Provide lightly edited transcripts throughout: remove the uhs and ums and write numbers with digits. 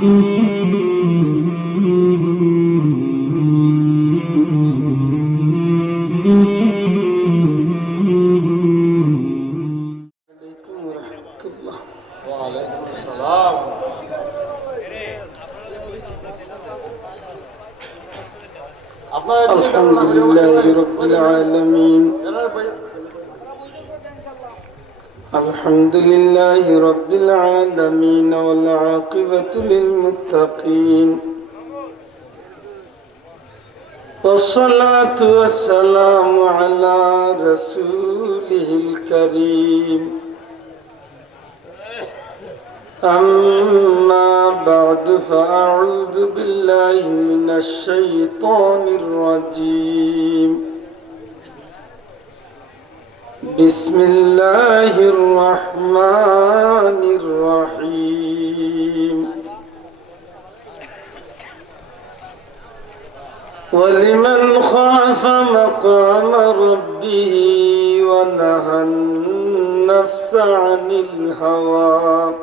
الحمد لله رب العالمين الحمد لله رب العالمين والعاقبة للمتقين والصلاة والسلام على رسوله الكريم أما بعد فأعوذ بالله من الشيطان الرجيم بسم الله الرحمن الرحيم ولمن خاف مقام ربه ونهى النفس عن الهوى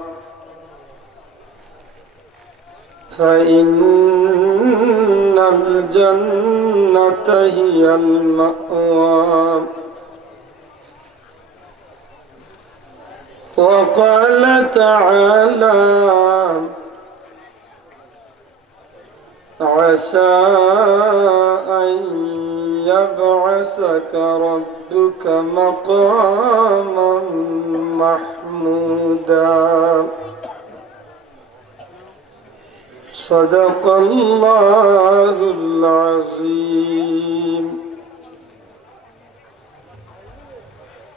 فإن الجنة هي المأوى وقال تعالى عسى أن يبعثك ربك مقاما محمودا صدق الله العظيم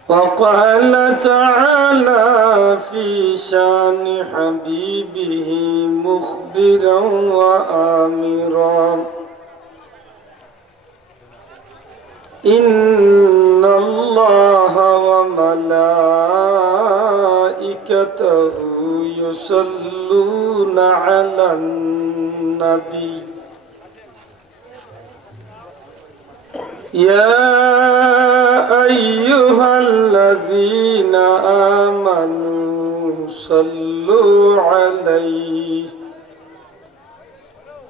وقال تعالى في شان حبيبه مخبرا وآمرا إن الله وملائكته يصلون على النبي يا أيها الذين آمنوا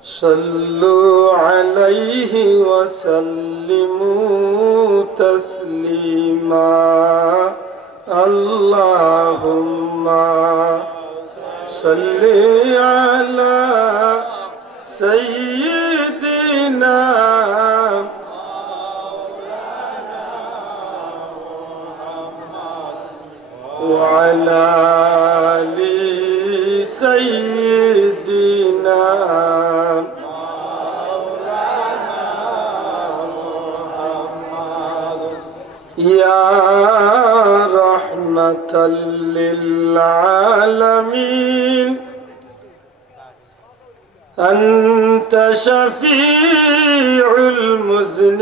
صلوا عليه وسلموا تسليما اللهم صل على سيدنا وعلى آل سيدنا يا رحمة للعالمين أنت شفيع المذنبين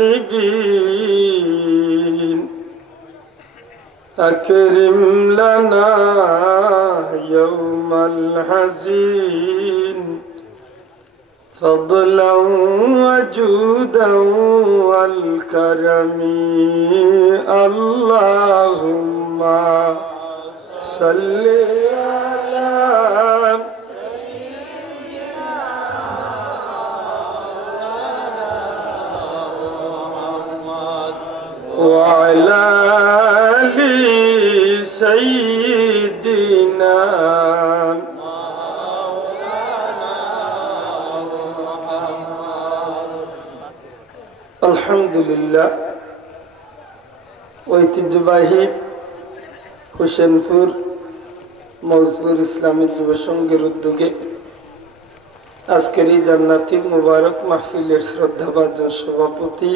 أكرم لنا يوم الحزين فضلا وجودا والكرم اللهم صل على وعلى آل سيدنا الحمد لله ঐতিহ্যবাহী হোসেনপুর মজবুর ইসলামী যুব সংঘের উদ্যোগে আজকের এই জান্নাতি মুবারক মাহফিলের শ্রদ্ধাভাজন সভাপতি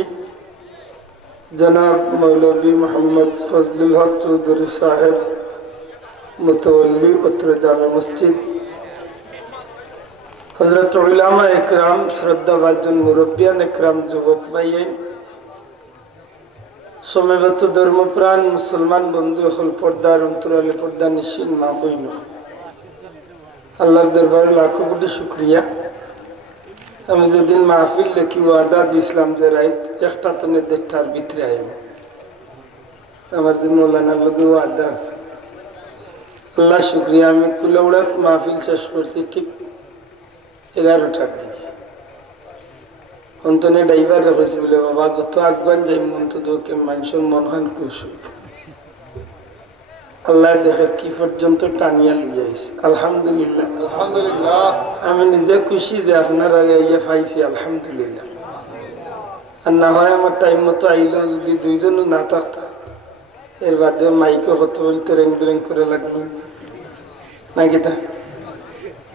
জনাব মৌলভী মোহাম্মদ ফজলুল হক চৌধুরী সাহেব মুতওয়াল্লি উত্তর জামে মসজিদ হযরত উলামা ইকরাম শ্রদ্ধাভাজন মুরব্বিয়ান ইকরাম যুবক ভাইয়ে সমবেত ধর্মপ্রাণ মুসলমান বন্ধু হল পর্দার অন্তরালে পর্দা নিশিন মা বইন আল্লাহর দরবারে লাখো কোটি শুকরিয়া আমি যেদিন মাহফিল লেখি ওয়াদা দিয়েছিলাম যে রাত একটা তনে দেড়টার ভিতরে আইব আমার যে মৌলানার লগে ওয়াদা আছে আল্লাহ শুকরিয়া আমি কুলাউড়াত মাহফিল শেষ করছি ঠিক 11টার দিকে অন্তনে ড্রাইভার রেখেছি বলে বাবা যত আগুয়ান যাই মন তো তোকে মানুষের মন হয় কুসুম আল্লাহ দেখের কি পর্যন্ত টানিয়া লিয়ে আইছে আলহামদুলিল্লাহ আলহামদুলিল্লাহ আমি নিজে খুশি যে আপনারা ইয়ে পাইছি আলহামদুলিল্লাহ আর না হয় আমার টাইম মতো আইল যদি দুইজনও না থাকতাম এর বাদে মাইকে হতো বলতে রেং বেরেং করে লাগলো নাকি তা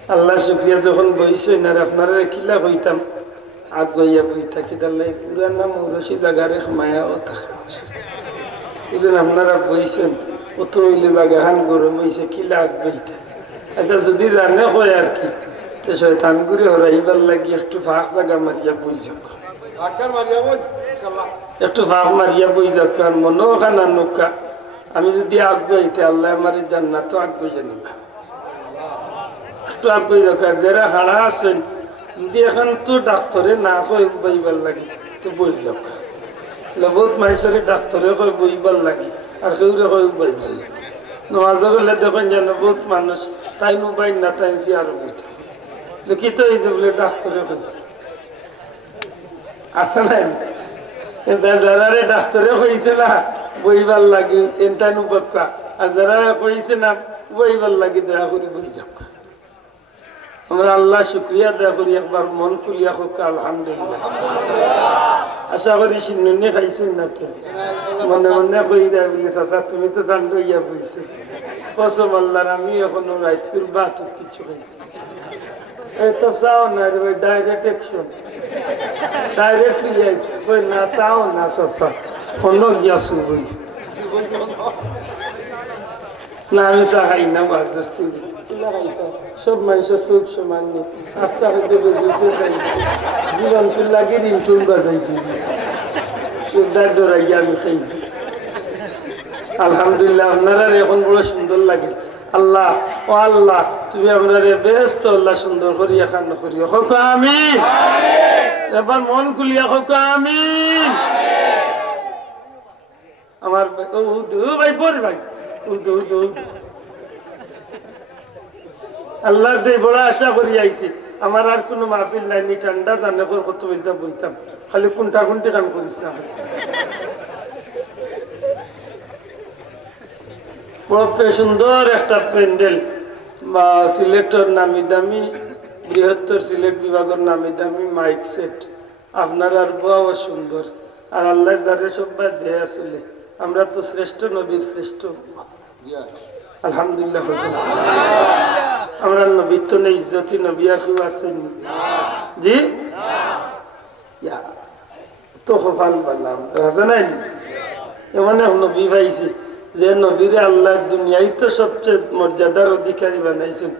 আল্লাহ শুক্রিয়া যখন বইছে না আপনারা কিলা হইতাম আগ গইয়া বই থাকি তাহলে পুরানা মৌরসি জায়গার মায়াও থাকে বুঝলেন আপনারা বইছেন কত হইলে বাগান গরম হয়েছে কিলা আগ বইতে আচ্ছা যদি জানে হয় আর কি তো শয়তান করে হরাইবার লাগি একটু ফাঁক জায়গা মারিয়া বই যাক একটু ফাঁক মারিয়া বই যাক আর মনে ওখানা নৌকা আমি যদি আগ বইতে আল্লাহ আমার জান্নাত আগ বইয়া নিবা একটু আগ বই যাক আর যারা হারা আছেন যদি এখন তো ডাক্তারে না হয় বইবার লাগে তো বই যাক বহুত মানুষের ডাক্তারে হয় বইবার লাগে আর কেউরে হয় বইবার লাগে নমাজে গেলে দেখেন যেন বহুত মানুষ তাই মোবাইল না তাই আরো বইতে লিখিত হয়েছে বলে ডাক্তারে আছে না যারা ডাক্তারে হয়েছে না বইবার লাগে এনটানু বক্কা আর যারা কইছে না বইবার লাগে দয়া করে বই যাক আমরা আল্লাহ শুক্রিয়া দয়া করি একবার মন খুলিয়া হোক আলহামদুলিল্লাহ আশা করি সিন্নি খাইছেন না তো মনে মনে কই দেয় বলি চাচা তুমি তো জান ইয়া বইছে কসম আল্লাহর আমি এখনো রাইট ফিল বাতুত কিছু খাইছি এই তো চাও না রে ডাইরেক্ট অ্যাকশন ডাইরেক্ট রিয়াকশন কই না চাও না চাচা অন্য গিয়া শুবই না আমি চা খাই না বাজস্তি সব মানুষের চোখ সমান নেই আপনার বুঝতে চাই জীবন ফুল লাগে দিন চুল বাজাইতে চোখদার ডরাইয়া আমি খাই আলহামদুলিল্লাহ আপনারা এখন বড় সুন্দর লাগে আল্লাহ ও আল্লাহ তুমি আপনার ব্যস্ত আল্লাহ সুন্দর করিয়া কান্ন করিয়া হোক আমিন এবার মন খুলিয়া হোক আমিন আমার ভাই পরে ভাই আল্লাহ বড় আশা করি আইছি আমার আর কোনো মাহফিল নাই নি ঠান্ডা জানে কত বলতাম বলতাম খালি কোনটা কোনটি কাম করিস না বড় সুন্দর একটা প্যান্ডেল বা সিলেক্টর নামি দামি বৃহত্তর সিলেট বিভাগের নামি দামি মাইক সেট আপনার আর বউ সুন্দর আর আল্লাহ দ্বারে সব দেয়া ছিল আমরা তো শ্রেষ্ঠ নবীর শ্রেষ্ঠ আলহামদুলিল্লাহ আমরা নবীর তো নেই ইজ্জতি নবী আর কেউ আছেন জি তো কপাল বানাম আছে নাই এমন নবী পাইছি যে নবীরে আল্লাহ দুনিয়ায় তো সবচেয়ে মর্যাদার অধিকারী বানাইছেন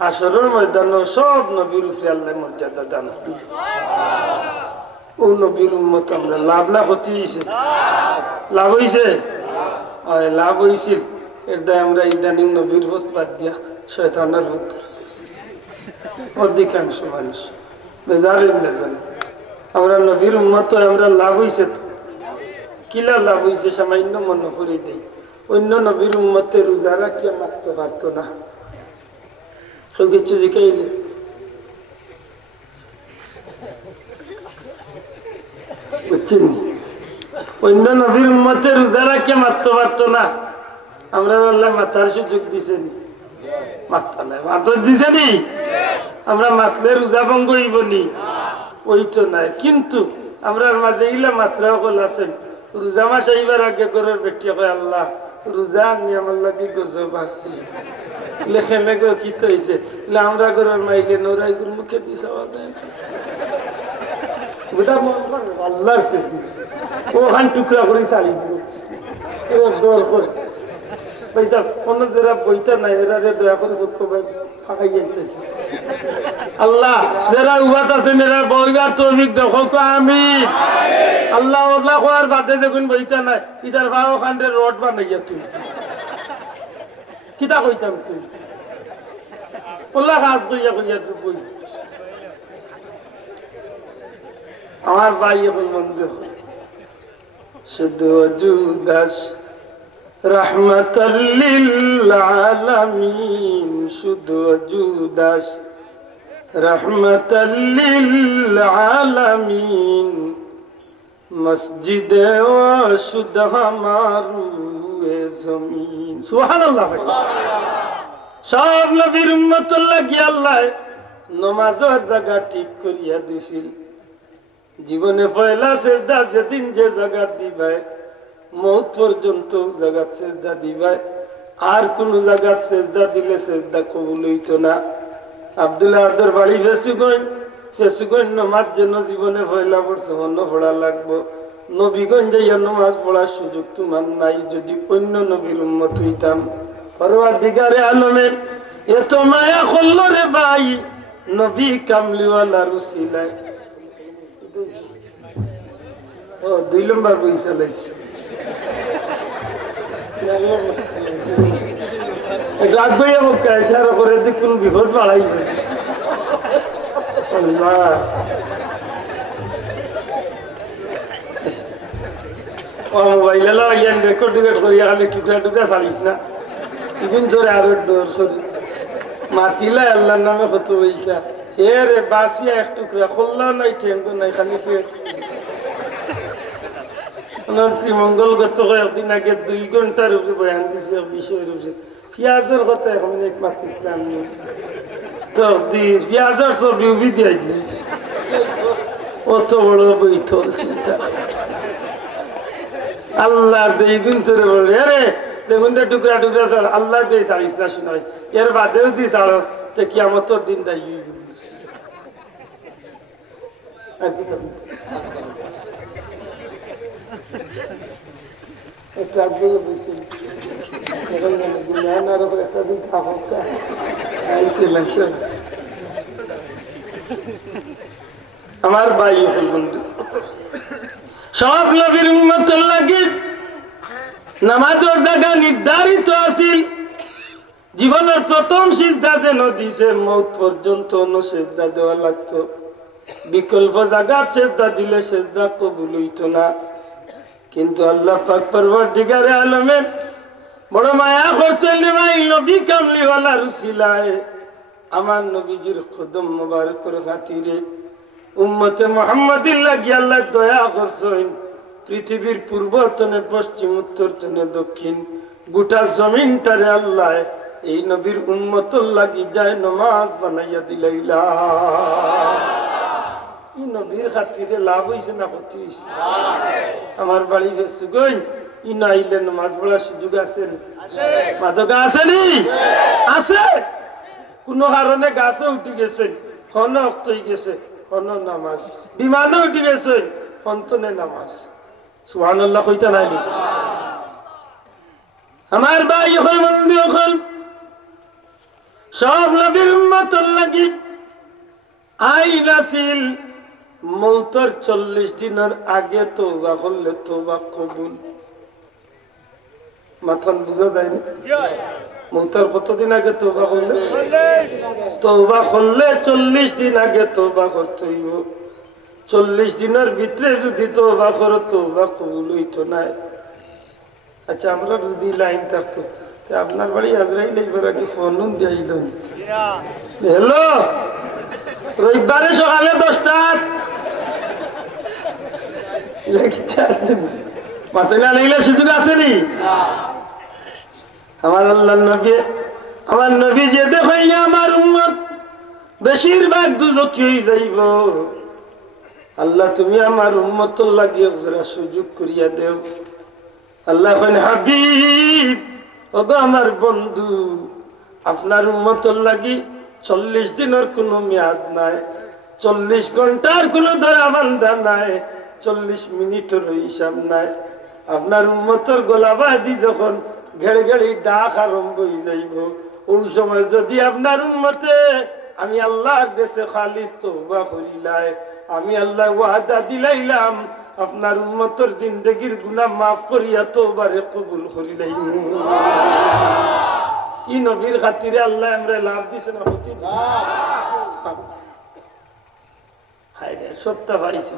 হাসরের ময়দানে সব নবীর উপরে আল্লাহ মর্যাদা দান ও নবীর উম্মত আমরা লাভ না ক্ষতি হয়েছে লাভ হয়েছে লাভ হয়েছিল এর দায় আমরা ইদানিং নবীর ভোট বাদ দিয়া শয়তানের ভোট অধিকাংশ মানুষ বেজারের না জানে আমরা নবীর উম্মত আমরা লাভ হয়েছে তো কিলা লাভ হয়েছে সামান্য মনে করে দেয় অন্য নবীর উম্মতে রোজা রাখিয়া মারতে পারত না সব কিছু শিখাইলে বুঝছেন অন্য নবীর উম্মতে রোজা রাখিয়া মারতে পারত না আমরা আল্লাহ মাথার সুযোগ দিছেন মাথা নাই মাথার দিছে নি আমরা মাতলে রোজা ভঙ্গ হইব নি ওই তো নাই কিন্তু আমরা মাঝে ইলা মাত্রা সকল আছেন রোজা মাস আইবার আগে ঘরের বেটি হয় আল্লাহ রোজা আমি আমার লাগে গজব আছে লেখে মেঘ কি হয়েছে আমরা ঘরের মাইকে নৌরাই গুর মুখে দিয়ে যাওয়া যায় না আল্লাহ ওখান টুকরা করে চালি দিব পয়সা কোন যারা বইটা নাই এরা দয়া করে ফাঁকাই যাইতে আল্লাহ যারা উবাত আছেন এরা বইবার তৌফিক দেখো আমি আল্লাহ ওগুলা খোয়ার বাদে দেখুন বইটা নাই ইটার ভাও খান্ডে রড বানাইয়া তুই কিতা কইতাম তুই ওগুলা কাজ কইয়া কইয়া তুই বই আমার ভাই এখন মন দেখো শুধু অজুদাস রহমতাল্লিল আলামিন শুধু অজুদাস رحمة للعالمين مسجد وشد हमारे जमीन सुभान अल्लाह সব নবীর উম্মতের লাগি আল্লাহ নামাজের জায়গা ঠিক করিয়া দিছিল জীবনে পয়লা সেজদা যেদিন যে জায়গা দিবাই মওত পর্যন্ত জায়গা সেজদা দিবাই আর কোন জায়গা সেজদা দিলে সেজদা কবুল হইতো না আব্দুল্লাহ আদর বাড়ি ফেসুগঞ্জ নামাজ যেন জীবনে পয়লা পড়ছে অন্য পড়া লাগবো নবীগঞ্জ যাইয়া নামাজ পড়ার সুযোগ তোমার নাই যদি অন্য নবীর উম্মত হইতাম পরওয়ারদিগারে আলমের এত মায়া করলো রে ভাই নবী কামলিওয়ালার উসিলায় ও 2 নম্বর বই চালাইছে রাখবই হোক সারা করে যে কোন বিপদ বাড়াইবে মোবাইল রেকর্ড করিয়া খালি টুকরা টুকরা ছাড়িস না ইভিন ধরে আরো ডোর করি মাতিলা আল্লাহর নামে কত পয়সা হে রে বাসিয়া এক টুকরা করলেও নাই ঠেঙ্গো নাই খালি পেট শ্রীমঙ্গল গত কয়েকদিন আগে 2 ঘন্টার উপরে বয়ান দিছে বিষয়ের উপরে পেঁয়াজের কথা এখন একমাত্র ইসলাম নিয়ে তো পেঁয়াজের ছবি উবি দিয়ে দিস অত বড় বৈঠল চিন্তা আল্লাহ দেখুন তোরে বলে আরে দেখুন টুকরা টুকরা স্যার আল্লাহ দিয়ে ছাড়িস না শোনাই এর বাদেও দি ছাড়স তো কিয়ামতের দিন তাই আমার ভাই বন্ধু সব নবীর উম্মতের লাগি নামাজের জায়গা নির্ধারিত আছিল জীবনের প্রথম সিজদা যেন দিছে মওত পর্যন্ত সিজদা দেওয়া লাগতো বিকল্প জায়গা সিজদা দিলে সিজদা কবুল হইতো না কিন্তু আল্লাহ পাক পরওয়ারদিগারে আলমের বড় মায়া করছেন রে ভাই নবী কামলিওয়ালার উসিলায় আমার নবীজির কদম মোবারকের খাতিরে উম্মতে মুহাম্মাদির লাগি আল্লাহ দয়া করছেন পৃথিবীর পূর্ব তনে পশ্চিম উত্তর তনে দক্ষিণ গোটা জমিনটারে আল্লাহ এই নবীর উম্মতর লাগি যায় নামাজ বানাইয়া দিলাইলা এই নবীর খাতিরে লাভ হইছে না ক্ষতি হইছে আমার বাড়ি ফেসুগঞ্জ ই নাইলে নামাজ পড়ার সুযোগ আছে মাদক আসেনি আছে কোন কারণে গাছে উঠে গেছে হন অক্ত গেছে হন নামাজ বিমানে উঠে গেছে হন্তনে নামাজ সুবহানাল্লাহ কইতা নাই আমার ভাই এখন মন্দির এখন সব নবীর উম্মতের লাগি আই রাসিল মৌতের 40 দিনের আগে তওবা করলে তওবা কবুল মাথান বুঝা যায় না মৌতের কতদিন আগে তওবা করলে 40 দিন আগে তওবা করতে হইব 40 দিনের ভিতরে যদি তওবা করো তওবা কবুল হইতো না আচ্ছা আমরা যদি লাইন থাকতো আপনার বাড়ি আজরাইল এইবার আগে ফোন দিয়াইল হ্যালো রবিবারে সকালে 10টা মাথায় লাগলে সুযোগ আসেনি আমার আল্লাহ নবী আমার নবী যে দেখো আমার উম্মত বেশিরভাগ দুজকি হয়ে যাইব আল্লাহ তুমি আমার উম্মতর লাগিয়ে সুযোগ করিয়া দেও আল্লাহ হাবিব ওগো আমার বন্ধু আপনার উম্মতর লাগি 40 দিনের কোনো মেয়াদ নাই 40 ঘন্টার কোনো ধরা বান্ধা নাই 40 মিনিটের হিসাব নাই আপনার উম্মতর গোলাবাদি যখন ঘেড়ে ঘেড়ে ডাক আরম্ভ হয়ে যাইব ওই সময় যদি আপনার উম্মতে আমি আল্লাহর দেশে খালিস তওবা করিলাই আমি আল্লাহ ওয়াদা দিলাইলাম আপনার উম্মতর জিন্দেগির গুনাহ মাফ করিয়া তওবারে কবুল করিলাইম ই নবীর খাতিরে আল্লাহ আমরা লাভ দিছে না হতি হায় রে সবটা পাইছি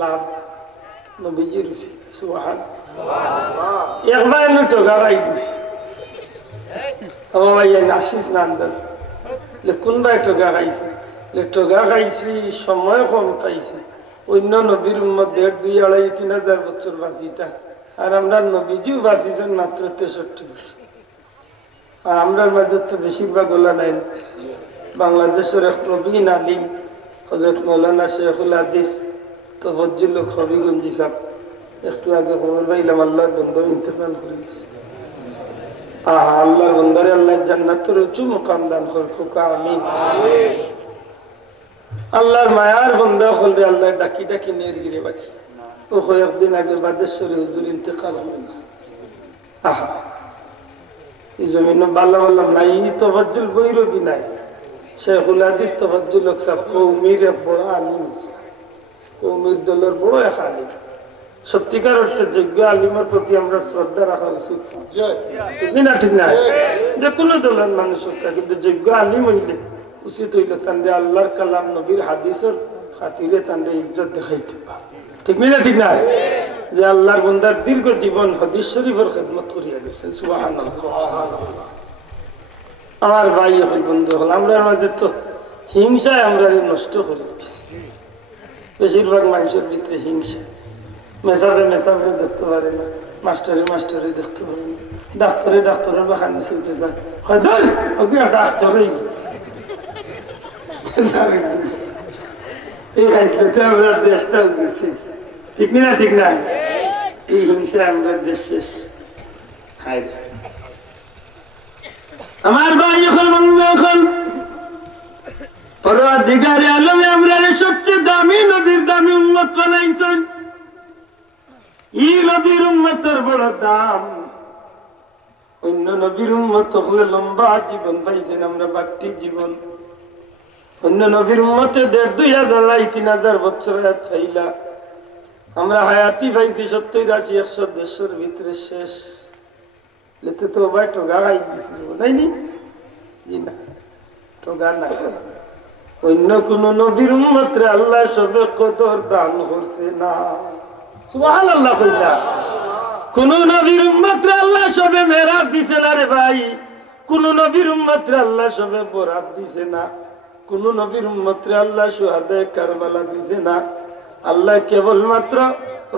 লাভ নবীজির সুবহানাল্লাহ একবার লুটো গাড়াই দিস ও ভাই নাসিস নান্দাজ কোন ভাই তো গাড়াইছে টোগা খাইছি, সময় কম পাইছি। অন্য নবীর উম্মত 1.5, 2, 2.5, 3,000 বছর বাঁচিতা, আর আমরা নবীজিও বাঁচিছেন মাত্র 63 বছর। আর আমরার মাঝে তো বেশিরভাগ ওলা নাই। বাংলাদেশের এক প্রবীণ আলিম হযরত মৌলানা শেখুল হাদিস তফজ্জুল হক হবিগঞ্জি সাহেব একটু আগে খবর পাইলাম আল্লাহর বন্ধু ইন্তেকাল করে গেছে। আল্লাহর বন্দারে আল্লাহ জান্নাতের উঁচু মুকাম দান করুক, আমিন। আল্লাহর মায়ার বন্ধা হলে আল্লাহ ডাকি ডাকি নিয়ে গিরে বাকি ও কয়েকদিন আগে বাদেশ্বরে হুজুর ইন্তেকাল হল। এই জমিনে ভালো বললাম নাই, তফজ্জুল বৈরবী নাই, শেখুল হাদিস তফজ্জুল হক সাহেব কৌমির এক বড় আলিম, কৌমির দলের বড় এক আলিম। সত্যিকার অর্থে যোগ্য আলিমের প্রতি আমরা শ্রদ্ধা রাখা উচিত, ঠিক না? যে কোনো দলের মানুষ হোক, কিন্তু যোগ্য আলিম হইলে উচিত হইল তান্ডে আল্লাহর কালাম নবীর হাদিসের খাতিরে তান্ডে ইজ্জত দেখাইতে, ঠিক না? ঠিক না? যে আল্লাহর বন্দার দীর্ঘ জীবন হাদিস শরীফের খেদমত করিয়া গেছেন, সুবহানাল্লাহ। আমার ভাই হল, বন্ধু হল, আমরা মাঝে তো হিংসায় আমরা নষ্ট করে দিচ্ছি। বেশিরভাগ মানুষের ভিতরে হিংসা, মেসাবে মেসাবে দেখতে পারে না, মাস্টারে মাস্টারে দেখতে পারে না, ডাক্তারে ডাক্তারের বাহানি চলতে যায়, ডাক্তারই এই হাইসতে আমরা দেশটা উঠেছি, ঠিক না? ঠিক না? এই হিংসা আমরা দেশ শেষ। আমার ভাই এখন এখন পরওয়ারদিগারে আলমে আমরা সবচেয়ে দামি নবীর দামি উম্মত বানাইছেন। এই নবীর উম্মতের বড় দাম। অন্য নবীর উম্মত হলে লম্বা জীবন পাইছেন, আমরা বাট্টি জীবন। অন্য নবীর উম্মতে 1.5, 2, 2,000, 3,000 বছর থাইলা, আমরা হায়াতি পাইছি 70, 80, 100, 150 ভিতরে শেষ। লেতে তো ভাই টোগা গাই দিয়েছিল, তাই নি? জি না, টোগা না। অন্য কোন নবীর উম্মতরে আল্লাহ সবে কদর দান করছে না, সুবহানাল্লাহ কইলা। কোন নবীর উম্মতরে আল্লাহ সবে মেরাজ দিছে না রে ভাই, কোন নবীর উম্মতরে আল্লাহ সবে বরাত দিছে না, কোন নবীর উম্মতরে আল্লাহ শুহাদায়ে কারবালা দিছে না। আল্লাহ কেবলমাত্র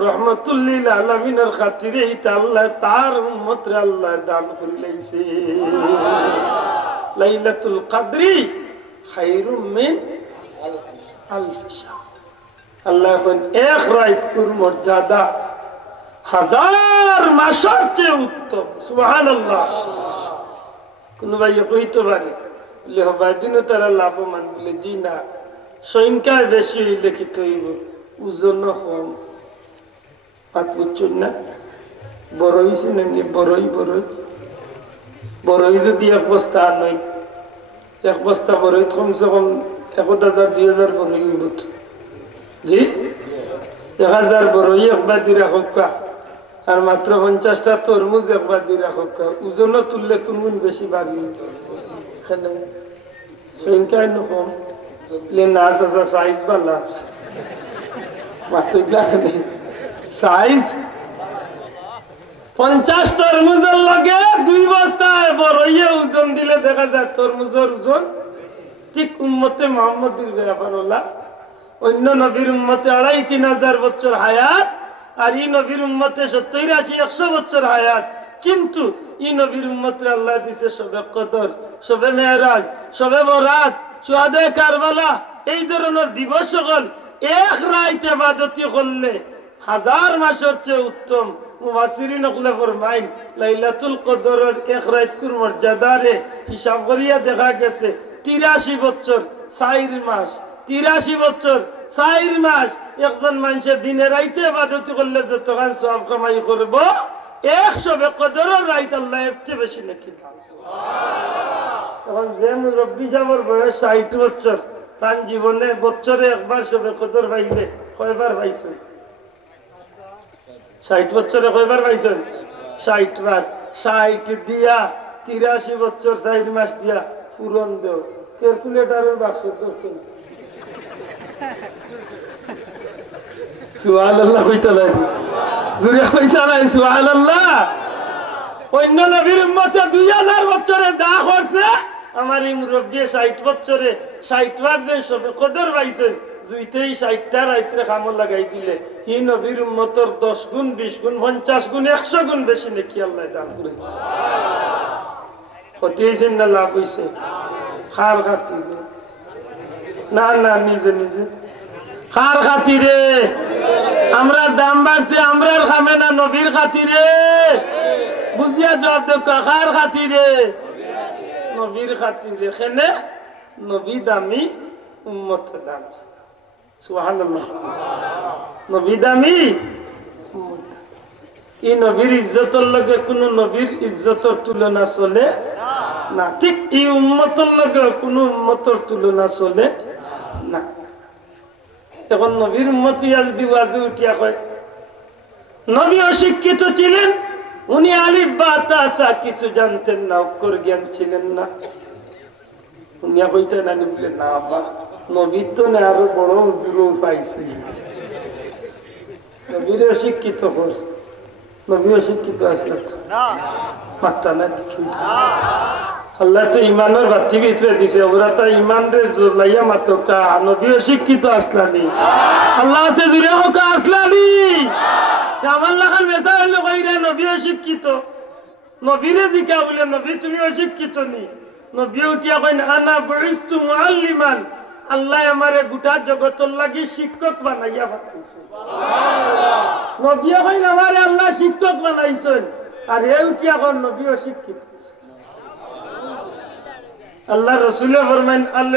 রহমতুল লিল আলামিনের খাতিরে আল্লাহ তার উম্মতরে আল্লাহ দান করে লাইছে। লাইলাতুল কদরি খায়রুম মিন আলফ শাহর। আল্লাহ এখন এক রাতের মর্যাদা 1000 মাসের চেয়ে উত্তম, সুবহানাল্লাহ। কোন ভাই কইতে পারে বলে হবাদিনও তারা লাভবান, বলে জি না, সংখ্যায় বেশি হইলে কি হইব, ওজন কম। পাত বুঝছেন না? বড়ই চিনেননি? বড়ই বড়ই বড়ই যদি 1 বস্তা নয়, 1 বস্তা বড়ই কমসে কম 1,000, 2,000 বড়ই হইব। জি 1,000 বড়ই একবার দিয়ে রাখক, আর মাত্র 50টা তরমুজ একবার দিয়ে রাখক, ওজনও তুললে কোনগুণ বেশি বাড়ি সংখ্যায় কম। নাচ আছে, সাইজ ভালো আছে, মাত্র সাইজ 50 তরমুজের লগে 2 বস্তায় বড়ইয়ে ওজন দিলে দেখা যায় তরমুজের ওজন ঠিক উম্মতে মুহাম্মদের ব্যাপার হলা। অন্য নবীর উম্মতে 2,5-3,000 বছর হায়াত, আর এই নবীর উম্মতে 70, 80, 100 বছর হায়াত। কিন্তু এই নবীর উম্মতে আল্লাহ দিছে সবে কদর, সবে মেরাজ, সবে বরাত, শুহাদায়ে কারবালা, এই ধরনের দিবস সকল এক রাত ইবাদত করলে 1000 মাসের চেয়ে উত্তম। মুফাসসিরিন ওগুলা ফরমাইন লাইলাতুল কদরের এক রাতের মর্যাদারে হিসাব করিয়া দেখা গেছে 83 বছর 4 মাস, 83 বছর 4 মাস। একজন মানুষের দিনে রাইতে ইবাদত করলে যতখান সওয়াব কামাই করব, 100 কদরের রাত আল্লাহ এর চেয়ে বেশি নাকি দান। এখন যে মুরব্বী সাহেবের বয়স 60 বছর, তার জীবনে বছরে একবার সবে কদর পাইলে কয়বার পাইছেন? 60 বছরে কয়বার পাইছেন? 60 বার। 60 দিয়া 83 বছর 4 মাস দিয়া পূরণ দেও, ক্যালকুলেটারের বাক্স করছেন। সুবহানাল্লাহ কইতে লাগে, জুরে কইতে লাগে সুবহানাল্লাহ। অন্য নবীর উম্মতে 2000 বছরে যা করছে আমার এই মুরব্বী 60 বছরে 60 বার যে সবে কদর পাইছেন জুইতেই 60টা রাইতে খামল লাগাই দিলে ই নবীর উম্মতর 10 গুণ 20 গুণ 50 গুণ 100 গুণ বেশি নাকি আল্লাহ দান করে দিয়েছে। ক্ষতি হয়েছে না লাভ হয়েছে? খার খাতিরে না না নিজে নিজে খার খাতিরে আমরা দাম বাড়ছে আমরার খামে না নবীর খাতিরে বুঝিয়া জবাব দেব কার খাতিরে নবীর খাতিরে খেনে নবী দামি উম্মত দামি সুবহানাল্লাহ নবী দামি এই নবীর ইজ্জতের লগে কোন নবীর ইজ্জতের তুলনা চলে না ঠিক এই উম্মতের লগে কোন উম্মতের তুলনা চলে না। এখন নবীর উম্মত যদি ওয়াজে উঠিয়া কয় নবী অশিক্ষিত ছিলেন উনি আলিফ বা তা চা কিছু জানতেন না অক্ষর জ্ঞান ছিলেন না উনি কইতে না বলে না বা নবী তো না আরো বড় হুজুরও পাইছে নবীর অশিক্ষিত কর নবী অশিক্ষিত আসলে তো মাত্রা না দেখি আল্লাহ তো ইমানের বাতি ভিতরে দিছে ওরা তো ইমান রে লাইয়া মাতকা নবী অশিক্ষিত আসলানি আল্লাহ তে দূরে হোক আসলানি আমার লাগান বেচা হইলো কইরা নবী অশিক্ষিত নবীরে জিকা বলে নবী তুমি অশিক্ষিত নি নবী উঠিয়া কইন আনা বুইস্তু মুআল্লিমান আল্লাহ আমারে গোটা জগতের লাগি শিক্ষক বানাইয়া পাঠাইছে সুবহানাল্লাহ নবী কইন আমারে আল্লাহ শিক্ষক বানাইছেন আর এই উঠিয়া কোন নবী অশিক্ষিত আল্লাহ রাসূলে ফরমান আল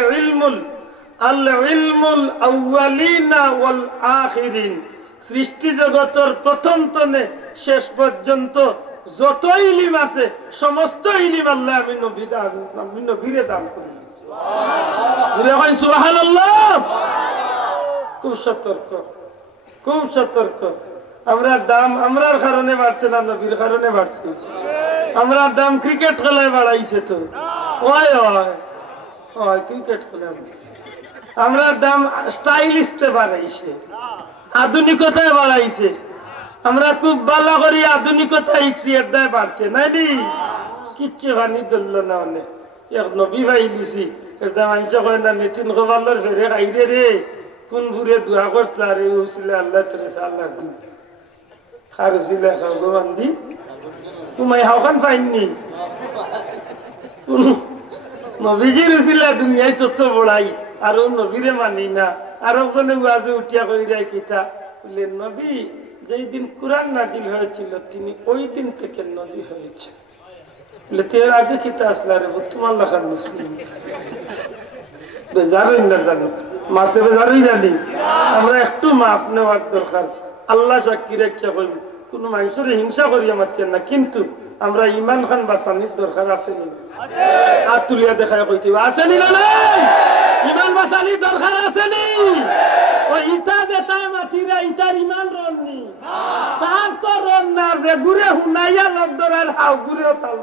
ইলমুল আউয়ালিনা ওয়াল আখিরিন সৃষ্টি জগতের প্রথম তনে শেষ পর্যন্ত যত ইলম আছে সমস্ত ইলম আল্লাহ আমি নবীরে দান করি সুবহানাল্লাহ সুবহানাল্লাহ খুব সতর্ক আমরা দাম আমরার কারণে বাড়ছে না নবীর কারণে বাড়ছে আমরা দাম ক্রিকেট খেলায় বাড়াইছে তো ওই ক্রিকেট খেলা আমরা দাম স্টাইলিস্টে বাড়াইছে আধুনিকতায় বাড়াইছে আমরা খুব ভালো করি আধুনিকতা শিখছি এর দায় বাড়ছে নাইনি কিচ্ছু ভানি ধরল না অনেক এক নবী ভাই দিছি এর দাম আইসা কয় না নিতিন গোপালের ফেরে খাইরে রে কোন ভুরে দোয়া করছিল আর এই হুসিলে আল্লাহ তোরে আল্লাহ দিন খার হুসিলে ভগবান দি তুমি হাওখান পাইনি নবীজির হুসিলে দুনিয়ায় তথ্য বড়াই আর ও নবীরে মানি না আর ওখানে ওয়াজে উঠিয়া কই যায় কিতা বলে নবী যেই দিন কুরআন নাজিল হয়েছিল তিনি ওই দিন থেকে নবী হয়েছে বলে তের আগে কিতা আসলা রে তোমার লেখার মুসলিম বেজারই না জানো মাতে বেজারই জানি আমরা একটু মাফ নেওয়ার দরকার আল্লাহ সাক্ষী রেখা কইব কোন মানুষের হিংসা করিয়া মাতিয়েন না কিন্তু আমরা ইমান খান বাঁচানির দরকার আছে নি হাত তুলিয়া দেখায় কইতে আছে নি না নাই ইমান বাঁচানির দরকার আছে নি ওই ইটা দেতায় মাতিরা ইটার ইমান রননি তার তো রন না রে গুরে হুনাইয়া লবদরার হাও গুরেও তাল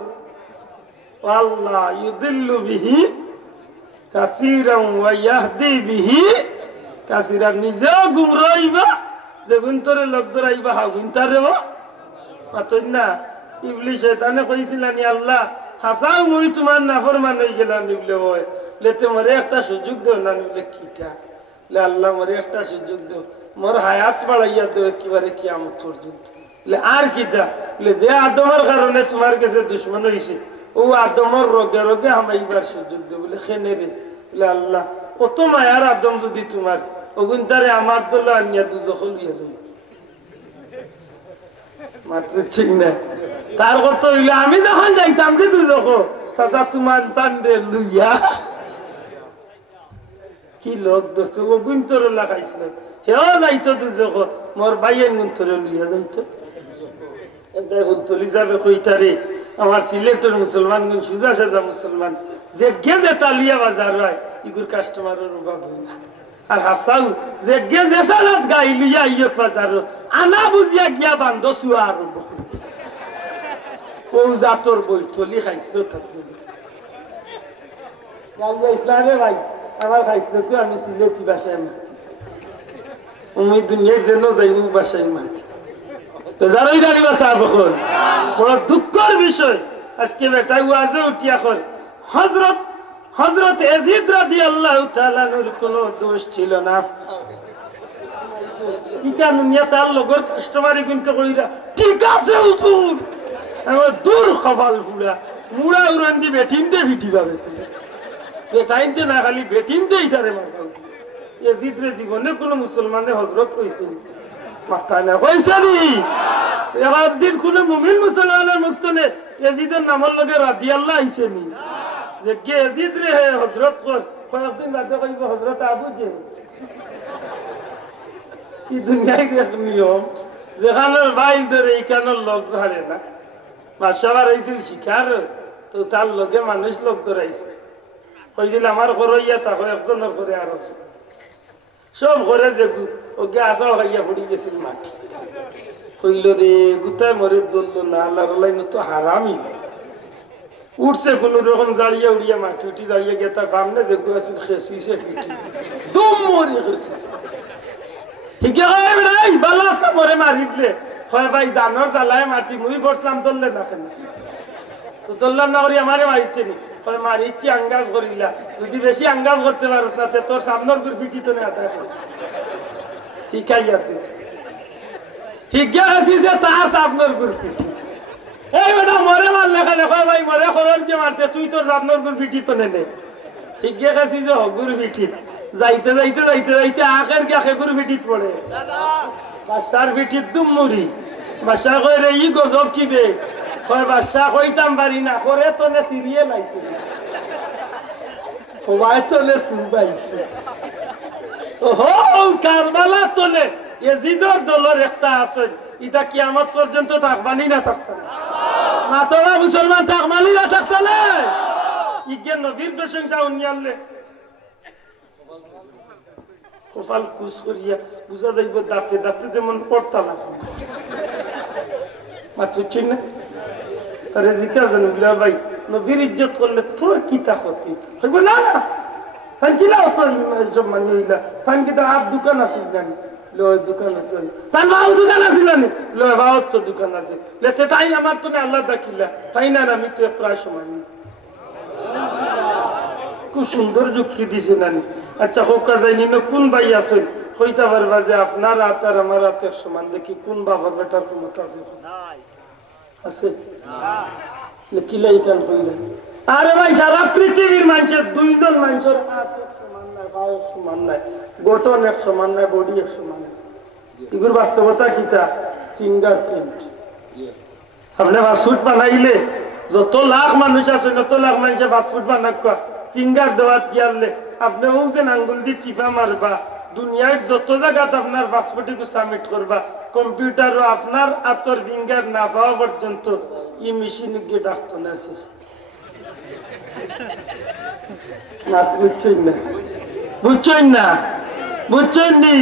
আল্লাহ ইউদিল্লু বিহি কাসীরান ওয়া ইয়াহদি বিহি কাসীরান নিজেও গুমরাইবা যে গুন্তরে লবদরাইবা হাও গুনতারে মাতই না ইবলিস শয়তানে কইছিলানি আল্লাহ হাসাও মুই তোমার নাফরমান হই গেলাম নিবলে ওই লে তোমারে একটা সুযোগ দাও না নিবলে কিটা লে আল্লাহ মরে একটা সুযোগ দাও মোর হায়াত বাড়াইয়া দাও একেবারে কিয়ামত পর্যন্ত লে আর কিটা লে যে আদমের কারণে তোমার কাছে দুশমন হইছে ও আদমের রোগে রোগে আমাইবার সুযোগ দাও বলে খেনে রে লে আল্লাহ কত মায়ার আদম যদি তোমার ওগুনটারে আমার দল আনিয়া দুজখল দিয়া যাবে মাত্র ঠিক না তার কথা হইলে আমি যখন যাইতাম যে তুই যখন চাচা তোমার টান্ডে লুইয়া কি লোক দোস্ত ও গুন্তরে লাগাইছিল হেও যাইতো তুই যখন মোর ভাইয়ের গুন্তরে লুইয়া যাইতো গুন্তলি যাবে কইতারে আমার সিলেটের মুসলমান সুজা সাজা মুসলমান যে গেজে তালিয়া বাজার হয় ইগুর কাস্টমারের অভাব হয় না আর হাসাউ যে গেজে সালাত গাই লুইয়া ইয়ে বাজার আনা বুঝিয়া গিয়া বান্ধ শুয়া আর ও জাতর বই চলি খাইছিল ইসলামে ভাই আমার খাইছিল তো আমি সিলেটি বাসায় মাতি আমি দুনিয়ায় যেন যাই বাসায় মাতি যারাই জানিবা সাহেব বড় দুঃখের বিষয় আজকে বেটা ওয়াজে উঠিয়া কর হযরত হযরত ইয়াজিদ রাদিয়াল্লাহু তাআলা এর কোনো দোষ ছিল না। ইটা দুনিয়া তার লগর কাস্টমারি কিনতে কইরা ঠিক আছে হুজুর আমার দূর কপাল ফুলা মুড়া উড়ান দি বেটিনতে ভিটি পাবে তুমি বেটাইনতে না খালি বেটিনতে ইটারে মারবা। ইয়াজিদ রে জীবনে কোন মুসলমানে হযরত কইছে মাথা না কইছে নি একদিন কোন মুমিন মুসলমানের মুক্তনে ইয়াজিদের নামের লগে রাদিয়াল্লাহু আইছে নি যে কে ইয়াজিদ রে হযরত কর কয়েকদিন বাদে কইব হযরত আবু জে কি দুনিয়ায় নিয়ম যেখানের বাইল ধরে এইখানের লোক ধরে না বাদশাহ আইছিল শিকার তো তার লগে মানুষ লোক ধরাইছে কইছিল আমার ঘরে ইয়া তা একজনের ঘরে আর আছে সব ঘরে যে ওকে আসা খাইয়া পড়ি গেছিল মাটি কইল রে গুতায় মরে দললো না আল্লাহর লাইন তো হারামই উঠছে কোন রকম দাঁড়িয়ে উড়িয়া মাটি উঠি দাঁড়িয়ে গিয়ে তার সামনে দেখবো আসছিল খেসিছে পিঠি দম মরে খেসিছে ঠিক আছে বালা তো মরে মারি দিলে হয় ভাই দানোর জ্বালায় মারছি মুই পড়ছিলাম দললে না কেন তো দললাম না করি আমারে মারিতে নি মারিচ্ছি আঙ্গাজ করিলা যদি বেশি আঙ্গাজ করতে পারস না তোর সামনের গুর পিঠি তো নেই শিখাই আছে ঠিক আছে তার সামনের গুর পিঠি এই বেটা মরে মার লেখা লেখা ভাই মরে খরচ যে মারছে তুই তোর সামনের গুর পিঠি তো নে ঠিক আছে যে হগুর পিঠি যাইতে যাইতে যাইতে যাইতে আখের গাখে গুর পিঠিত পড়ে বাসার পিঠিত দুম মুড়ি বাসা কই রে ই গজব কি বে কয় বাসা কইতাম পারি না করে তো নে সিরিয়াল আইছে সবাই তো নে সুবাইছে ওহো কারবালা তো নে ইয়াজিদের দলের একটা আছে এটা কিয়ামত পর্যন্ত থাকবানি না থাকতা না তোরা মুসলমান থাকবানি না থাকতা না ইজ্ঞান নবীর প্রশংসা উনিয়ালে কপাল খুশ করিয়া বুঝা যাইব দাঁতে দাঁতে যেমন পড়তা না মাত্র চিন না আরে জিতা জানো বিলা ভাই নবীর ইজ্জত করলে তোর কি তা ক্ষতি হইব না না তাই কিলা অত সব মানে হইলা তাই কি তার হাত দোকান আছিল জানি লয় দোকান আছে তার বাউ দোকান আছিল জানি লয় বাউ তো দোকান আছে লেতে তাই আমার তো আল্লাহ দাকিলা তাই না আমি তো প্রায় সময় খুব সুন্দর যুক্তি দিছে নানি আচ্ছা হোক যায়নি না কোন ভাই আছেন হইতে পারবা যে আপনার হাত আর আমার হাতের সমান দেখি কোন বাবার বেটার ক্ষমতা আছে আছে কিলাই কান কইলেন আরে ভাই সারা পৃথিবীর মানুষের দুইজন মানুষের হাত এক সমান নাই পা এক সমান নাই গঠন এক সমান নাই বডি এক সমান নাই এগুলোর বাস্তবতা কিতা ফিঙ্গার প্রিন্ট আপনি ফাস্টফুড বানাইলে যত লাখ মানুষ আছে যত লাখ মানুষের ফাস্টফুড বানাক ফিঙ্গার দেওয়াত গিয়ালে আপনি ওজন আঙ্গুল দিয়ে টিপা মারবা দুনিয়ার যত জায়গাত আপনার পাসপোর্টকে সাবমিট করবা কম্পিউটারও আপনার আতর ফিঙ্গার না পাওয়া পর্যন্ত ই মেশিন গিয়ে ডাকতো না বুঝছেন না বুঝছেন না বুঝছেন নি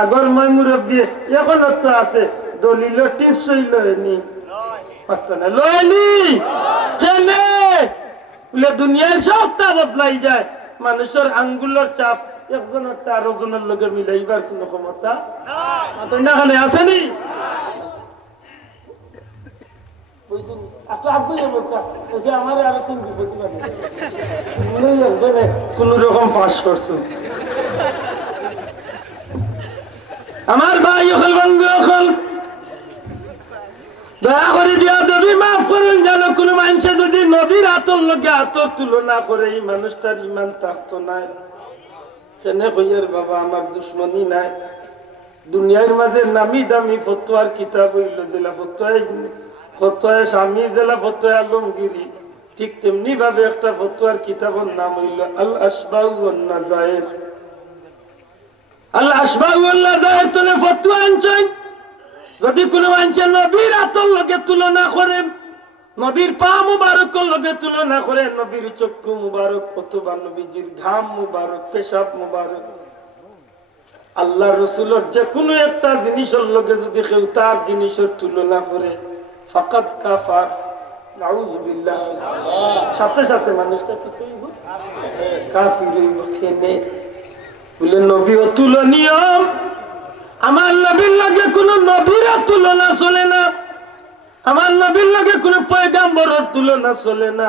আগর মই মুরব্বী এখন তো আছে দলিল টিপস লয়নি লয়নি কেনে বলে দুনিয়ার সবটা বদলাই যায় মানুষের আঙ্গুলের চাপ একজনের আরো জনের লগে মিলাইবার কোন ক্ষমতা না আসেনি কোন রকম পাস করছে আমার ভাই এখন বন্ধু এখন দয়া করে দিয়া দেবী মাফ করেন যেন কোন মানুষে যদি নবীর হাতর লগে হাতর তুলনা করে এই মানুষটার ইমান থাকতো নাই কেন কইয়ার বাবা আমার দুশ্মনী নাই দুনিয়ার মাঝে নামি দামি ফতোয়ার কিতাব হইল জেলা ফতোয়া স্বামী জেলা ফতোয়া আলমগিরি ঠিক তেমনি ভাবে একটা ফতোয়ার কিতাবের নাম হইল আল আসবাউ ওয়ান নাজায়ের আল আসবাউ ওয়ান নাজায়ের তোলে ফতোয়া আনছেন যদি কোনো মানুষের নবীর হাতর লগে তুলনা করে নবীর পা মুবারকের লগে তুলনা করে নবীর চক্ষু মুবারক অথবা নবীজির ঘাম মুবারক পেশাব মুবারক আল্লাহ রসুলের যে কোনো একটা জিনিসের লগে যদি কেউ তার জিনিসের তুলনা করে ফাকাদ কাফার নাউযুবিল্লাহ সাথে সাথে মানুষটা কি কইব কাফির হইব কেনে বলে নবী অতুলনীয় আমার নবীর লগে কোনো নবীর তুলনা চলে না আমার নবীর লগে কোনো পয়গাম্বরের তুলনা চলে না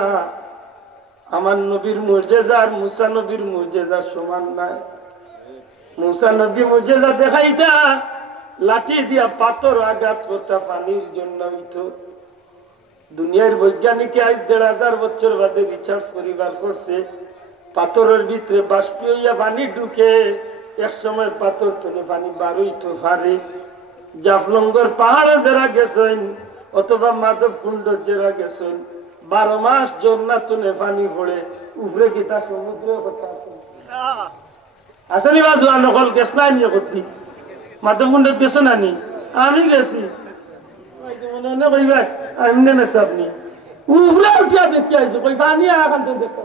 আমার নবীর মুজেজা আর মুসা নবীর মুজেজা সমান নাই। মুসা নবী মুজেজা দেখাইতা লাঠি দিয়া পাথর আঘাত করতা পানির জন্য হইতো। দুনিয়ার বৈজ্ঞানিক আজ ১,৫০০ বছর বাদে রিসার্চ পরিবার করছে পাথরের ভিতরে বাষ্পী হইয়া পানি ঢুকে এক সময় পাথর তুলে পানি বার হইতে পারে। জাফলঙ্গর পাহাড়ে যারা গেছেন অথবা মাধব কুণ্ড যারা গেছেন ১২ মাস জন্না তুলে পানি পড়ে উপরে গীতা সমুদ্রের কথা আসেনি বা জোয়া নকল গেছ না নিয়ে করতি মাধব কুণ্ড গেছো না নি? আমি গেছি আপনি উপরে উঠিয়া দেখি আইছো কই পানি আগান তো দেখতে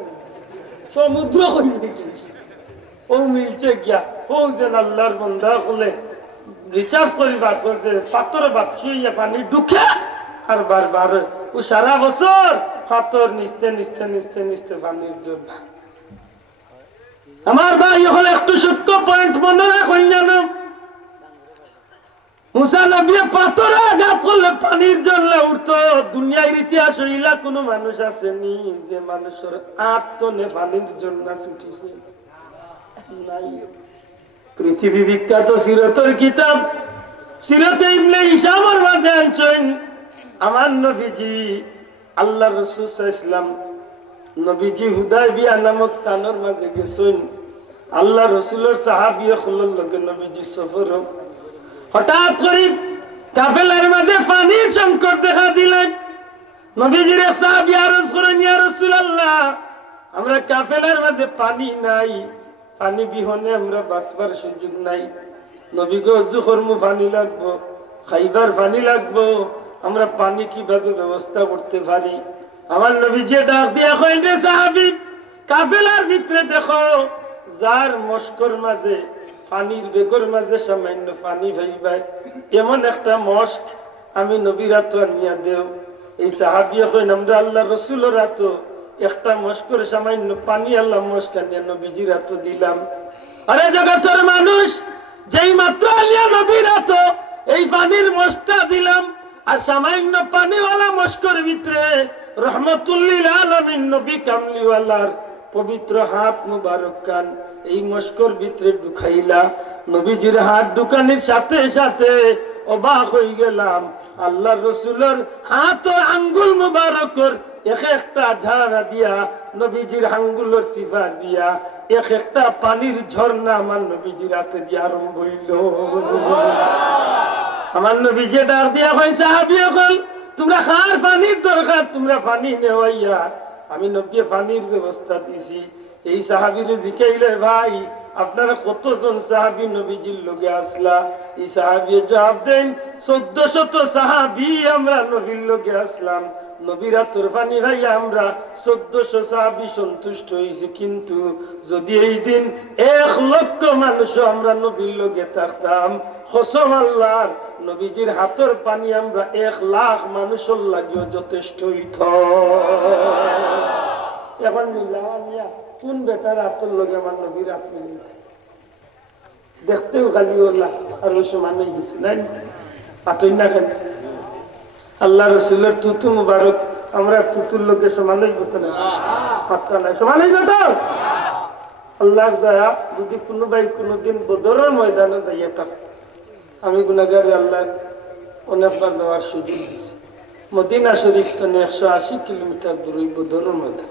সমুদ্র কই দেখি ও মিলছে গিয়া ও যেন আল্লাহর বন্দা হলে রিচার্জ করিবার চলছে পাথরে বাপসিয়া পানি ঢুকে আর বারবার ও সারা বছর পাথর নিচতে নিচতে নিচতে নিচতে পানির জন্য। আমার ভাই হলে একটু সত্য পয়েন্ট মনে রাখুন জানো, মুসা নবী পাথরে আঘাত করলে পানির জন্য উঠতো। দুনিয়ার ইতিহাস হইলা কোন মানুষ আসেনি যে মানুষের আত্মনে পানির জন্য ছুটিছে নাই। পৃথিবী বিখ্যাত সিরতের কিতাব সিরতে ইবনে হিশামের মাঝে আইছেন আমার নবীজি আল্লাহ রাসূল সাল্লাল্লাহু আলাইহি ওয়াসাল্লাম নবীজি হুদায়বিয়া নামক স্থানের মাঝে গেছেন। আল্লাহ রাসূলের সাহাবী হলের লগে নবীজি সফর। হঠাৎ করে কাফেলার মাঝে পানির সংকট দেখা দিলেন। নবীজির এক সাহাবী আরজ করেন, ইয়া রাসূলুল্লাহ, আমরা কাফেলার মাঝে পানি নাই, পানি বিহনে আমরা বাঁচবার সুযোগ নাই। নবী গো ওযু করমু পানি লাগবো, খাইবার পানি লাগবো, আমরা পানি কিভাবে ব্যবস্থা করতে পারি? আমার নবীজি ডাক দিয়া কইন, রে সাহাবী, কাফেলার ভিতরে দেখো যার মস্কর মাঝে পানির বেগর মাঝে সামান্য পানি ভাইবাই এমন একটা মস্ক আমি নবীর হাত আনিয়া দেও। এই সাহাবী কইন, আমরা আল্লাহ রাসূলের হাত একটা মস্কর সামান্য পানি আল্লাহ মস্ক আনিয়া নবীজির হাত দিলাম। আরে জগতের মানুষ, যেই মাত্র আলিয়া নবীর হাত এই পানির মস্কটা দিলাম আর সামান্য পানিওয়ালা মস্কর ভিতরে রহমাতুল লিল আলামিন নবী কামলিওয়ালার পবিত্র হাত মুবারক কান এই মস্কর ভিতরে ঢুকাইলা। নবীজির হাত ঢুকানির সাথে সাথে অবাক হয়ে গেলাম। আল্লাহ রাসূলের হাত ও আঙ্গুল মুবারকর এক একটা ঝাড়া দিয়া নবীজির আঙ্গুলের সিফা দিয়া এক একটা পানির ঝর্ণা আমার নবীজির হাতে দিয়ে আরম্ভ হইল। আমার নবীজি ডাক দিয়া কই, সাহাবী সকল, তোমরা কার পানির দরকার? তোমরা পানি নেওয়াইয়া। আমি নবী পানির ব্যবস্থা দিছি। এই সাহাবীরে জিকাইলে, ভাই আপনারা কতজন সাহাবী নবীজির লগে আসলা? এই সাহাবী জবাব দেন, 1400 সাহাবী আমরা নবীর লগে আসলাম। নবীরা তোর পানি ভাইয়া আমরা 1400 সাহাবী সন্তুষ্ট হয়েছি। কিন্তু যদি এই দিন 1 লক্ষ মানুষ আমরা নবীর লগে থাকতাম, কসম আল্লাহর, নবীজির হাতের পানি আমরা 1 লাখ মানুষের লাগিও যথেষ্ট হইত। এখন মিলামিয়া কোন বেটার হাতের লগে আমার নবীর হাত মিলি দেখতেও খালি ওলা আর ওই সমান গেছে নাই পাতই না কেন? আল্লাহ রসুলের তুতু মুবারক আমরা তুতুর লোকের সমান হইতে না, পাত্তা নাই, সমান হইবে তো? আল্লাহর দয়া, যদি কোনোবাই কোনোদিন বদরের ময়দানে যাইয়া থাক, আমি গুনাহগার, আল্লাহ অনেকবার যাওয়ার সুযোগ দিছি। মদিনা শরীফ তো 180 কিলোমিটার দূরে বদরের ময়দান।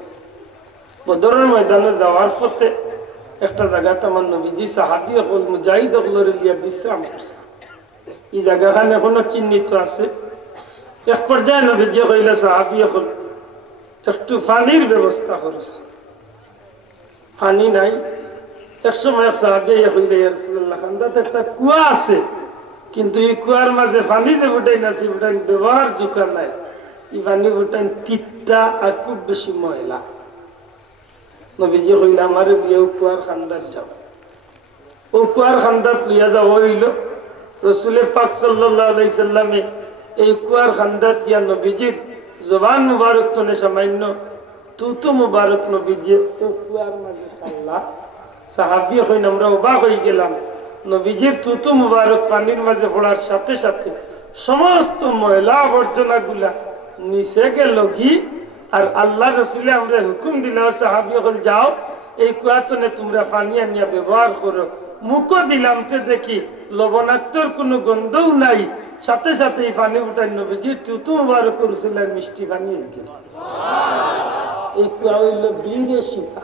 বদরের ময়দানে যাওয়ার পথে একটা জায়গাতে আমার নবীজি সাহাবী হল মুজাহিদ হলের লিয়া বিশ্রাম করছে। এই জায়গাখান এখনো চিহ্নিত আছে। এক পর্যায়ে নবীজি কইলে, সাহাবী হল একটু পানির ব্যবস্থা করেছে। পানি নাই। এক সময় সাহাবী কইলে, ইয়া রাসূলুল্লাহ, খান্দাতে একটা কুয়া আছে, কিন্তু এই কুয়ার মাঝে পানি যে উঠাই না, সে উঠাই ব্যবহার যোগ্য নাই। এই পানি উঠাই তিতা আর খুব বেশি ময়লা। নবীজি কইলে, আমার বিয়েও কুয়ার খান্দার যাও। ও কুয়ার খান্দাত লিয়া যাওয়া হইল। রসুল পাক সাল্লাল্লাহু আলাইহি সাল্লামে এই কুয়ার খান্দাত গিয়া নবীজির জবান মুবারক তনে সামান্য তুতু মুবারক নবীজি ও কুয়ার মাঝে সাল্লাহ। সাহাবী হইন, আমরা অবাক হয়ে গেলাম। নবীজির তুতু মুবারক পানির মাঝে পড়ার সাথে সাথে সমস্ত ময়লা আবর্জনা গুলা নিচে গেল কি আর আল্লাহ রসুলে আমরা হুকুম দিল সাহাবী হল যাও এই কুয়াতনে তোমরা পানি আনিয়া ব্যবহার করো। মুখও দিলাম তো দেখি লবণাক্তর কোনো গন্ধও নাই, সাথে সাথে এই পানি উঠাই নবীজির তুতু মুবারক করেছিলেন মিষ্টি পানি। এই কুয়া হইল বীরে শিফা।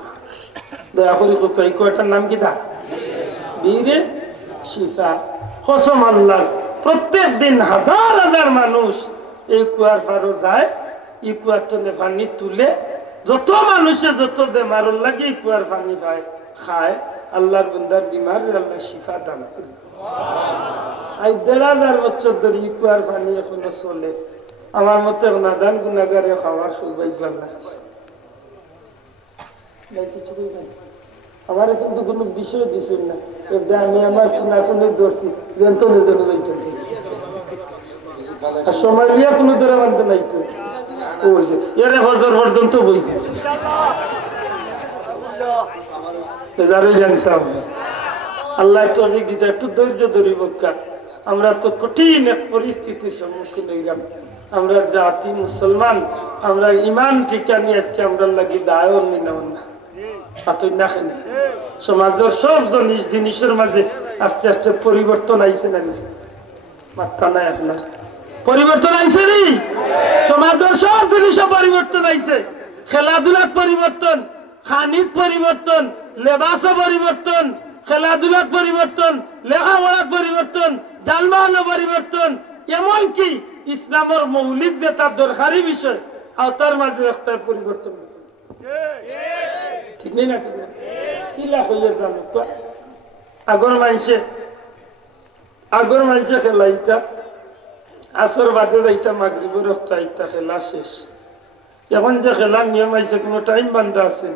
দয়া করি এই কুয়াটার নাম কি তা? বীরে শিফা। কসম আল্লাহ, প্রত্যেক দিন হাজার হাজার মানুষ এই কুয়ার পারো যায়, এই কুয়ার তলে পানি তুলে যত মানুষে যত বেমার লাগে এই কুয়ার পানি পায় খায়। আল্লাহর বন্দার বিমার আল্লাহ শিফা দান করে। ১,৫০০ বছর ধরে এই কুয়ার পানি এখনো চলে। আমার মতে নাদান গুণাগারে খাওয়ার সৌভাগ্য লাগছে। আমার কিন্তু কোনো বিষয় দিচ্ছেন না, আমি আমার কোন ধরছি আর সময় নিয়ে কোনো ধরে মানতে নাই তো এর হজর পর্যন্ত বইছে। আল্লাহ তো গীতা একটু ধৈর্য ধরি বক্কা। আমরা তো কঠিন এক পরিস্থিতির সম্মুখীন হইলাম। আমরা জাতি মুসলমান, আমরা ইমান ঠিকানি আজকে আমরা লাগি দায় নিলাম না। সমাজের সব জিনিসের মাঝে আস্তে আস্তে পরিবর্তন আইছে না? মাথা নাই আপনার পরিবর্তন আইছে নি? সমাজের সব জিনিসের পরিবর্তন আইছে। খেলাধুলার পরিবর্তন, খানির পরিবর্তন, লেবাস পরিবর্তন, খেলাধুলার পরিবর্তন, লেখাপড়ার পরিবর্তন, যানবাহনের পরিবর্তন, এমনকি ইসলামের মৌলিক যে তার দরকারি বিষয় আওতার মাঝে একটা পরিবর্তন। ঠিক নেই না? ঠিক না? কি লাভ হইয়া জানো? আগর মানুষে খেলাইতা, আসর বাদে যাইতা, মাগরিবের রক্ত আইতা, খেলা শেষ। এখন যে খেলার নিয়ম আইছে কোনো টাইম বান্ধা আছে?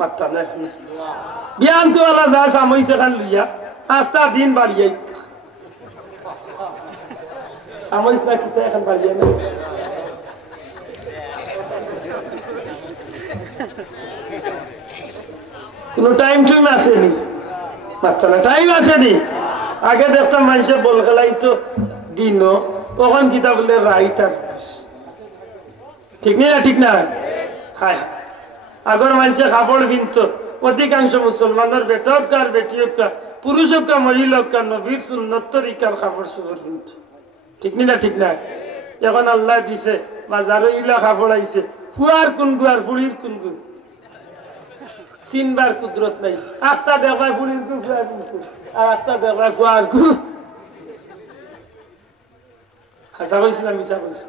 মাথা নাই। বিয়ান্তওয়ালা যা সামইছে খান লইয়া 5টা দিন বাড়িয়ে সামইছ না কিতা এখন বাড়িয়ে না। কোন টাইম টুইম আসেনি, মাত্র টাইম আসেনি। আগে দেখতাম মানুষের বল খেলাই তো দিন, তখন কিতা বলে রাইট আর ঠিক নেই না? ঠিক না? হ্যাঁ, আগর মানুষের কাপড় কিনত অধিকাংশ মুসলমানের বেটা হোক আর বেটি হোক, পুরুষ হোক মহিলা হোক, নবীর সুন্নত তরিকার কাপড় সুপড় কিনত। ঠিক নেই না? ঠিক না? এখন আল্লাহ দিছে বাজারও ইলা কাপড় আইছে, ফুয়ার কোন গু আর ফুড়ির কোন গু চিনবার কুদরত নাই। আস্তা দেখায় ফুড়ির গু ফুয়ার গু, আর আস্তা দেখায় ফুয়ার গু। হাসা কইছিলাম, মিশা কইছি।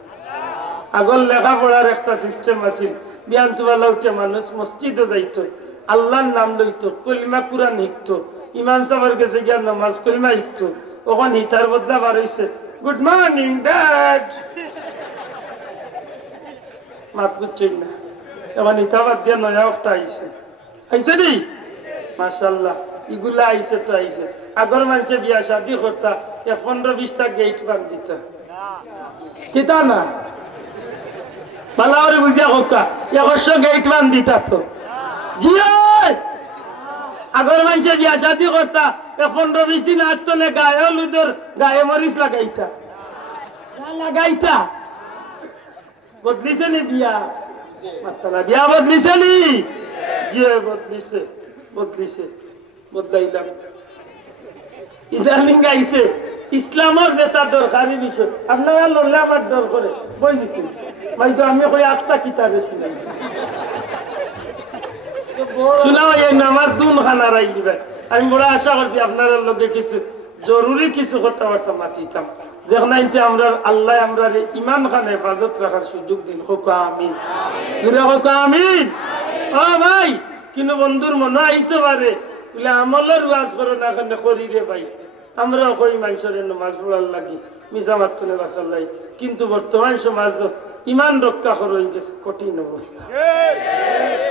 আগর লেখাপড়ার একটা সিস্টেম আছিল। বিয়ান্তবেলা উঠে মানুষ মসজিদে যাইত, আল্লাহর নাম লইত, কলিমা কুরআন শিখত, ইমাম সাহেবের কাছে গিয়া নামাজ কলিমা শিখত। ওখান হিতার বদলা বার হইছে গুড মর্নিং ড্যাড, মাত বুঝছেন না? এখন হিতা বাদ দিয়া নয়া একটা আইছে, আইছে নি? মাশাআল্লাহ, এগুলা আইছে তো আইছে। আগর মানুষে বিয়া শাদি করতা 15-20টা গেট বান্ধিত, কিতা না বালাওরে বুঝিয়া হোকা 100 গেট বান্ধিতা তো। আগর মানুষে বিয়া শাদি করতা 15-20 দিন আসতো না, গায়ে হলুদের গায়ে মরিচ লাগাইতা লাগাইতা। বদলিছে নি বিয়া? বিয়া বদলিছে নি? বদলিছে, বদলিছে, বদলাইলাম। ইদানিং গাইছে ইসলামের যেটা দরকারি বিষয় আপনারা লড়লে আমার ডর করে বই দিচ্ছি ভাই, তো আমি কই আস্থা কিতাবে ছিলাম শোনাও আমার দুন খানা রাই দিবেন। আমি বড় আশা করছি আপনারা লোকে কিছু জরুরি কিছু কথাবার্তা মাতিতাম, যখন আমরা আল্লাহ আমরা ইমান খান হেফাজত রাখার সুযোগ দিন। হোক আমিন, হোক আমিন। ও ভাই, কিন্তু বন্ধুর মনে আইতে পারে বলে আমলের ওয়াজ করো না এখানে করি রে ভাই, আমরা কই মানুষের নামাজ পড়ার লাগি মিশা মাত্তনে বাঁচার লাই। কিন্তু বর্তমান সমাজ ইমান রক্ষা হয়ে গেছে কঠিন অবস্থা।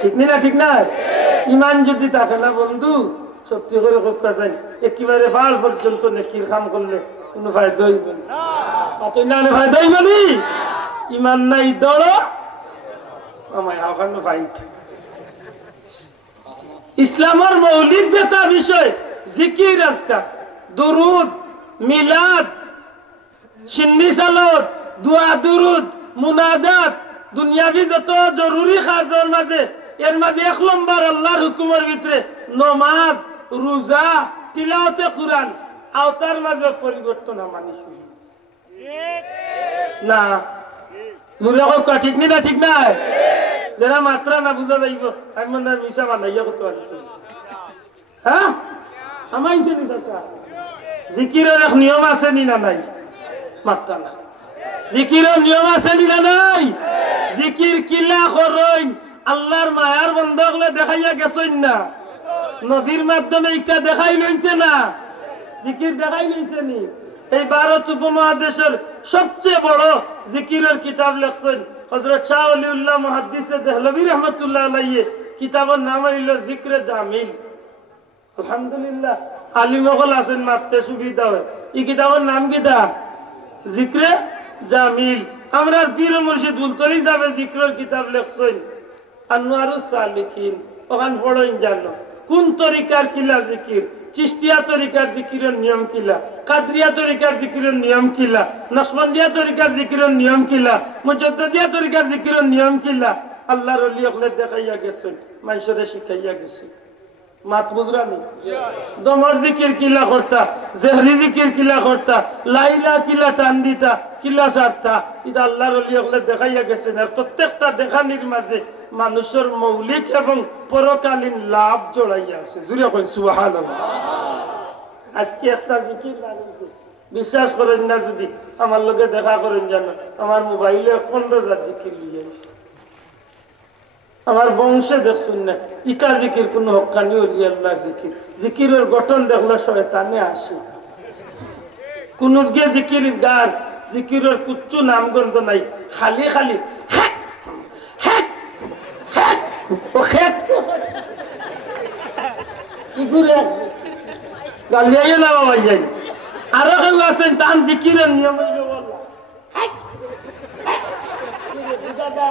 ঠিক না? ঠিক না? ইমান যদি থাকে না বন্ধু, সত্যি করে রক্ষা চাই একেবারে ভাল পর্যন্ত নেকির কাম করলে কোনো ফায়দা হইবে না, ফায়দা হইবে নি। ইমান নাই দড় আমায় ওখানে ফাইট। ইসলামের মৌলিক যেটা বিষয় জিকির, আজকাল দুরুদ, মিলাদ, সিন্নি সালাত, দুয়া দুরুদ, মুনাজাত, দুনিয়াবি যত জরুরি কাজের মাঝে এর মাঝে 1 নম্বর আল্লাহর হুকুমের ভিতরে নামাজ, রোজা, তিলাওয়াতে কুরআন, আওতার মাঝে পরিবর্তন মানি শুরু না জুড়ে কথা ঠিক না ঠিক না যারা মাত্রা না বুঝা যাইব আমি মনে হয় মিশা বানাইয়া করতে পারি হ্যাঁ আমাইছে নি চাচা জিকিরের এক নিয়ম আছে নি না নাই মাত্রা না জিকিরের নিয়ম আছে নি না নাই জিকির কিলা করইন আল্লাহর মায়ার বন্ধকলে দেখাইয়া গেছইন না নদীর মাধ্যমে এটা দেখাই লইছে না জিকির দেখাই লইছে নি এই ভারত উপমহাদেশের সবচেয়ে বড় জিকিরের কিতাব লেখছেন হযরত শাহ ওলিউল্লাহ মুহাদ্দিসে দেহলভী রহমাতুল্লাহ আলাইহি কিতাবের নাম হইল জিকরে জামিল আলহামদুলিল্লাহ আলিমগল আছেন মাপতে সুবিধা হয় এই কিতাবের নাম কিটা জিকরে জামিল আমরা পীর মুর্শিদ বুলতরি যাবে জিকরের কিতাব লেখছেন আনোয়ারুস সালিকিন ওখান পড়েন জানো কোন তরিকার কিলা জিকির চিশতিয়া তরিকার জিকিরের নিয়ম কিলা কাদরিয়া তরিকার জিকিরের নিয়ম কিলা নকশবন্দিয়া তরিকার জিকিরের নিয়ম কিলা মুজাদ্দিদিয়া তরিকার জিকিরের নিয়ম কিলা আল্লাহর ওলি হলে দেখাইয়া গেছেন মানুষের শিখাইয়া গেছে মাত বুঝরানি দমর জিকির কিলা করতা জহরি জিকির কিলা করতা লাইলা কিলা টান দিতা কিলা সারতা এটা আল্লাহর ওলি হলে দেখাইয়া গেছেন আর প্রত্যেকটা দেখানির মাঝে মানুষের মৌলিক এবং পরকালীন লাভ জড়াইয়া আছে জুড়ে কই সুবহানাল্লাহ আজকে একটা জিকির বানিয়েছে বিশ্বাস করেন না যদি আমার লগে দেখা করেন জানো আমার মোবাইলে 15,000 জিকির লিয়ে আসছে আমার বংশে দেখছুন না ইটা জিকির কোন হক্কানি ওলি আল্লাহর জিকির জিকিরের গঠন দেখলে শয়তানে আসে কোন গিয়ে জিকির গান জিকিরের কুচ্ছু নামগন্ধ নাই খালি খালি ও খেত কি করে গালিয়ে না বাবা যাই আরো কেউ আছেন তান জিকিরের নিয়ম হইল বললাম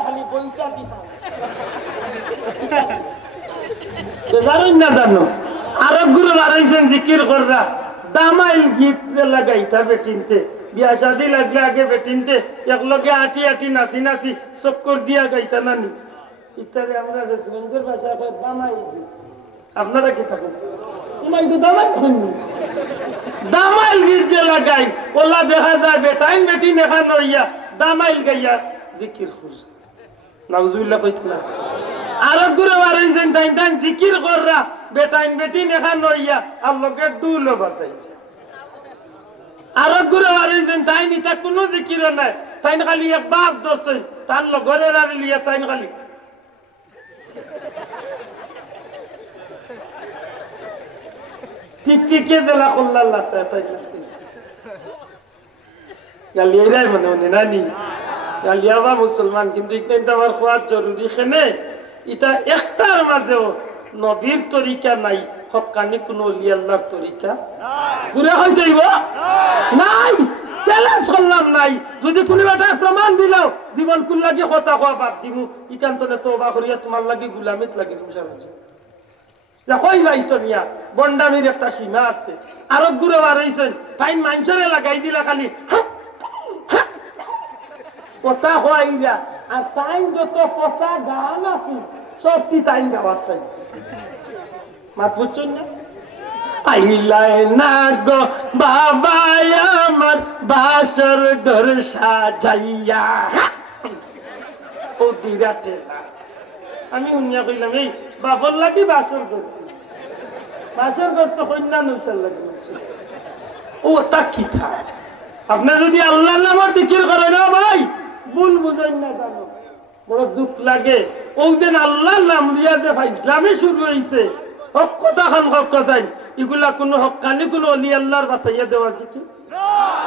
খালি বইটা দিতাম না জানো আরব গুরু বাড়াইছেন জিকির কররা দামাইল গীত লাগাইতা বেটিনতে বিয়া শাদি লাগলে আগে বেটিনতে একলগে আটি আটি নাচি নাচি চক্কর দিয়া গাইতা নানি ইত্যাদি আমরা সুন্দর ভাষা দামাইল গীত আপনারা কি থাকেন দামাইল গীত যে লাগাই ওলা দেখা যায় বেটাইন বেটি নেখান হইয়া দামাইল গাইয়া জিকির করছে নাউজুবিল্লাহ কইতে না আরব গুরু বাড়াইছেন টাইম টাইম জিকির কররা বেটাইন বেটি নেখান হইয়া আল্লাহকে দুলো বাতাইছে আরব গুরু বাড়াইছেন তাই নিতা কোনো জিকির নাই তাই খালি এক বাপ ধরছেন তার ঘরের আর লিয়া তাই খালি টিকটিকে দেলা করল্লাহ তাই গালিয়াই মনে মনে নানি গালিয়াবা মুসলমান কিন্তু এটা আমার খোয়ার জরুরি খেনে এটা একটার মাঝেও নবীর তরিকা নাই হক্কানি কোন ওলি আল্লাহর তরিকা ঘুরে হয়ে যাইব নাই চ্যালেঞ্জ করলাম নাই যদি কোনো একটা প্রমাণ দিল জীবন কুল লাগে কথা কোয়া বাদ দিব ইকান্তনে তওবা করিয়া তোমার লাগি গুলামিত লাগি তুমি সারাছে কই ভাইছো মিয়া বন্ডামির একটা সীমা আছে আরব গুরু বাড়াইছেন তাই মানুষরে লাগাই দিলা খালি কথা হইরা আর তাই যত পচা গান আছে সবটি তাই গাওয়ার তাই মাত বুঝছেন না আইলাই না গো বাবা আমার বাসর ঘর সাজাইয়া ও দিরাতে আমি উনিয়া কইলাম এই বাবর লাগি বাসর ঘর তো কন্যা নৌসার লাগে ও তা কি থা আপনার যদি আল্লাহর নামের জিকির করে না ভাই ভুল বুঝেন না জানো বড় দুঃখ লাগে ও যেন আল্লাহর নাম লিয়া যে ভাই ইসলামে শুরু হয়েছে হক কথা খান হক চাই এগুলা কোনো হকানি কোনো অলি আল্লাহর বাতাইয়া দেওয়া জিকির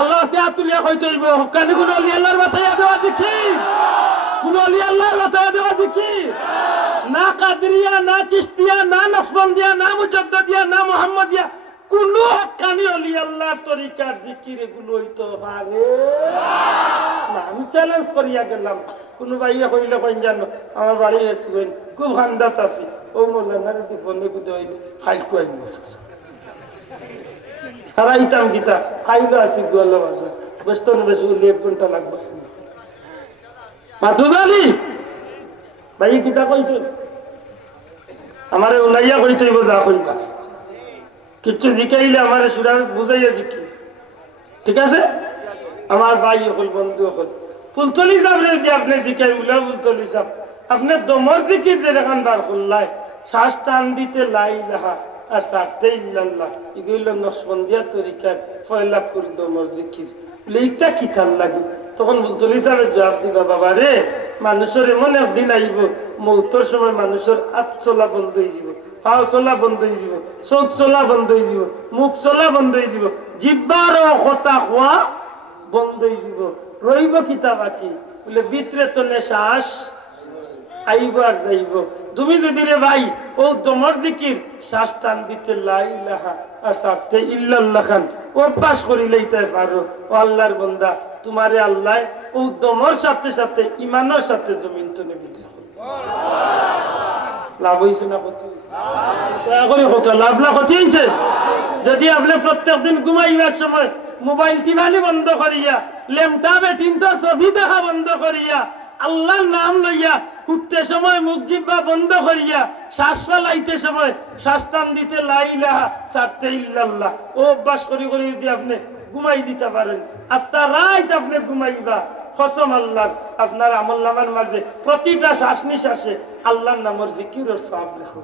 আল্লাহ আতুলিয়া হয়তো হকানি কোনো অলি আল্লাহর বাতাইয়া দেওয়া জিকির কোনো অলি আল্লাহর বাতাইয়া দেওয়া জিকির না কাদরিয়া না চিশতিয়া না নকশবন্দিয়া না মুজাদ্দিদিয়া না মুহাম্মদিয়া কোন হক্কানি ওলি আল্লাহর তরিকার জিকির এগুলো হইতে পারে না আমি চ্যালেঞ্জ করিয়া গেলাম কোন ভাইয়া কইলে কইন জানো আমার বাড়ি এসে কইন খুব হান্দাত আছি ও মোল্লানা যদি ফোনে কুদে হইলে খাই কুয়াই বসে হারাইতাম গীতা খাইলে আছি গোয়ালা বাসা ব্যস্ত বেশি 1 ঘন্টা লাগবে মাতুদানি ভাই কিতা কইছ আমারে উলাইয়া কইতে হইব যা কইবা কিচ্ছু জিকাইলে আমারে সুরা বুঝাইয়া জিকি ঠিক আছে আমার ভাই হল বন্ধু হল ফুলতলি সাহেব যদি আপনি জিকাই উলা ফুলতলি সাহেব আপনি দমর জিকির যেখান বার করলাই শ্বাস টান দিতে লাই ইলাহা আর সারতে ইল্লাল্লাহ এগুলো নকশবন্দিয়া তরিকার ফয়লাভ করে দমর জিকির এইটা কি কাল লাগে তখন ফুলতলি সাহেব জবাব দিবা বাবা রে মানুষের এমন একদিন আইব মৌতর সময় মানুষের হাত চলা বন্ধ হয়ে যাব পাও চলা বন্ধ হয়ে যাব চোখ চলা বন্ধ হয়ে যাব মুখ চলা বন্ধ হয়ে যাব জিব্বার কথা খোয়া বন্ধ হয়ে যাব রইব কিতা বাকি বলে ভিতরে তলে শ্বাস আইব আর যাইব তুমি যদি রে ভাই ও দমর জিকির শ্বাস টান দিতে লা ইলাহা আর সারতে ইল্লাল্লাহ খান অভ্যাস করিলেই তাই পারো ও আল্লাহর বান্দা তোমারে আল্লাহ ও দমর সাথে সাথে ইমানের সাথে জমিন তো নেবে লাভ হয়েছে না ক্ষতি লাভ না ক্ষতি হয়েছে যদি আপনি প্রত্যেক দিন ঘুমাইবার সময় মোবাইল টিভানি বন্ধ করিয়া ল্যাপটপে তিনটা ছবি দেখা বন্ধ করিয়া আল্লাহর নাম লইয়া উঠতে সময় মুখ জিহ্বা বন্ধ করিয়া শ্বাস ফেলাইতে সময় শ্বাস টান দিতে লা ইলাহা ছাড়তে ইল্লাল্লাহ ও অভ্যাস করি করি যদি আপনি ঘুমাই দিতে পারেন আস্তা রাত আপনি ঘুমাইবা কসম আল্লাহ আপনার আমল নামার মাঝে প্রতিটা শ্বাস নিঃশ্বাসে আল্লাহর নামের জিকিরের সওয়াব লেখা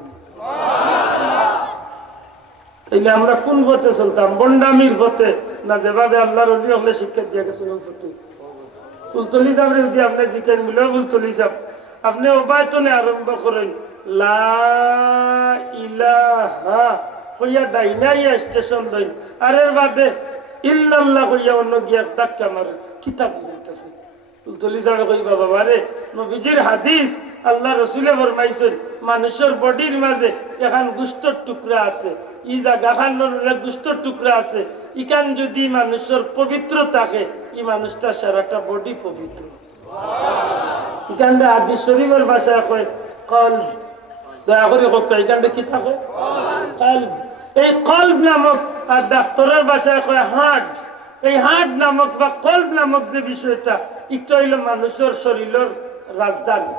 তাইলে আমরা কোন পথে চলতাম বন্ডামির পথে না যেভাবে আল্লাহর ওলি হলে শিক্ষা দিয়ে গেছে ফুলতলি সাহেব যদি আপনি জিকেন মিলেও ফুলতলি সাহেব আপনি অবায়তনে আরম্ভ করেন লা ইলাহা কইয়া ডাইনাইয়া স্টেশন লইন আর এর বাদে ইল্লাল্লাহ কইয়া অন্য গিয়া ধাক্কা মারেন কিতাব বুঝাইতেছে ফুলতলি সাহেব কইবা বাবা রে নবীজির হাদিস আল্লাহ রসুলে ফরমাইছেন মানুষের বডির মাঝে এখন গুস্তর টুকরা আছে ই জায়গা খান গুস্তর টুকরা আছে ইখান যদি মানুষের পবিত্র থাকে এই মানুষটা সারাটা বডি পবিত্র এখানটা হাদিস শরীফের ভাষায় কয় কলব দয়া করে এখানটা কি থাকে কলব এই কলব নামক আর ডাক্তারের ভাষায় কয় হার্ট এই হার্ট নামক বা কলব নামক যে বিষয়টা এটা হইল মানুষের শরীরের রাজধানী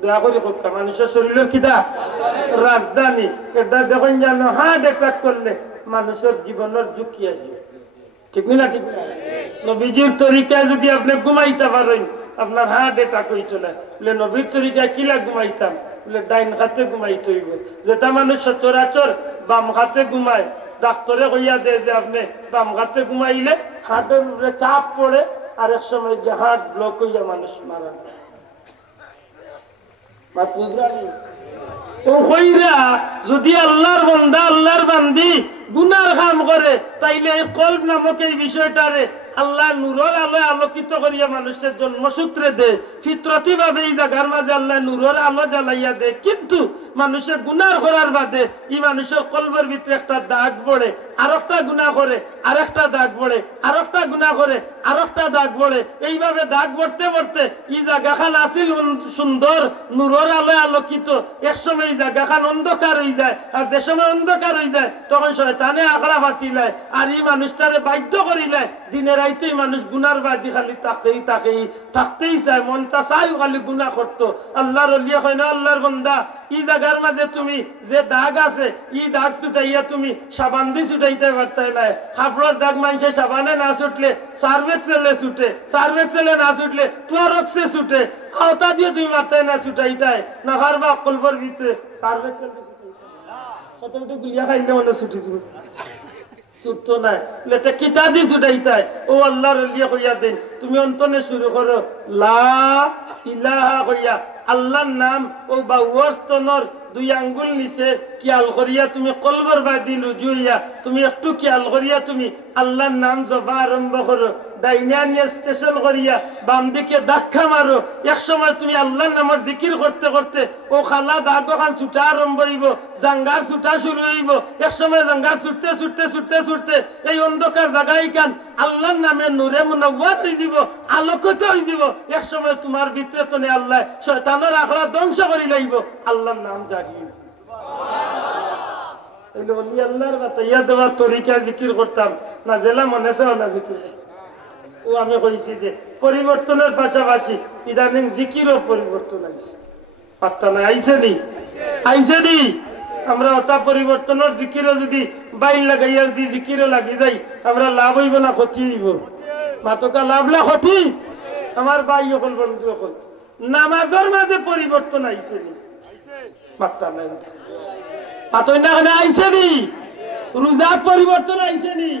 দয়া করে পক্ষা মানুষের শরীরের কিটা রাজধানী এটা যখন জানো হার্ট অ্যাটাক করলে মানুষের জীবনের ঝুঁকি আসবে ঠিক না ঠিক না নবীজির তরিকায় যদি আপনি ঘুমাইতে পারেন আপনার হার্ট অ্যাটাক হইতো না বলে নবীর তরিকায় কিলা ঘুমাইতাম বলে ডাইন হাতে ঘুমাইতে হইব যেটা মানুষ সচরাচর বাম হাতে ঘুমায় ডাক্তারে কইয়া দেয় যে আপনি বাম হাতে ঘুমাইলে হার্টের উপরে চাপ পড়ে আর এক সময় যে হার্ট ব্লক হইয়া মানুষ মারা যায় যদি আল্লাহর বন্দা আল্লাহর বান্দি গুনার কাম করে তাইলে এই কলব নামক এই বিষয়টারে আল্লাহ নূরের আলোয় আলোকিত করিয়া মানুষের জন্মসূত্রে দে ফিতরতি ভাবে এই জায়গার মাঝে আল্লাহ নূরের আলো জ্বালাইয়া দে কিন্তু মানুষের গুনার করার বাদে এই মানুষের কলবের ভিতরে একটা দাগ পড়ে আর একটা গুনাহ করে আর একটা দাগ পড়ে আর একটা গুনাহ করে আর একটা দাগ পড়ে এইভাবে দাগ পড়তে পড়তে এই জায়গাখান আসিল সুন্দর নূরের আলোয় আলোকিত একসময় এই জায়গাখান অন্ধকার হয়ে যায় আর যে সময় অন্ধকার হয়ে যায় তখন শয়তানে আখড়া ফাটিলায় আর এই মানুষটারে বাধ্য করিলায় দিনের আইতেই মানুষ গুনার বাজি খালি থাকতেই চায় মনটা চাই খালি গুনাহ করতো আল্লাহর ওলিয়া হয় না আল্লাহর বান্দা এই জায়গার মাঝে তুমি যে দাগ আছে এই দাগ ছুটাইয়া তুমি সাবান দিয়ে ছুটাইতে পারতে না কাপড়ের দাগ মানুষের সাবানে না ছুটলে সার্ভেক্সেলে ছুটে সার্ভেক্সেলে না ছুটলে ক্লোরক্সে ছুটে আওতা দিয়ে তুমি মারতে না ছুটাইতাই না পারবা কলবর ভিতরে সার্ভেক্সেলে কত গুলিয়া খাইলে মনে ছুটি যাবে ছুটতো না লেতে কিতা দি ছুটাইতাই ও আল্লাহর ওলিয়া কইয়া দেন তুমি অন্তনে শুরু করো লা ইলাহা কইয়া আল্লাহর নাম ও বা ওয়াস্তনর দুই আঙ্গুল নিচে খেয়াল করিয়া তুমি কলবর বাদি রুজু হইয়া তুমি একটু খেয়াল করিয়া তুমি আল্লাহর নাম জবা আরম্ভ করো ডাইনিয়া নিয়ে স্টেশন করিয়া বাম দিকে ধাক্কা মারো এক সময় তুমি আল্লাহর নামের জিকির করতে করতে ও খালা দাগখান ছুটা আরম্ভ হইব জাঙ্গার ছুটা শুরু হইব এক সময় জাঙ্গার ছুটতে ছুটতে ছুটতে ছুটতে এই অন্ধকার জায়গায় কান আল্লাহর নামে নূরে মুনাওয়ার হয়ে দিব আলোকিত হয়ে দিব এক সময় তোমার ভিতরে তো নে আল্লাহ শয়তানের আখড়া ধ্বংস করে লাইব আল্লাহর নাম জাগিয়ে আল্লাহর বাতাইয়া দেওয়ার তরিকা জিকির করতাম না জেলা মনে আছে না জিকির ও আমি কইছি যে পরিবর্তনের পাশাপাশি ইদানিং জিকিরও পরিবর্তন আছে পাত্তা নাই আইসে নি আইসে নি আমরা অতা পরিবর্তনের জিকিরও যদি বাইল লাগাইয়া যদি জিকিরও লাগি যাই আমরা লাভ হইব না ক্ষতি হইব মাতকা লাভ না ক্ষতি আমার ভাই হল বন্ধু হল নামাজের মাঝে পরিবর্তন আইসে নি পাত্তা নাই পাতই না আইসে নি রোজাত পরিবর্তন আইসে নি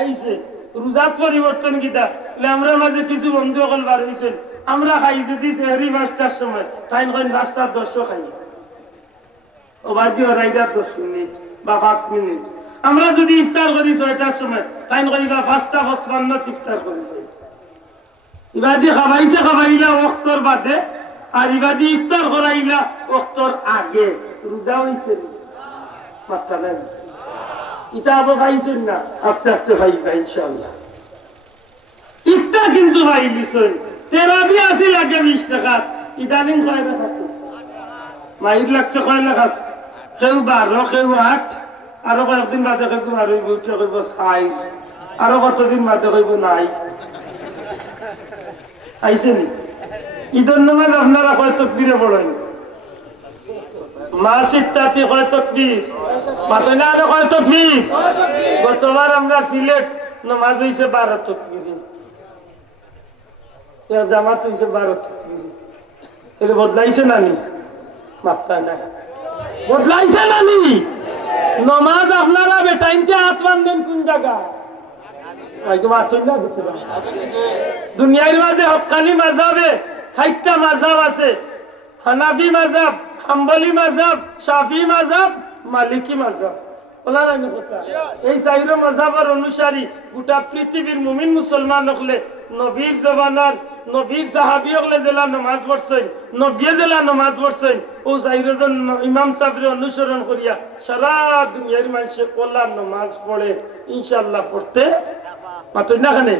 আইসে রোজাত পরিবর্তন কিতা আমরা মাঝে কিছু বন্ধু হল বার হইছেন আমরা খাই যদি সেহরি 5টার সময় তাই 5টার 10 খাই ও বাকি রাইডার 10 মিনিট বা 5 মিনিট আমরা যদি ইফতার করি 6টার সময় তাই করিবা 5টা 55 ইফতার করি ইবাদি খাবাইলা ওয়াক্তর বাদে আর ইবাদি ইফতার করাইলা ওয়াক্তর আগে রোজা হইছে মাত্রা নেন কিতাব খাইছেন না আস্তে আস্তে খাইবা ইনশাআল্লাহ ইফতার কিন্তু খাইলিছেন তেরাবি আসি লাগে 20 টাকা ইদানিং কয় না থাকতো মাইর লাগছে কয় না খাত কেউ 12 কেউ 8 আরো কয়েকদিন বাদে কেউ আর হইব উঠে কইব 6 আরো কতদিন বাদে কইব নাই আইছে নি ঈদের নামাজ আপনারা কয় তাকবীরে পড়েন মা সিত্তাতি কয় তাকবীর মাথায় না কয় তাকবীর গতবার আমরা সিলেট নামাজ হইছে 12 তাকবীর জামাত হইছে 12 তাকবীর এটা বদলাইছে নানি মাত্রা নাই বদলাইছে নানি নামাজ আপনারা বেটাইনতে হাত বাঁধেন কোন জায়গা দুনিয়ার মাঝে হক্কানি মাযহাবে 60টা মাযহাব আছে হানাফি মাযহাব হাম্বলি মাযহাব শাফি মাযহাব মালিকি মাযহাব ওলার আমি কথা এই চাইরো মাযহাবের অনুসারী গোটা পৃথিবীর মুমিন মুসলমান হলে নবীর জমানার নবীর সাহাবী হলে জেলা নামাজ পড়ছেন নবী জেলা নামাজ পড়ছেন ও চাইরোজন ইমাম সাহেবের অনুসরণ করিয়া সারা দুনিয়ার মানুষে ওলা নামাজ পড়ে ইনশাআল্লাহ পড়তে মাত্র না খানে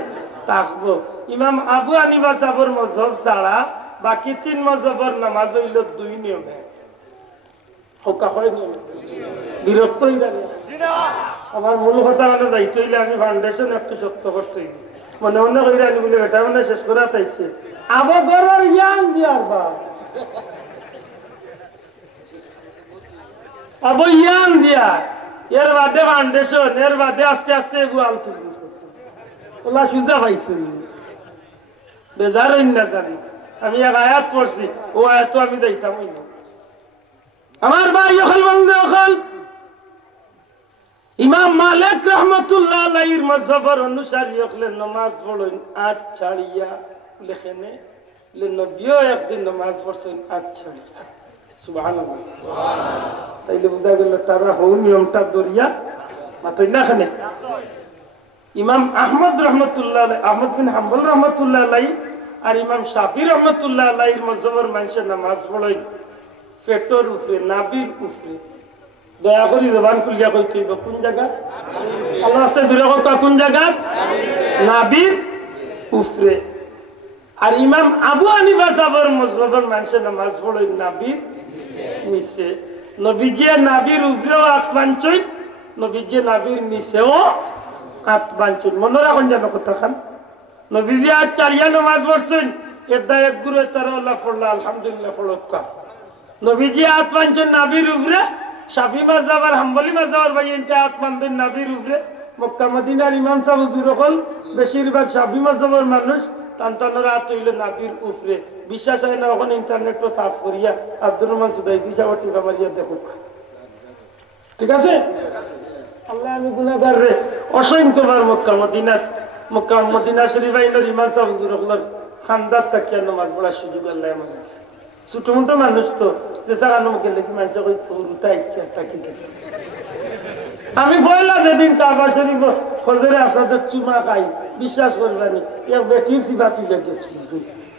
থাকবো ইমাম আবু হানিফা সাহেবের মযহব ছাড়া বাকি 3 মযহবের নামাজ হইল 2 নিয়মে হকা হয় নিয়ম বিরক্ত হই লাগে আমার মূল কথা মানে যাইতে হইলে আমি ফাউন্ডেশন একটু শক্ত করতে হইব মনে মনে কইরা আমি বলে এটা মানে শেষ করা চাইছে আবো গরর জ্ঞান দিয়ার বা আবো জ্ঞান দিয়া এর বাদে ফাউন্ডেশন এর বাদে আস্তে আস্তে গোয়াল তুলছে ওলা সুজা পাইছে বেজার না জানি আমি এক আয়াত পড়ছি ও আয়াত আমি যাইতাম না আমার ভাই হল বন্ধু হল ইমাম মালিক রহমতুল্লাহ আলাইহির মাযহাবের অনুসারী হলে নামাজ পড়েন আট ছাড়িয়া লেখেনে লে নবীও একদিন নামাজ পড়ছেন আট ছাড়িয়া সুবহানাল্লাহ তাইলে বুঝা গেল তারা হৌ নিয়মটা দরিয়া মাতই না খানে ইমাম আহমদ রহমতুল্লাহ আহমদ বিন হাম্বল রহমতুল্লাহ আলাইহি আর ইমাম শাফি রহমতুল্লাহ আলাইহির মাযহাবের মানুষে নামাজ পড়েন পেটর উপরে নাভির উপরে দয়া করে জবান খুলিয়া কইতে হইব কোন জায়গা আল্লাহ রাস্তে দূরে কথা কোন জায়গা নাভির উপরে আর ইমাম আবু হানিফা সাহেবের মাযহাবের মানুষে নামাজ পড়েন নাভির নিচে নবীজি নাভির উপরেও হাত বাঁধছেন নবীজি নাভির নিচেও হাত বাঁধছেন মনে রাখুন যেন কথা খান নবীজি আজ চারিয়া নামাজ পড়ছেন এর এক গুরু তারা আল্লাহ পড়লা আলহামদুলিল্লাহ পড়কা নবীজি হাত বাঁধছেন নাভির উপরে শাফি মাযহাব আর হাম্বলি মাযহাবের ভাইয়েনটা হাত বাঁধেন নাভির উপরে মক্কা মদিনার ইমাম সাহেব হুজুর হল বেশিরভাগ শাফি মাযহাবের মানুষ তান্তানোর হাত হইল নাভির উপরে বিশ্বাস হয় না ওখানে ইন্টারনেটও সার্চ করিয়া আব্দুর রহমান সুদাইসি সাহেব টিকা মারিয়া দেখুক ঠিক আছে আল্লাহ আমি গুনাহগার রে অসংখ্যবার মক্কা মদিনা শরীফ আইনের ইমাম সাহেব হুজুর হল খান্দার তাকিয়া নামাজ পড়ার সুযোগ আল্লাহ আমাদের ছোট মোটো মানুষ তো যে সারানো গেলে কি মানুষ রুটা ইচ্ছা থাকি আমি বললাম যেদিন কাবা শরীফ ফজরে আসাদের চুমা খাই বিশ্বাস করবানি এক বেটির সিফা তুলে গেছি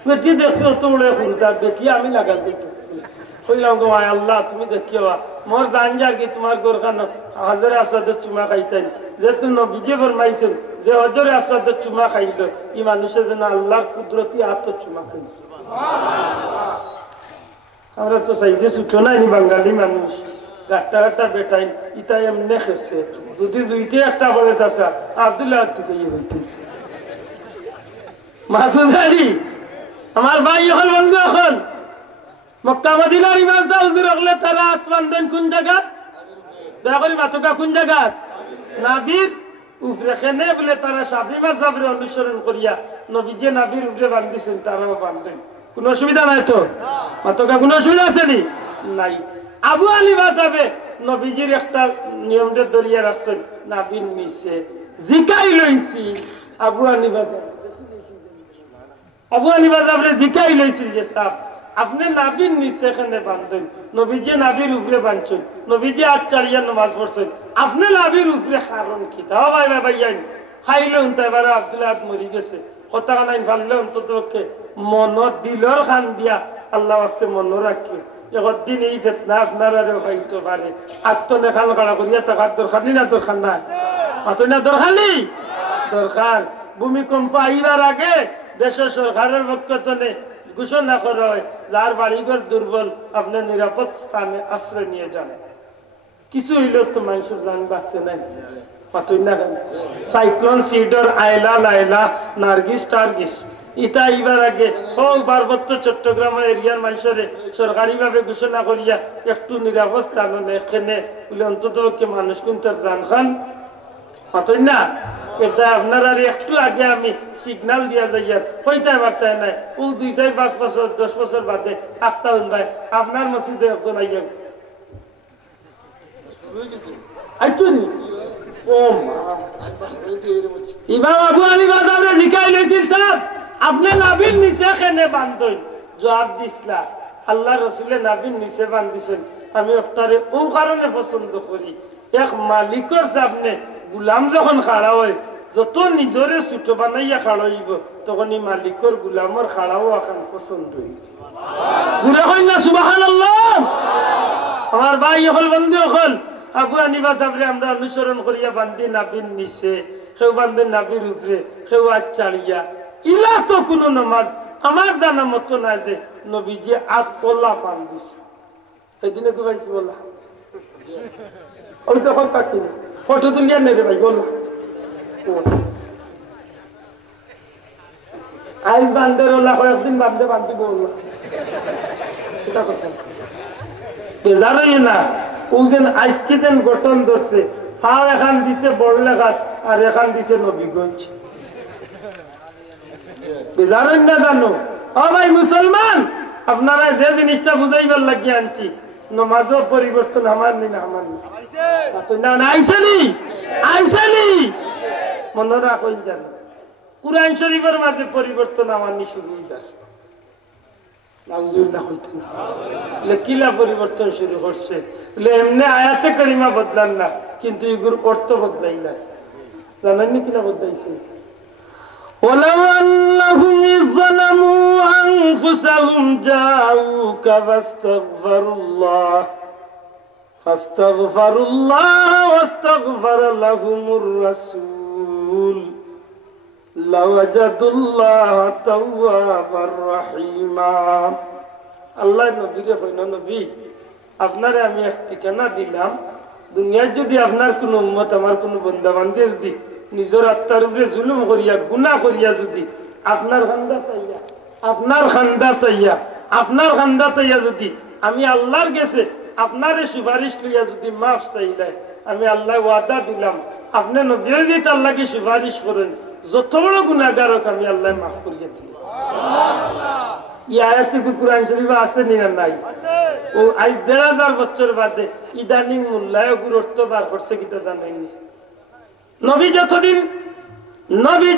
বেটি দেখছি অত বড় হুরুটা বেটি আমি লাগাল দিতে কইলাম গো আল্লাহ তুমি দেখিও মোর জান যা কি তোমার গোরখান হজরে আসাদের চুমা খাইতেন যেহেতু নবীজি ফরমাইছেন যে হজরে আসাদের চুমা খাইল এই মানুষের যেন আল্লাহর কুদরতি হাত চুমা খাইল আমরা তো চাইতে ছুটো নাই বাঙালি মানুষ গাট্টা গাট্টা বেটাই ইটা এমনি খেছে যদি দুইতে একটা বলে চাষা আব্দুল্লাহ থেকে ইয়ে হইতে মাতুদারি আমার ভাই এখন বন্ধু এখন মক্কা মদিনার ইমাম সাহেব রাখলে তারা আসমান দেন কোন জায়গা দয়া করি মাতকা কোন জায়গা নাবির উপরে খেনে বলে তারা শাফি মাযহাবের অনুসরণ করিয়া নবীজি নাবির উপরে বান্ধিছেন তারাও বান্ধেন কোনো অসুবিধা নাই তো মাতকা কোনো অসুবিধা আছে নি নাই আবু হানিফা সাহেব নবীজির একটা নিয়মে দরিয়া রাখছেন নাবির নিচে জিকাই লইছি আবু হানিফা সাহেব জিকাই লইছিল যে সাহেব আপনি নাবির নিচে এখানে বান্ধেন নবীজি নাবির উপরে বাঁধছেন নবীজি আট চালিয়া নামাজ পড়ছেন আপনি নাবির উপরে কারণ কি দাও ভাই ভাই খাইলে এবার আব্দুল্লাহ মরি গেছে কথা নাই ফাললে অন্তত মন দিলর খান দিয়া আল্লাহ আসতে মন রাখি একদিন এই ফেতনা আপনারা হইতে পারে আত্মনে খাল কাড়া করিয়া থাকার দরকার নি না দরকার না না দরকার নেই দরকার ভূমিকম্প আইবার আগে দেশের সরকারের পক্ষ থেকে ঘোষণা করা হয় যার বাড়িঘর দুর্বল আপনি নিরাপদ স্থানে আশ্রয় নিয়ে যান কিছু হইলেও তো মানুষের জান বাঁচছে নাই সাইক্লোন সিডর আইলা লাইলা নার্গিস টার্গিস ইটা ইবার আগে পার্বত্য চট্টগ্রাম এরিয়ার মানুষের সরকারি ভাবে ঘোষণা করিয়া একটু নিরাপদ স্থান এখানে বলে অন্তত মানুষ কিন্তু জান খান পাতই না এটা আপনারা একটু আগে আমি সিগন্যাল দিয়া যাইয়ার হইতে পারতাই নাই ও 2-5 বছর 10 বছর বাদে আস্তা ভাই আপনার মসজিদে একজন আইয়া ইমাম আবু হানিফা সাহেব লিখাই লইছিল স্যার আপনি নাবির নিচে কেনে বান্ধই জবাব দিসলা আল্লাহ রসুলের নাবির নিচে বান্ধিছেন আমি ওটারে ও কারণে পছন্দ করি এক মালিকর সামনে গুলাম যখন খাড়া হয় যত নিজরে ছোট বানাইয়া খাড়াইব তখন এই মালিকর গুলামর খাড়াও এখন পছন্দ হইব ঘুরে কই না সুবহানাল্লাহ আমার ভাই হল বন্ধু হল আবু হানিফা সাহেব আমরা অনুসরণ করিয়া বান্ধি নাবির নিচে কেউ বান্ধে নাবির উপরে কেউ চালিয়া ইলা তো কোনো নামাজ আমার জানা মতো না যে নবীজি আত কলা বান্ধিছে সেদিনে কি পাইছি বলা ওই তখন কাকি ফটো তুলিয়া নেবে ভাই বল আইস বান্ধের ওলা কয়েকদিন বান্ধে বান্ধি বললো বেজারই না ও যেন আজকে যেন গঠন ধরছে ফাও এখান দিছে বড়লে গাছ আর এখান দিছে নবীগঞ্জ বেজারই না জানো ও ভাই মুসলমান আপনারা যে জিনিসটা বুঝাইবার লাগিয়ে আনছি নমাজও পরিবর্তন আমার নি না আমার না আইসানি মনে রাখুন জানো কুরআন শরীফের মাঝে পরিবর্তন আমার নি শুরু হয়ে যাচ্ছে কিলা পরিবর্তন শুরু করছে এমনি আয়াতে কারিমা বদলান না কিন্তু এগুলোর অর্থ বদলাই না জানেননি কিলা বদলাইছে ولو أنهم ظلموا أنفسهم جاءوك فاستغفروا الله واستغفر لهم الرسول لوجدوا الله توابا رحيما আল্লাহ নবীরে কইল নবী আপনারে আমি এক ঠিকানা দিলাম দুনিয়ায় যদি আপনার কোন উম্মত আমার কোন বান্দা বান্দি যদি নিজের আত্মার উপরে জুলুম করিয়া গুনাহ করিয়া যদি আপনার খান্দা তাইয়া যদি আমি আল্লাহর কাছে আপনারে সুপারিশ লইয়া যদি মাফ চাইলাই আমি আল্লাহ ওয়াদা দিলাম আপনি নবীর দিতে আল্লাহকে সুপারিশ করেন যত বড় গুনাহগার হোক আমি আল্লাহ মাফ করিয়া দিই এই আয়াতে কি কুরআন শরীফে আছে না নাই ও আজ ১,৫০০ বছর বাদে ইদানিং মোল্লায় গুরুত্ব বার করছে কিটা জানেননি নবী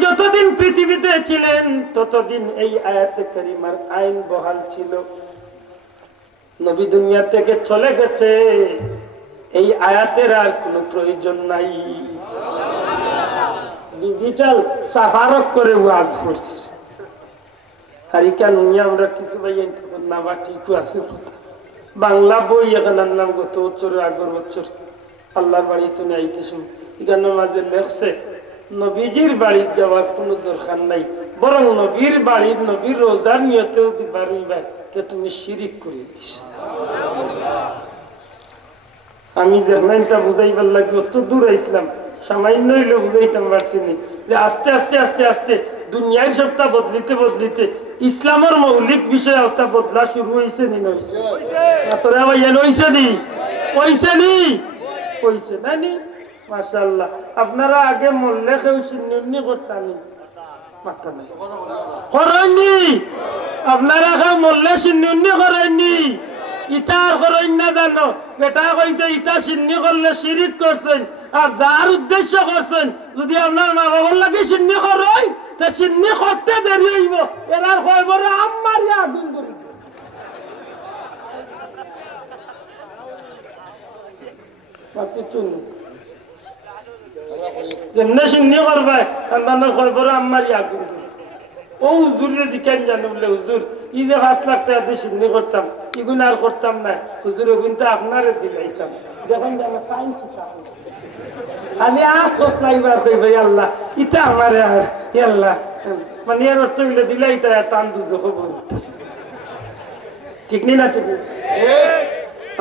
যতদিন পৃথিবীতে ছিলেন ততদিন এই আয়াতে কারিমার আইন বহাল ছিল নবী দুনিয়া থেকে চলে গেছে এই আয়াতের আর কোনো প্রয়োজন নাই ডিজিটাল সাফারক করে ওয়াজ করছে আর কেন আমরা কিছু ভাই না বা ঠিক আছে বাংলা বই এখন আনলাম গত বছর আগের বছর আল্লাহর বাড়িতে আইতে শুনি এখানে মাঝে লেখছে নবীজির বাড়ি যাওয়ার কোনো দরকার নাই বরং নবীর বাড়ির নবীর রোজার নিয়তেও বাড়িবার তুমি শিরিক করে দিস আমি দেখলামটা বুঝাইবার লাগে অত দূর আইছিলাম সামান্য হইলে বুঝাইতাম পারছি যে আস্তে আস্তে আস্তে আস্তে দুনিয়ার সবটা বদলিতে বদলিতে ইসলামের মৌলিক বিষয় একটা বদলা শুরু হয়েছে নি তোরা ভাইয়া হয়েছে নি হয়েছে নি হয়েছে না নি মাশাআল্লাহ। আপনারা আগে মরলে কেউ সিন্নি করতানি মাথা নাই করেননি, আপনারা কেউ মরলে সিন্নি করেননি, ইটার করেন না জানো বেটা কইছে ইটা সিন্নি করলে শিরিক করছেন আর যার উদ্দেশ্য করছেন যদি আপনার মা বাবার লাগে সিন্নি করেন তা সিন্নি করতে দেরি হইব এরার হয় বড় আমারই আগুন ধরে যেমনে সিন্নি করবে হয় বড় আমারই আগুন ধরে। ও হুজুরে দিকেন জানো বলে হুজুর ই যে 5 লাখ টাকা দিয়ে সিন্নি করতাম এগুলো আর করতাম না হুজুর ওগুলো আপনারে দিলাইতাম যখন জানো টাইম খালি লাগবার কইবে আল্লাহ ইটা আমারে আর আল্লাহ মানে এর অর্থ মিলে দিলাই তাই টান দুজো খবর ঠিক নেই না ঠিক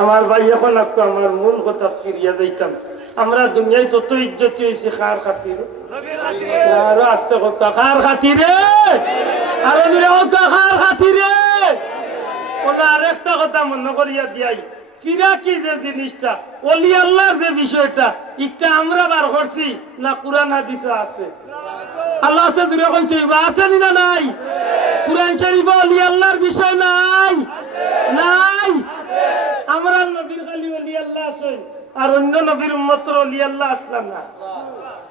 আমার ভাই এখন আপনি আমার মূল কথা ফিরিয়া যাইতাম। আমরা দুনিয়ায় তত ইজ্জতি হয়েছি কার খাতিরে আরো আসতে কথা কার খাতিরে আরো কার খাতিরে আরেকটা কথা মনে করিয়া দিয়াই ফিরা কি যে জিনিসটা ওলি আল্লাহর যে বিষয়টা এটা আমরা বার করছি না কুরআন হাদিসে আছে আল্লাহ আছে না নাই কুরআন শরীফে ওলি আল্লাহর বিষয় নাই নাই আমরা নবীর খালি ওলি আল্লাহ আছেন আর অন্য নবীর উম্মতের ওলি আল্লাহ আসলাম না।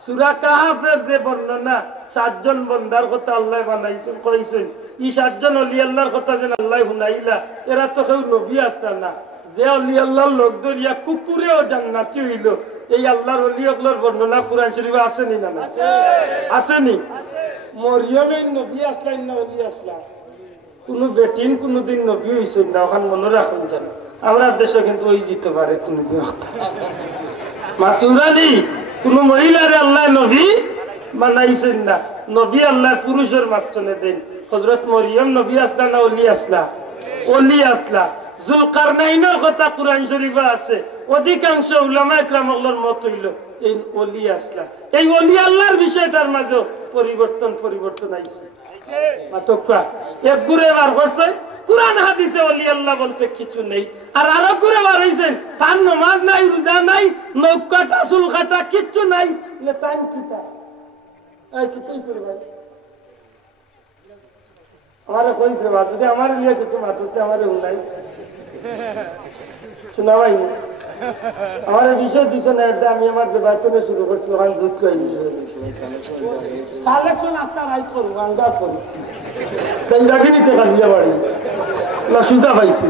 সূরা কাহাফের যে বর্ণনা 7 জন বান্দার কথা আল্লাহ বানাইছেন কইছেন এই 7 জন ওলি আল্লাহর কথা যেন আল্লাহ শুনাইলা এরা তো কেউ নবী আসছেন না যে ওলি আল্লাহর লোক দরিয়া কুকুরেও জান্নাতি হইল এই আল্লাহর ওলিগুলোর বর্ণনা কুরআন শরীফে আসেনি না আসেনি। মরিয়মের নবী আসলেন না ওলি আসলাম কোন বেটিন কোনদিন নবী হইছেন না ওখান মনে রাখুন জানো আমরা দেশে কিন্তু ওই যেতে পারে কোনদিন মাতুরানি কোন মহিলারে আল্লাহ নবী বানাইছেন না নবী আল্লাহ পুরুষের মাঝখানে দেন হযরত মরিয়ম নবী আসলা না ওলি আসলা ওলি আসলা। যুলকারনাইনের কথা কুরআন শরীফে আছে অধিকাংশ উলামা ইকরামগুলোর মত হইল এই ওলি আসলা এই ওলি আল্লাহর বিষয়টার মাঝে পরিবর্তন আইছে মাতকা এক ঘুরে বার করছে কুরআন হাদিসে ওলি আল্লাহ বলতে কিছু নেই আর আরো ঘুরে বার হইছেন তার নামাজ নাই রোজা নাই নৌকাটা চুলকাটা কিচ্ছু নাই টাইম কিটা এই কি কইছে ভাই আমারে কইছে বা যদি আমার লিয়ে কিছু মাতুছে আমারে উনাই শোনা ভাই আমার বিষয় দিছে না এটা আমি আমার যে বাতনে শুরু করছি ওখানে যুদ্ধ হয়েছে কালেকশন আপনার রাই করবো আন্দাজ করি তাই রাখিনি তো কালিয়া বাড়ি না সুজা পাইছি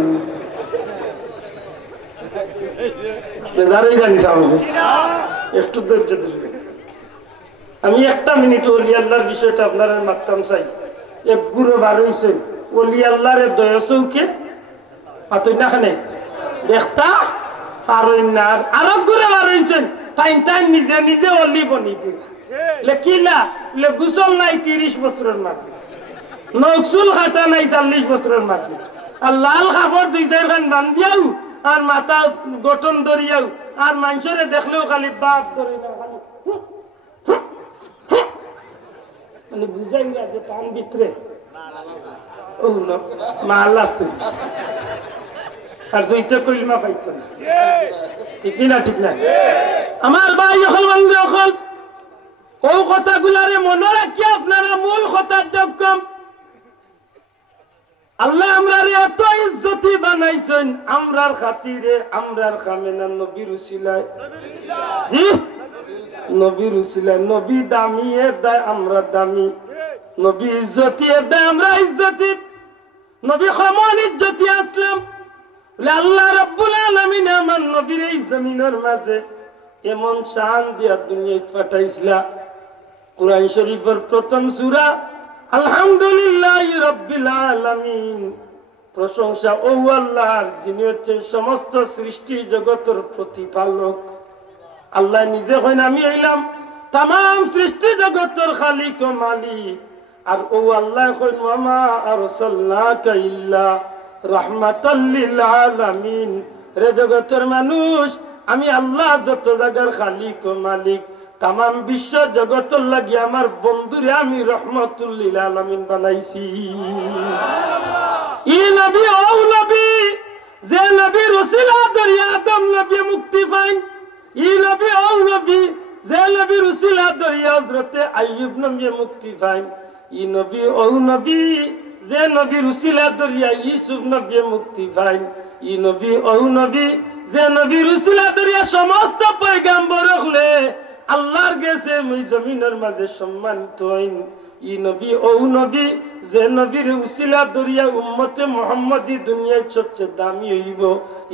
জানি সামনে একটু ধৈর্য ধরে আমি 1 মিনিট ওলি আল্লাহর বিষয়টা আপনারা মারতাম চাই। এক গুরু বার হইছে ওলি আল্লাহর দয়া চৌকে তুই না খানে দেখতা পারেন না আরো ঘুরে বার হইছেন টাইম নিজে নিজে অলি বনি কিলা গোসল নাই 30 বছরের মাঝে নকসুল খাটা নাই 40 বছরের মাঝে আর লাল কাপড় 2-4 খান বান্ধিয়াও আর মাথা গঠন ধরিয়াও আর মানুষের দেখলেও খালি বাপ ধরে না খালি মানে বুঝাই না যে টান ভিতরে মাল আছে আর জৈতে কলিমা পাইতো না ঠিক না ঠিক না আমার ভাই অকল ও কথাগুলারে মনে রাখিয়া আপনারা মূল কথার যোগ্যম আল্লাহ আমরারে এত ইজ্জতি বানাইছেন আমরার খাতিরে আমরার কামেনা নবীর উসিলায় নবীর উসিলায় নবী দামি এর দায় আমরা দামি নবী ইজ্জতি এর দায় আমরা ইজ্জতি নবী সমান ইজ্জতি আসলাম আল্লাহ রাব্বুল আলামিন আমার নবীর এই জমিনের মাঝে এমন শান দিয়া দুনিয়ায় পাঠাইছিলা। কুরআন শরীফের প্রথম সূরা আলহামদুলিল্লাহি রাব্বিল আলামিন প্রশংসা ও আল্লাহর যিনি হচ্ছেন সমস্ত সৃষ্টি জগতের প্রতিপালক। আল্লাহ নিজে কইন আমি হইলাম तमाम সৃষ্টি জগতের খালিক ও মালিক আর ও আল্লাহ কইন ওয়ামা আরসালনাকা ইল্লা রাহমাতাল লিল আলামিন রে জগতের মানুষ আমি আল্লাহ যত জায়গার খালিক ও মালিক তামাম বিশ্ব জগতের লাগি আমার বন্ধুরে আমি রহমতুল লিল আলামিন বানাইছি। ই নবী ও নবী যে নবীর উসিলা দরিয়া আদম নবী মুক্তি পাইন। ই নবী ও নবী যে নবীর উসিলা দরিয়া হযরতে আইয়ুব নবী মুক্তি পাইন। ই নবী ও নবী যে নবীর উসিলা দরিয়া ইউসুফ নবী মুক্তি পাইন। ই নবী ও নবী যে নবীর উসিলা দরিয়া সমস্ত পয়গম্বর হলে আল্লাহর গেছে মুই জমিনের মাঝে সম্মানিত হইন। ই নবী ও নবী যে নবীর উসিলা দরিয়া উম্মতে মুহাম্মাদি দুনিয়ায় সবচেয়ে দামি হইব।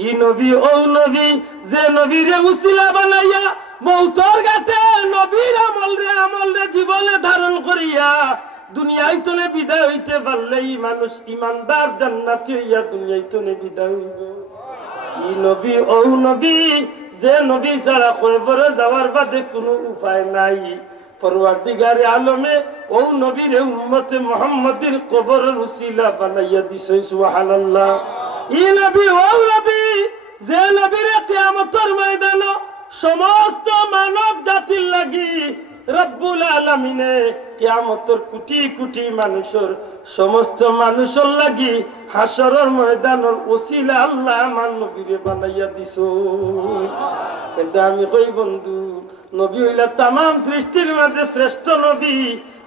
ই নবী ও নবী যে নবীর উসিলা বানাইয়া মৌতর গাতে নবীর আমল রে জীবনে ধারণ করিয়া দুনিয়ায় তনে বিদায় হইতে পারলেই মানুষ ইমানদার জান্নাতি হইয়া দুনিয়ায় তনে বিদায় হইব। ই নবী ও নবী যে নবী ছাড়া কবরে যাওয়ার বাদে কোনো উপায় নাই। পরওয়ারদিগারে আলমে ও নবীর উম্মতে মুহাম্মাদির কবরের উসিলা বানাইয়া দিছে। সুবহানাল্লাহ। ই নবী ও নবী যে নবীর কিয়ামতের ময়দানে সমস্ত মানব জাতির লাগি রব্বুল আলামিনে কিয়ামতের কোটি কোটি মানুষের সমস্ত মানুষের লাগি হাসরের ময়দানের ওসিলা আল্লাহ আমার নবীরে বানাইয়া দিছো। কিন্তু আমি কই বন্ধু নবী হইলা তামাম সৃষ্টির মধ্যে শ্রেষ্ঠ নবী,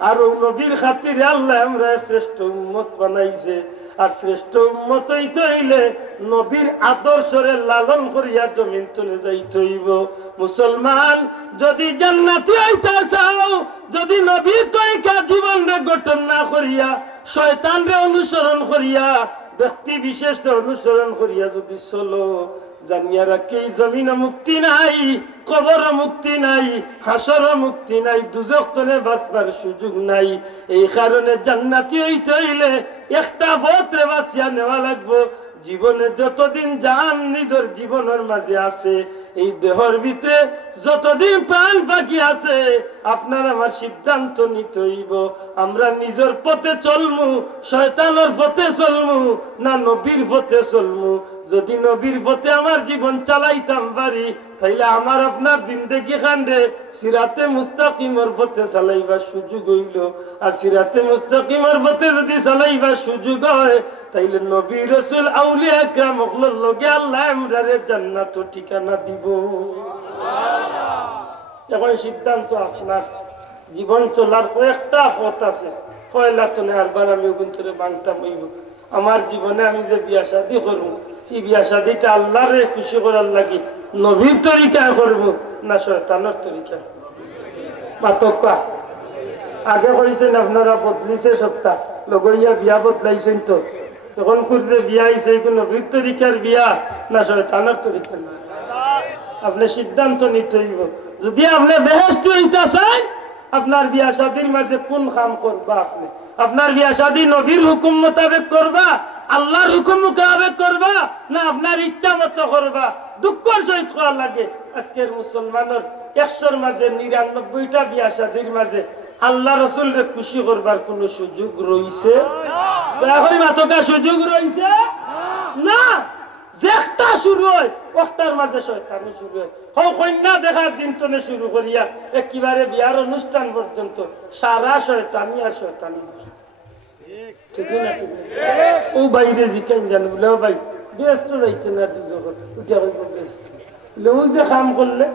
আর ও নবীর খাতিরে আল্লাহ আমরা শ্রেষ্ঠ উম্মত বানাইছে। আর শ্রেষ্ঠ উম্মত হইতে হইলে নবীর আদর্শরে লালন করিয়া জমিন চলে যাইতে হইব। মুসলমান যদি জান্নাতি হইতে চাও, যদি নবীর তরিকা জীবন রে গঠন না করিয়া শয়তান রে অনুসরণ করিয়া ব্যক্তি বিশেষ অনুসরণ করিয়া যদি চলো, জানিয়া রাখি জমিন মুক্তি নাই, কবর মুক্তি নাই, হাসর মুক্তি নাই, দুজক তলে বাঁচবার সুযোগ নাই। এই কারণে জান্নাতি হইতে হইলে একটা বত্রে বাঁচিয়া নেওয়া লাগবো। জীবনে যতদিন জান নিজের জীবনের মাঝে আছে, এই দেহর ভিতরে যতদিন প্রাণ বাকি আছে, আপনার আমার সিদ্ধান্ত নিতে হইব আমরা নিজের পথে চলমু, শয়তানের পথে চলমু না নবীর পথে চলমু। যদি নবীর পথে আমার জীবন চালাইতাম পারি, তাইলে আমার আপনার জিন্দেগি খান্ডে সিরাতে মুস্তাকিমের পথে চালাইবার সুযোগ হইল। আর সিরাতে মুস্তাকিমের পথে যদি চালাইবার সুযোগ হয়, তাইলে নবী রাসূল আউলিয়া কিরাম ওগুলোর লগে আল্লাহ আমরারে জান্নাত ঠিকানা দিব। এখন সিদ্ধান্ত আপনার। জীবন চলার কয়েকটা পথ আছে, পয়লা তো নেবার আমি ওগুন্তরে বাংতাম হইব। আমার জীবনে আমি যে বিয়া শাদী করবো, এই বিয়া শাদীটা আল্লাহরে খুশি করার লাগি নবীর তরিকায় করবো না শয়তানের তরিকা? পাতকা আগে কইছেন আপনারা, বদলিছে সপ্তাহ লগইয়া বিয়া বদলাইছেন তো। তখন খুঁজলে বিয়া হয়েছে নবীর তরিকার বিয়া না শয়তানের তরিকার? আপনি সিদ্ধান্ত নিতে হইব। যদি আপনি বেহেশত হইতে চান, আপনার বিয়া শাদীর মাঝে কোন কাম করবা? আপনি আপনার বিয়া শাদী নবীর হুকুম মোতাবেক করবা, আল্লাহর হুকুম মোতাবেক করবা, না আপনার ইচ্ছা মতো করবা? দুঃখের সহিত করা লাগে আজকের মুসলমানের 100-র মাঝে 99টা বিয়া শাদীর মাঝে আল্লাহ রসুলকে খুশি করবার কোন সুযোগ রয়েছে? এখন মাতকা সুযোগ রয়েছে না। যেটা শুরু হয় ওটার মাঝে শয়তানি শুরু হয়। কন্যা দেখার দিন তনে শুরু করিয়া একেবারে বিয়ার অনুষ্ঠান পর্যন্ত সারা শয়তানি আর শয়তানি। ঠিক না? ঠিক ও বাইরে জিকেন জানো বলে ভাই ব্যস্ত যাইতে না দুজোর উঠে ব্যস্ত ও যে কাম করলে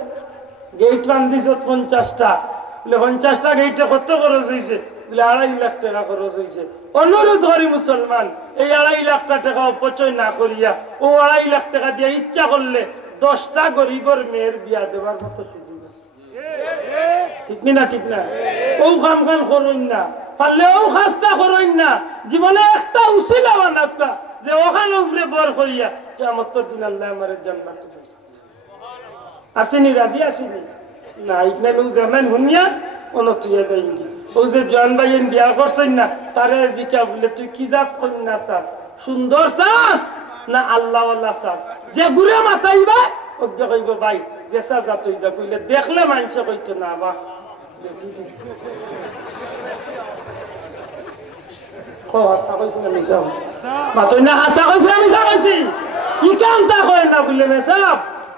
গেট বান্ধিছ 50টা, বলে 50টা গেইটে কত খরচ হয়েছে? বলে 2.5 লাখ টাকা খরচ হয়েছে। অনুরোধ করি মুসলমান, এই 2.5 লাখ টাকা অপচয় না করিয়া ও 2.5 লাখ টাকা দিয়ে ইচ্ছা করলে 10টা গরিবের মেয়ের বিয়া দেওয়ার মতো সুযোগ আছে। ঠিক না? ঠিক না? ও কাম কাম করুন না, পারলে ও খাস্তা করুন না। জীবনে একটা উসিলা বানাবা যে ওখানে উপরে বর করিয়া কিয়ামতের দিন আল্লাহ আমার জান্নাত আসেনি, রাজি আসেনি না? এখানে জানেন হুনিয়া অনতুয়া যাইনি। ও যে জোয়ান ভাই বিয়া করছেন না, তারে জিকা বলে তুই কি জাত কন্যা চাস? সুন্দর চাস না আল্লাহওয়ালা চাস? যে ঘুরে মাথাইবা ওকে কইব ভাই যেসা জাত হইবা। কইলে দেখলে মানুষ কইতো না বা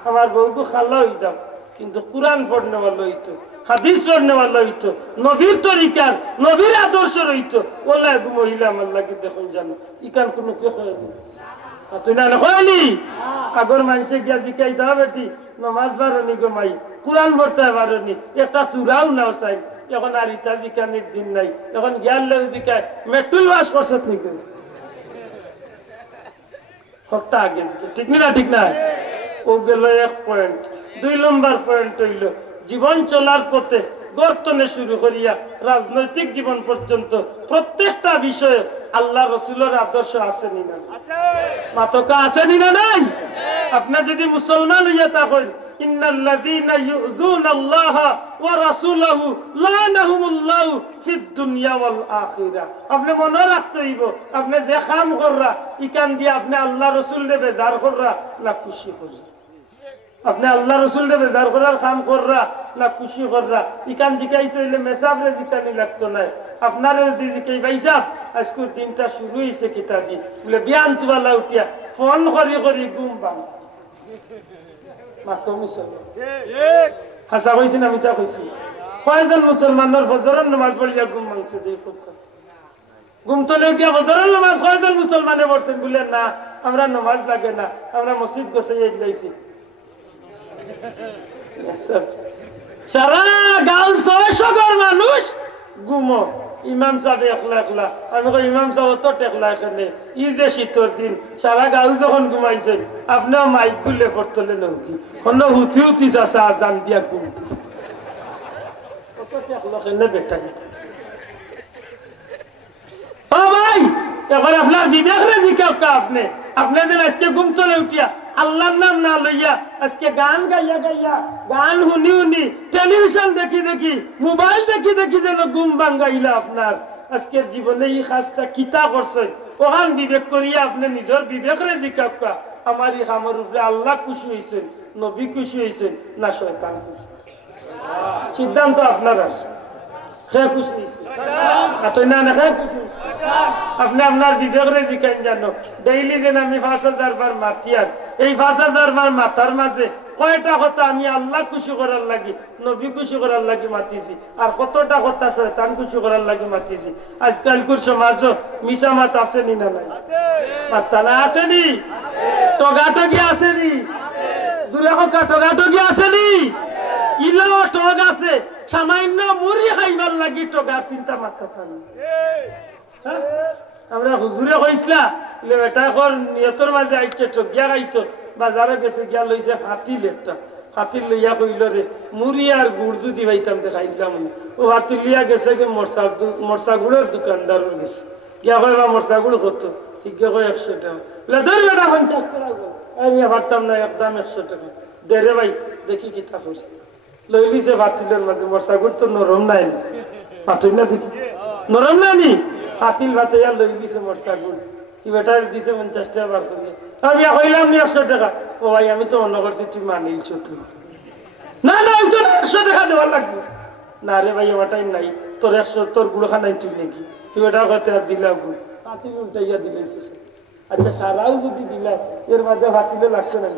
আমার বউকে খাল্লা হয়ে যাও, কিন্তু কোরআন পড়নে বলো হাদিস নেওয়ালা হইতো, নবীর তরিকার নবীর আদর্শ রইতো, ওলা মহিলা আমার লাগে দেখুন জানো ইকান কোনো কে তুই না হয়নি আগর মানুষে গিয়া জিকাই দাও বেটি নমাজ বারণি গো মাই, কোরআন পড়তে পারনি, একটা সুরাও নাও চাই, এখন আর ইটা জিকানির দিন নাই, এখন জ্ঞান লেগে জিকায় মেট্রুল বাস করছে নাকি হকটা আগে ঠিক না ঠিক না। ও গেল 1 পয়েন্ট। 2 নম্বর পয়েন্ট হইল জীবন চলার পথে গর্তনে শুরু করিয়া রাজনৈতিক জীবন পর্যন্ত প্রত্যেকটা বিষয়ে আল্লাহ রসুলের আদর্শ আসেনি না মাতকা আসেনি না নাই। আপনার যদি মুসলমান হইয়া থাকেন ইন্নাল্লাযীনা ইউযুনাল্লাহা ওয়া রাসূলাহু লানাহুমুল্লাহু ফিদ দুনিয়া ওয়াল আখিরা। আপনি মনে রাখতে হইব আপনি যে কাম কররা ইকান দিয়ে আপনি আল্লাহ রসুলকে বেজার কররা না খুশি কররা, আপনি আল্লাহ রসুলকে বেজার করার কাম কররা না খুশি কররা, ইকান জিকাইতে হইলে মেসাবরে জিকানি লাগতো না। আপনার জিকাই ভাই সাহেব আজকের দিনটা শুরু হয়েছে কিতা দি বলে বিয়ান তুবালা উঠিয়া ফোন করি করি ঘুম ভাঙছে মাত্র মুসলমান হাসা কইছি না মিশা কইছি। কয়জন মুসলমানের ফজরের নামাজ পড়িয়া ঘুম ভাঙছে ঘুম তোলে উঠিয়া ফজরের নামাজ কয়জন মুসলমানে পড়ছেন বলে না আমরা নামাজ লাগে না, আমরা মসজিদ গোছাই যাইছি। সারা গাঁও 600 ঘর মানুষ ঘুমো, ইমাম সাহেব একলা একলা। আমি কই ইমাম সাহেব তো টেকলা এখানে ই যে শীতর দিন সারা গাঁও যখন ঘুমাইছেন আপনিও মাইক গুলে পড়তলে নৌকি অন্য হুতি হুতি যাচ্ছে আর জান দিয়া ঘুম বেটাই। ও ভাই এবার আপনার বিবেক রে জিজ্ঞাসা আপনি আপনাদের আজকে ঘুম চলে উঠিয়া আল্লাহর নাম না লইয়া আজকে গান গাইয়া গাইয়া গান শুনি শুনি টেলিভিশন দেখি দেখি মোবাইল দেখি দেখি যেন ঘুম ভাঙ্গাইলা আপনার আজকের জীবনে এই কাজটা কিতা করছেন ওখান বিবেক করিয়া আপনি নিজের বিবেকরে জিজ্ঞাসা আমার এই কামের উপরে আল্লাহ খুশি হয়েছেন, নবী খুশি হয়েছেন না শয়তান খুশি, সিদ্ধান্ত আপনার আছে। আপনি আপনার বিবেকরে জিজ্ঞাসা জানো ডেইলি যেন আমি 5000 বার মাতিয়ার এই 5000 বার মাথার মাঝে কয়টা কথা আমি আল্লাহ খুশি করার লাগি নবী খুশি করার লাগি মাতিছি আর কতটা কথা শয়তান খুশি করার লাগি মাতিছি। আজকালকার সমাজও মিশা মাত আসেনি না নাই মাত্তা না আসেনি, টগাটগি আসেনি, দূরে কথা টগাটগি আসেনি, ইলো টগ আছে সামান্য মুড়ি খাইবার লাগি টগার চিন্তা মাথা থাকি। আমরা হুজুরে কইসলা এটা এখন নিয়তর মাঝে আইছে ঠগিয়া খাইতো বাজারে গেছে গিয়া লইছে হাতিল একটা হাতিল লইয়া কইল রে মুড়ি আর গুড় যদি পাইতাম খাইলাম ও হাতিল লিয়া গেছে কি মরসা গুড়ের দোকানদারের গেছে গিয়া কইবা মরসা গুড় কত ঠিক কয় 100 টাকা ধর বেটা 50 টাকা আমি পারতাম না একদম 100 টাকা দেরে ভাই দেখি কি তা করছে লইলিছে বাতিলের মধ্যে মরসা গুড় তো নরম নাই পাতুই না দেখি নরম নানি হাতিল ভাতে লইলিছে মরসা গুড় কি বেটা দিছে 50 টাকা বার করে আমি কইলাম 100 টাকা ও ভাই আমি তো মনে করছি তুই মানিলছ তুই না না আমি তো 100 টাকা দেওয়ার লাগবে না রে ভাই ওটাই নাই তোর 100 তোর গুলো খানাই তুই নাকি তুই ওটা কত আর দিলাম হাতিল উল্টাইয়া দিলেছে। আচ্ছা সারাও যদি দিলাম এর মধ্যে হাতিলে লাগছে না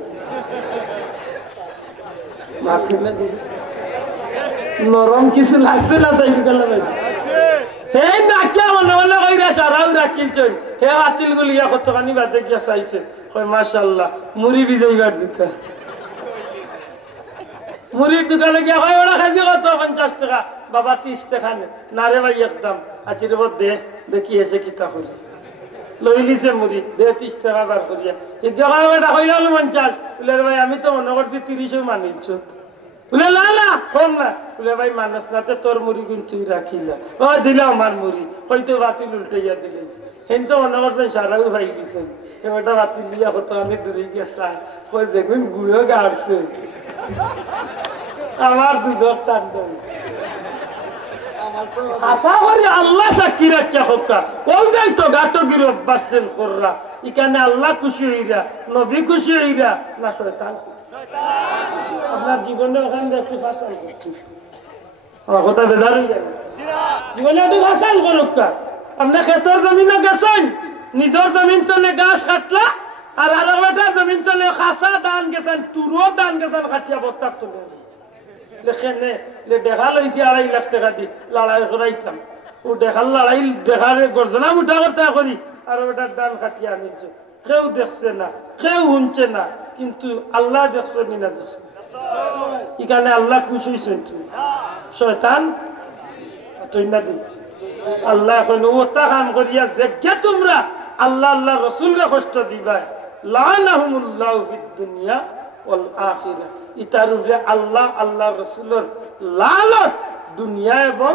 মাথিলে নরম কিছু লাগছে না সাইকেল গেলে ভাই এই নাকিয়া মনে মনে কইরা সারাও রাখিলছেন হে হাতিল গুলিয়া কতখানি বাজে গিয়া চাইছে কয় মাশাআল্লাহ মুড়ি বিজাইবার দিতা মুড়ির দোকানে গিয়া কয় ওরা খাইছে কত 50 টাকা বাবা 30 টাকা না রে ভাই একদম আছি রে দে দেখি এসে কিতা করে লইলিছে মুড়ি দে 30 টাকা বার করিয়া এই জায়গা বেটা কইলাম 50 বলে ভাই আমি তো মনে করছি 30 মানিলছ বলে না না কম না বলে ভাই মানুষ নাতে তোর মুড়ি গুণ তুই রাখিলা ও দিলাম আমার মুড়ি হয়তো বাতিল উল্টাইয়া দিলে কিন্তু মনে করছেন সারাও ভাই দিছেন ওটা বাতিল লিয়া হতো আমি দূরে গিয়ে চাই কই দেখুন গুঁড়ো গাড়ছে আমার দুধর টান আশা করি আল্লাহ সাক্ষী রাখা হোকা ওই তো গাটগির অভ্যাসেন কররা এখানে আল্লাহ খুশি হইরা নবী খুশি হইরা না শয়তান আপনার জীবনে ওখানে দেখতে ফাঁসাল করছি আমার কথা বেদার হয়ে যাবে জীবনে একটু ফাঁসাল করুক আপনার ক্ষেতের জমিনে গেছেন নিজের জমিন তলে গাছ কাটলা আর আরো বেটার জমিন তলে খাসা ধান গেছেন তুরো ধান গেছেন কাটিয়া বস্তার তুলে লেখেনে দেখা লইছি 2.5 লাখ টাকা দি লড়াই করাইতাম ও দেখার লড়াই দেখার গর্জনা মুঠা কথা করি আর ওটার দান কাটিয়ে আনিছে কেউ দেখছে না কেউ শুনছে না কিন্তু আল্লাহ দেখছো না দেখছো এখানে আল্লাহ খুশি হয়েছেন তুমি শয়তান তুই না দি আল্লাহ এখন ওটা কাম করিয়া যে তোমরা আল্লাহ আল্লাহ রসুলরা কষ্ট দিবা লানাহুমুল্লাহু ফিদ দুনিয়া ওয়াল আখিরাহ ইতার উপরে আল্লাহ আল্লাহ রসুলের লানত দুনিয়া এবং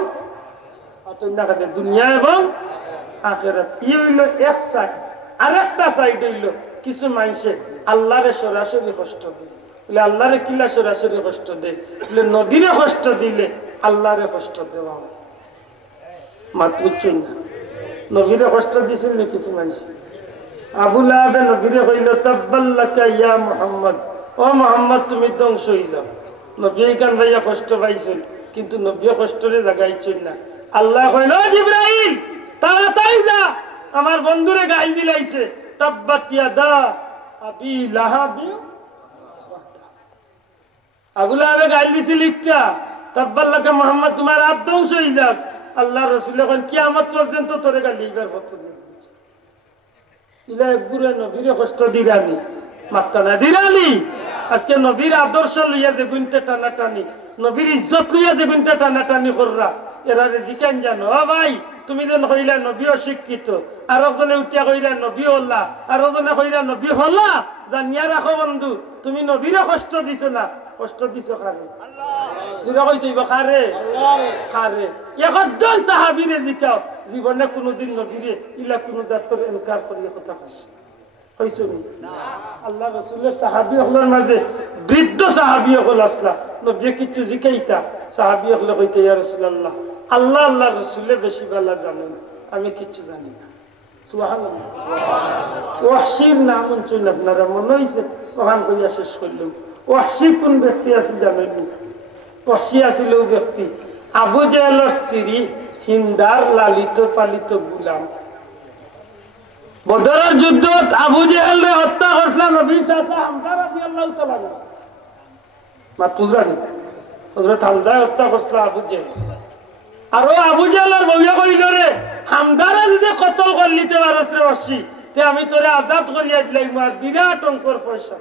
দুনিয়া এবং আখিরাত ই হইল এক সাইড আরেকটা সাইড হইল কিছু মানুষে আল্লাহরে সরাসরি কষ্ট দেয় বলে আল্লাহরে কিলা সরাসরি কষ্ট দেয় বলে নবীরে কষ্ট দিলে আল্লাহরে কষ্ট দেওয়া হয় মাত বুঝছেন না নবীরে কষ্ট দিয়েছিল না কিছু মানুষ আবু লাহাবে নবীরে কইল তাব্বাল্লাকা ইয়া মুহাম্মদ ও মুহাম্মদ তুমি ধ্বংস হয়ে যাও নবী কান ভাইয়া কষ্ট পাইছেন কিন্তু নবী কষ্টরে জাগাইছেন না আল্লাহ কইল জিবরাইল তাড়াতাড়ি যা আমার বন্ধুরে গাইল দিলাইছে তাব্বাত ইয়াদা আবি লাহাব আবু লাহাবে গাইল দিছিল একটা তাব্বাল্লাকা মুহাম্মদ তোমার হাত ধ্বংস হয়ে যাক আল্লাহ রাসূল কোন কিয়ামত পর্যন্ত তোরে গালিবার পত্র দিয়েছে ইলা একগুরে নবীরে কষ্ট দিরানি মাত্তা না দিরানি আজকে নবীর আদর্শ লইয়া যে গুনতে টানাটানি নবীর ইজ্জত লইয়া যে গুনতে টানাটানি কররা এরা জিকান জানো ও ভাই তুমি যেন কইলা নবী অশিক্ষিত আর একজনে উঠিয়া কইলা নবী হল্লা আর একজনে কইলা নবী হল্লা জানিয়া রাখো বন্ধু তুমি নবীরে কষ্ট দিছো না কষ্ট দিছো খারে জীবনে কোনদিন নবীরে ইলা কোন জাতর ইনকার করিয়া কথা কইছে আল্লাহ রাসূলের সাহাবী হলের মাঝে বৃদ্ধ সাহাবী হল আসলা নবী কিছু জিকাইতা সাহাবী হলে কইতে ইয়া রাসূলুল্লাহ আল্লাহ আল্লাহ রাসূলের বেশি ভালো জানেন আমি কিছু জানি না সুবহানাল্লাহ ওয়াহশির নাম শুনছেন আপনারা মনে হইছে ওখান কইয়া শেষ করলাম ওয়াহশি কোন ব্যক্তি আছে জানেন ওয়াহশি আছিল ব্যক্তি আবু জেহেলের স্ত্রী হিন্দার লালিত পালিত গোলাম বদরের যুদ্ধত আবু জেহেলরে হত্যা করছিল নবী চাচা হামজা রাদিয়াল্লাহু তাআলা মাতুজানি হযরত হামজা হত্যা করছিল আবু জেহেল আর আবু জেহেলের বউয়া কইল রে হামজারে যদি কতল করলিতে পারছ রে ওয়াহশি তে আমি তোরে আজাদ করিয়া দিলাম আর বিরাট অঙ্কর পয়সা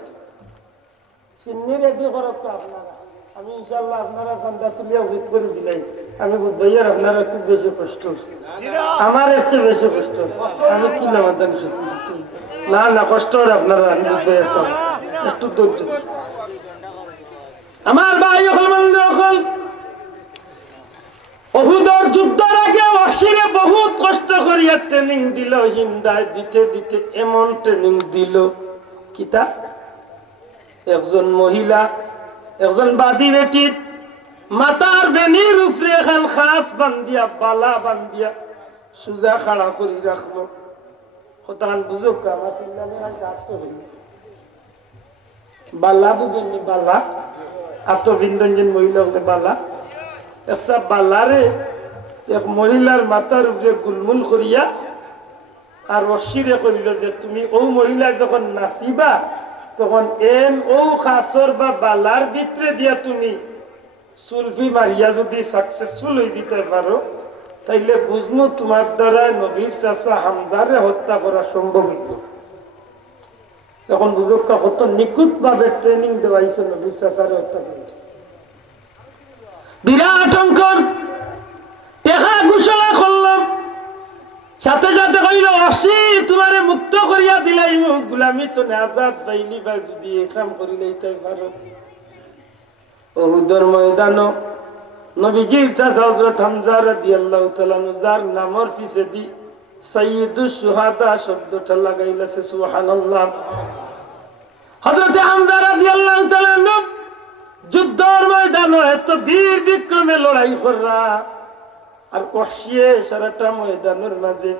সিন্নি রেডি করব তো আপনারা আমি ইনশাআল্লাহ আপনারা চাঁদা তুলিয়া উচিত করে দিলাই আমি বুঝাইয়ার আপনারা খুব বেশি কষ্ট আমার একটু বেশি কষ্ট আমি কি নামাদান না না কষ্ট আপনারা আমি বুঝাইয়ার একটু ধৈর্য আমার ভাই হল অহুদর যুদ্ধের আগে ওয়াহশিরে বহুত কষ্ট করিয়া ট্রেনিং দিল হিন্দায় দিতে দিতে এমন ট্রেনিং দিল কিতা একজন মহিলা একজন বাদী বেটির মাতার বেনির উপরে এখন খাস বান্ধিয়া বালা বান্ধিয়া সুজা খাড়া করে রাখলো হতান বুঝুক আমার বালা বুঝেননি বালা আত্মবৃন্দঞ্জন মহিলা হলে বালা একটা বালারে এক মহিলার মাথার উপরে গুলমুল করিয়া আর অশিরে করিল যে তুমি ও মহিলা যখন নাচিবা তখন এম ও খাসর বা বালার ভিতরে দিয়া তুমি সুলফি মারিয়া যদি সাকসেসফুল হয়ে যেতে পারো তাইলে বুঝবো তোমার দ্বারা নবীর চাচা হামজারে হত্যা করা সম্ভব হইত তখন বুঝো কত নিখুঁত ভাবে ট্রেনিং দেওয়াইছে নবীর চাচারে হত্যা করতে বিরাট অঙ্কর টেকা ঘোষণা করলাম সাথে সাথে কইল অসি তোমারে মুক্ত করিয়া দিলাই গুলামি তো আজাদ পাইলি বা যদি একাম করিলেই তাই পারো উহুদের ময়দানো নবীজির চাচা হযরত হামজা রাদিয়াল্লাহু তাআলা যার নামর পিছেদি সাইয়্যিদুশ শুহাদা শব্দটা লাগাইলাছে সুবহানাল্লাহ হযরত হামজা রাদিয়াল্লাহু তাআলা যুদ্ধের ময়দানে এত বীর বিক্রমে লড়াই করা আর ওয়াহশিয়ে সারাটা ময়দানের মাঝে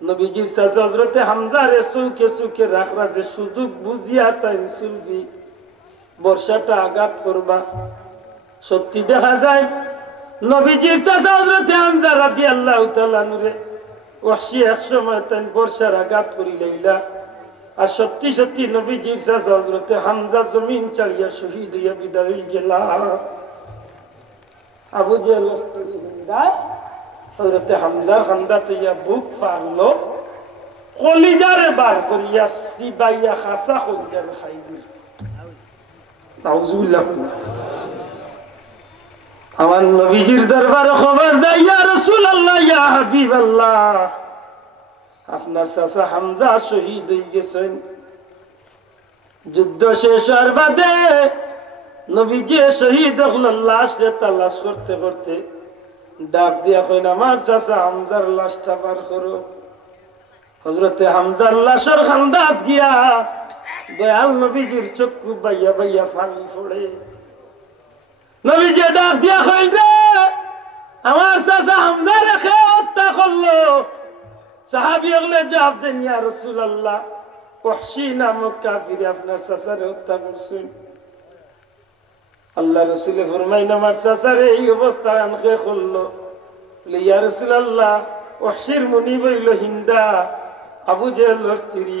নবীজির চাচা হযরত হামজারে চৌকে চৌকে রাখরা যে সুযোগ বুঝিয়া তাই সুলফি বর্ষাটা আঘাত করবা সত্যি দেখা যায় নবীজির চাচা হযরত হামজা রাদিয়াল্লাহু তাআলা নুরে ওয়াহশি একসময় তাই বর্ষার আঘাত করি লইলা আর সত্যি সত্যি নবীজির চাচা হযরত হামজা জমিন ছাড়িয়া শহীদ হইয়া বিদায় হয়ে গেলা আবু জেহেল হযরতে হামজার খান্দাতে ইয়া বুক ফাড়লো, কলিজারে বার করিয়া সিবাইয়া খাসা কলিজার খাই দিল। নাউজুবিল্লাহ। আমার নবীজির দরবারে খবর দেয়, ইয়া রাসূলুল্লাহ, ইয়া হাবিবাল্লাহ, আপনার চাচা হামজা শহীদ হয়ে গেছেন। যুদ্ধ শেষ হওয়ার বাদে নবীজি শহীদ হলেন, লাশে তালাশ করতে করতে ডাক দিয়া কইন, আমার চাচা হামজার লাশটা বার করো। হযরতে হামজার লাশের খান্দাত গিয়া দয়াল নবীজির চক্ষু বাইয়া বাইয়া পানি পড়ে। নবীজি ডাক দিয়া কইল, রে আমার চাচা হামজা রেখে হত্যা করলো। সাহাবী হলে জবাব দেন, ইয়া রাসূলুল্লাহ, ওয়াহশী নামক কাফির আপনার চাচারে হত্যা করছেন। আল্লাহ রাসূল ফরমাইন, আমার চাচারে এই অবস্থা আনকে করলো। ইয়া রাসূলুল্লাহ, ওয়াহশীর মুনিব হইল হিন্দা, আবু জেহেলের স্ত্রী।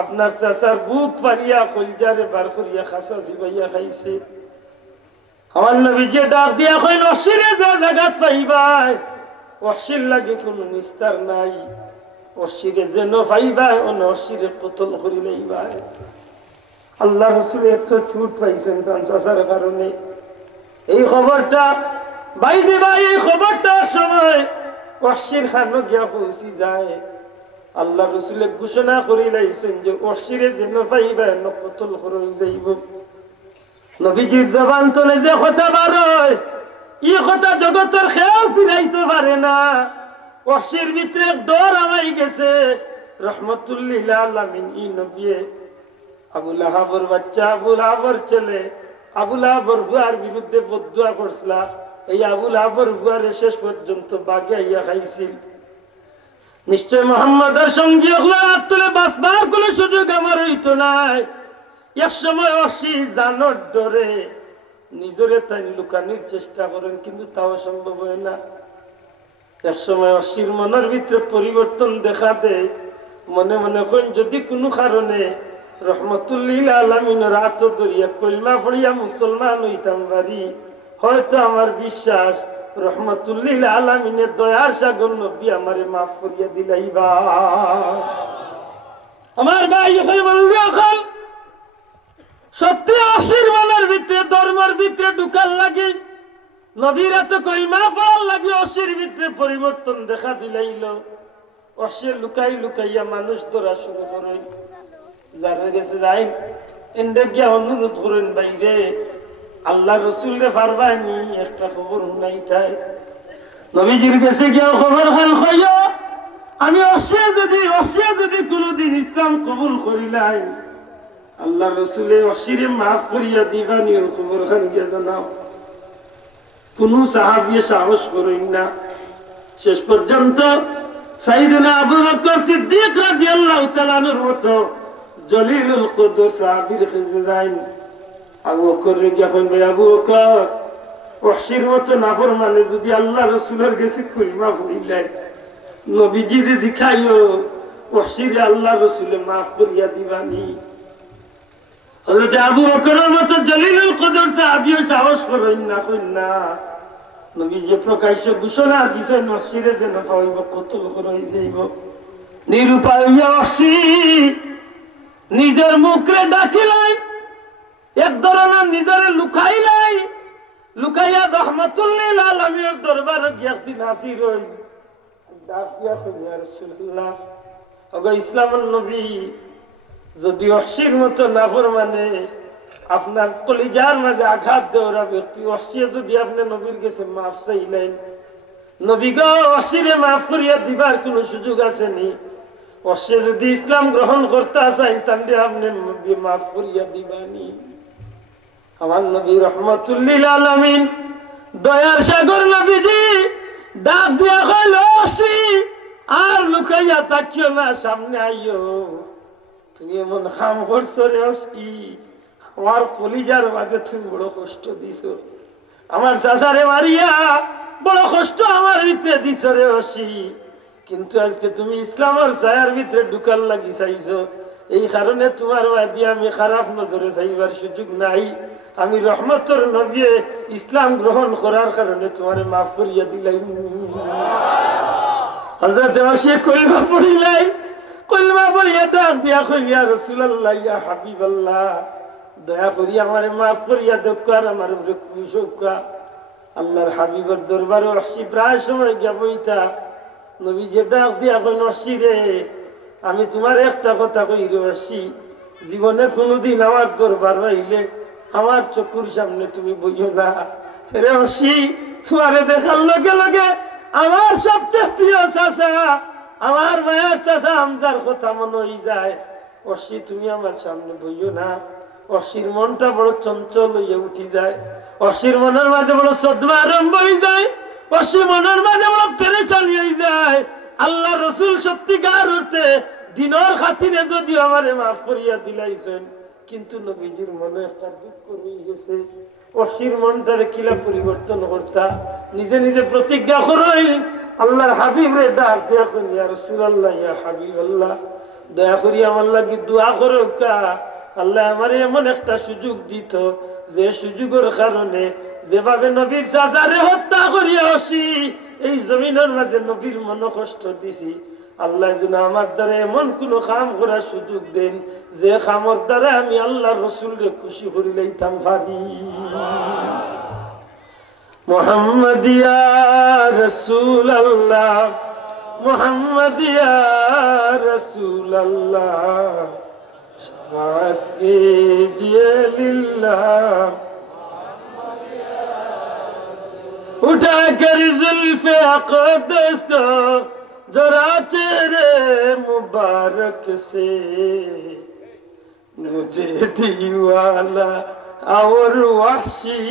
আপনার চাচার বুক ফাড়িয়া কলজারে বার করিয়া খাসা সিবাইয়া খাইছে। আমার নবীজি ডাক দিয়া কইল, ওয়াহশীরে যে জায়গা পাইবাই, ওয়াহশীর লাগে কোনো নিস্তার নাই। ওয়াহশীরে যেন পাইবাই অন্য ওয়াহশীরে কতল করি লইবাই। আল্লাহ রাসূল এত ছুট পাইছেন তার চাচার কারণে। এই খবরটা বাইরে ভাই, এই খবরটার সময় ওয়াহশীর খানো গিয়া পৌঁছি যায়। আল্লাহ রাসূল ঘোষণা করে লাইছেন যে ওয়াহশীরে যেন পাইবাই অন্য কতল করে যাইব। নবীজির জবান তলে যে কথা বার হয়, এই কথা জগতের খেয়াল ফিরাইতে পারে না। ওয়াহশীর ভিতরে ডর আমাই গেছে। রহমতুল লিল আলামিন ই নবী আবু লাহাবের বাচ্চা, আবু লাহাবের ছেলে, আবু লাহাবের বুয়ার বিরুদ্ধে বদদুয়া করছিল। এই আবু লাহাবের বুয়ারে শেষ পর্যন্ত বাগিয়া খাইছিল। নিশ্চয় মুহাম্মদের সঙ্গী হাত তুলে বাঁচবার কোন সুযোগ আমার হইতো নাই। এক সময় ওয়াহশী জানোর ডরে নিজরে তাই লুকানোর চেষ্টা করেন, কিন্তু তাও সম্ভব হয় না। এক সময় ওয়াহশীর মনের ভিতরে পরিবর্তন দেখা দেয়। মনে মনে কইন, যদি কোনো কারণে রহমতুল লিল আলামিনের হাত ধরিয়া কলমা পড়িয়া মুসলমান হইতাম পারি, হয়তো আমার বিশ্বাস রহমতুল লিল আলামিনের দয়ার সাগর নবী আমারে মাফ করিয়া দিলাইবা। আমার ভাই এখন সত্যি ওয়াহশীর মনের ভিতরে ধর্মের ভিতরে ঢুকার লাগে, নবীর এত কলমা পড়ার লাগে ওয়াহশীর ভিতরে পরিবর্তন দেখা দিলাইল। ওয়াহশী লুকাই লুকাইয়া মানুষ ধরা শুরু করে। যারা গেছে যাই এন্ডে গিয়া অনুরোধ করেন, বাইরে আল্লাহ রসুলরে পারবানি একটা খবর নাই তাই। নবীজির কাছে গিয়া খবর খান কইয়া, আমি ওয়াহশী যদি কোনদিন ইসলাম কবুল করিলাই, আল্লাহ রসুলে ওয়াহশীরে মাফ করিয়া দিবানি, খবর খান গিয়া জানাও। কোন সাহাবী সাহস করেন না। শেষ পর্যন্ত সাইয়েদনা আবু বকর সিদ্দিক রাদিয়াল্লাহু তাআলা আনহুর মতো জলিলুল কদর সাহাবীর কাছে যান। আবু বকর যখন ভাই আবু বকর, ওয়াহশীর মতো নাফরমানে যদি আল্লাহ রাসূলের কাছে কলমা পড়িলাই, নবীজিরে জিখাইও ওয়াহশীরে আল্লাহ রাসূলে মাফ করিয়া দিবানি। হযরত আবু বকরের মতো জলিলুল কদর সাহাবীও সাহস করেন না, কইন না। নবীজি প্রকাশ্য ঘোষণা দিছেন, ওয়াহশীরে যেন পাইব কতল করে যাইব। নিরুপায় ওয়াহশী নিজের মুখে ডাকিলাই, এক ধরনের নিজের লুকাইলাই, লুকাইয়া রহমতুল লিল আলামিনের দরবারে গিয়া দিন হাজির হই। ডাক দিয়া কইল, ইয়া রাসূলুল্লাহ, ওগো ইসলামের নবী, যদি ওয়াহশীর মতো নাফরমানে আপনার কলিজার মাঝে আঘাত দেওয়া ব্যক্তি ওয়াহশী যদি আপনি নবীর কাছে মাফ চাইলেন, নবী গো ওয়াহশীরে মাফ করিয়া দিবার কোন সুযোগ আসেনি। ওয়াহশী যদি ইসলাম গ্রহণ করতে চাই, তাহলে আপনি নবী মাফ করিয়া দিবানি। আমার নবী রহমতুল লিল আলামিন দয়ার সাগর নবীজি ডাক দিয়া কইল, ওয়াহশী আর লুকাইয়া তাকিও না, সামনে আইও। তুমি এমন কাম করছো রে ওয়াহশী, আমার কলিজার মাঝে তুমি বড় কষ্ট দিছ। আমার চাচারে মারিয়া বড় কষ্ট আমার ভিতরে দিছ রে ওয়াহশী। কিন্তু আজকে তুমি ইসলামের ছায়ার ভিতরে ঢুকার লাগি চাইছো, এই কারণে তোমার বাদি আমি খারাপ নজরে চাইবার সুযোগ নাই। আমি রহমতের নবী ইসলাম গ্রহণ করার কারণে তোমার মাফ করিয়া দিলাই। হযরত ওয়াসি কলমা পড়িলাই, কলমা পড়িয়া ডাক দিয়া কইয়া রাসূলুল্লাহ ইয়া হাবিবাল্লাহ দয়া করিয়া আমারে মাফ করিয়া দোকার আমার উপরে খুশকা। আল্লাহর হাবিবের দরবারে ওয়াসি প্রায় সময় গিয়া বইতা। নবী যে ডাক দিয়া কইন ওয়াসি রে আমি তোমার একটা কথা কই রে ওয়াসি, জীবনে কোনোদিন আমার দরবার হইলে আমার চোখের সামনে তুমি বইও না রে ওয়াসি। তোমারে দেখার লগে লগে আমার সবচেয়ে প্রিয় চাচা, আমার মায়ের চাচা হামজার কথা মনে হয়ে যায়। ওয়াসি তুমি আমার সামনে বইও না। ওয়াসির মনটা বড় চঞ্চল হইয়া উঠি যায়, ওয়াসির মনের মাঝে বড় সদমা আরম্ভ হয়ে যায়, ওয়াসি মনের মাঝে বড় পেরেশানি হয়ে যায়। আল্লাহ রসুল সত্যিকার অর্থে দিনের খাতিরে যদিও আমারে মাফ করিয়া দিলাইছেন, কিন্তু নবীজির মনে একটা দুঃখ রয়ে গেছে। ওয়াসির মনটারে কিলা পরিবর্তন করতা, নিজে নিজে প্রতিজ্ঞা করই আল্লাহর হাবিব রে ডাক দিয়া কই ইয়া রাসূলুল্লাহ ইয়া হাবিবাল্লাহ দয়া করি আমার লাগি দোয়া করো কা। আল্লাহ আমারে এমন একটা সুযোগ দিত যে সুযোগের কারণে যেভাবে নবীর চাচারে হত্যা করিয়া আসি এই জমিনের মাঝে নবীর মন কষ্ট দিছি, আল্লাহ যেন আমার দ্বারা এমন কোন কাম করার সুযোগ দেন যে কামের দ্বারা আমি আল্লাহ রসুলকে খুশি করি লইতাম পারি। মুহাম্মদ ইয়া রাসূলুল্লাহ, মুহাম্মদ ইয়া রাসূলুল্লাহ শাফাত कीजिए लिल्लाह। उठा कर जुल्फ़े अक़दस को जरा चेहरे मुबारक से मुझे दीवाना और वहशी